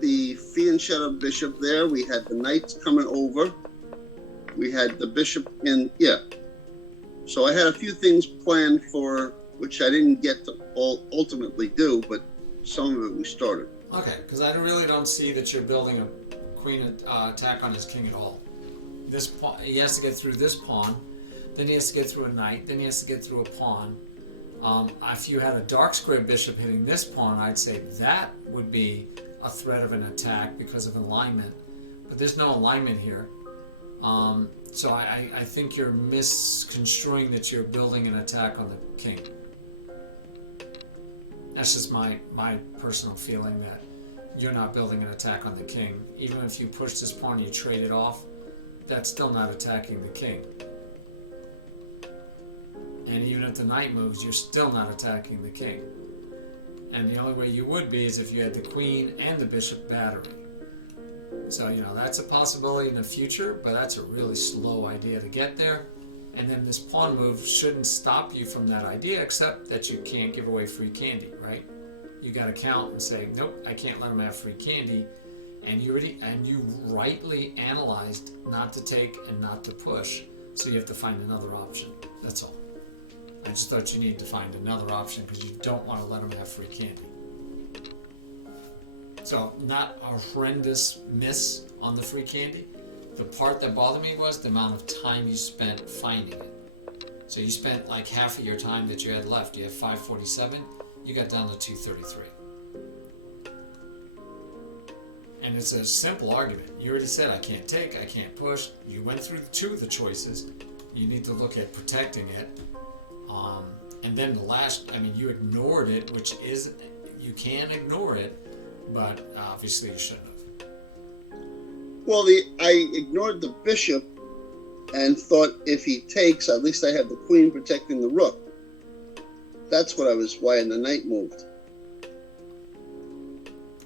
the fianchetto bishop there. We had the knights coming over. We had the bishop in, So I had a few things planned for, which I didn't get to ultimately do, but some of it we started. Okay, because I really don't see that you're building a queen attack on his king at all. This pawn, he has to get through this pawn, then he has to get through a knight, then he has to get through a pawn. If you had a dark square bishop hitting this pawn, I'd say that would be a threat of an attack because of alignment. But there's no alignment here. So I think you're misconstruing that you're building an attack on the king. That's just my personal feeling, that you're not building an attack on the king. Even if you push this pawn and you trade it off, that's still not attacking the king. And even if the knight moves, you're still not attacking the king. And the only way you would be is if you had the queen and the bishop battering. So, you know, that's a possibility in the future, but that's a really slow idea to get there. And then this pawn move shouldn't stop you from that idea, except that you can't give away free candy, right? You got to count and say, nope, I can't let him have free candy. And you rightly analyzed not to take and not to push. So you have to find another option. That's all. I just thought you needed to find another option because you don't want to let them have free candy. So, not a horrendous miss on the free candy. The part that bothered me was the amount of time you spent finding it. So you spent like half of your time that you had left. You have 547. You got down to 233. And it's a simple argument. You already said I can't take, I can't push. You went through two of the choices. You need to look at protecting it. And then the last, you ignored it, which is, you can ignore it, but obviously you shouldn't have. Well, I ignored the bishop and thought if he takes, at least I have the queen protecting the rook. That's what I was, why the knight moved.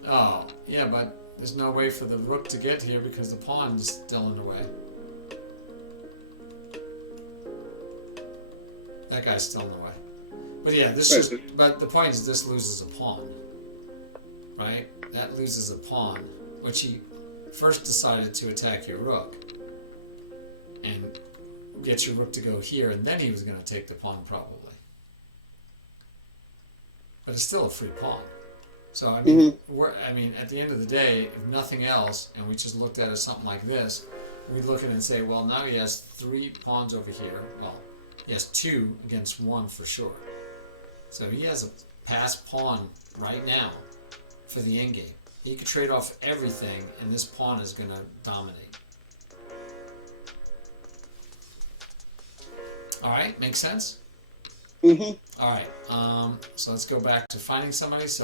Oh, yeah, but there's no way for the rook to get here because the pawn is still in the way. That guy's still in the way. But yeah, but the point is this loses a pawn. Right? That loses a pawn, which he first decided to attack your rook and get your rook to go here, and then he was going to take the pawn probably. But it's still a free pawn. So at the end of the day, if nothing else, and we just looked at it something like this, we look at it and say, well, now he has 3 pawns over here. Well, he has 2 against 1 for sure. So he has a passed pawn right now for the endgame. He could trade off everything, and this pawn is going to dominate. All right, makes sense? Mm-hmm. All right, so let's go back to finding somebody. So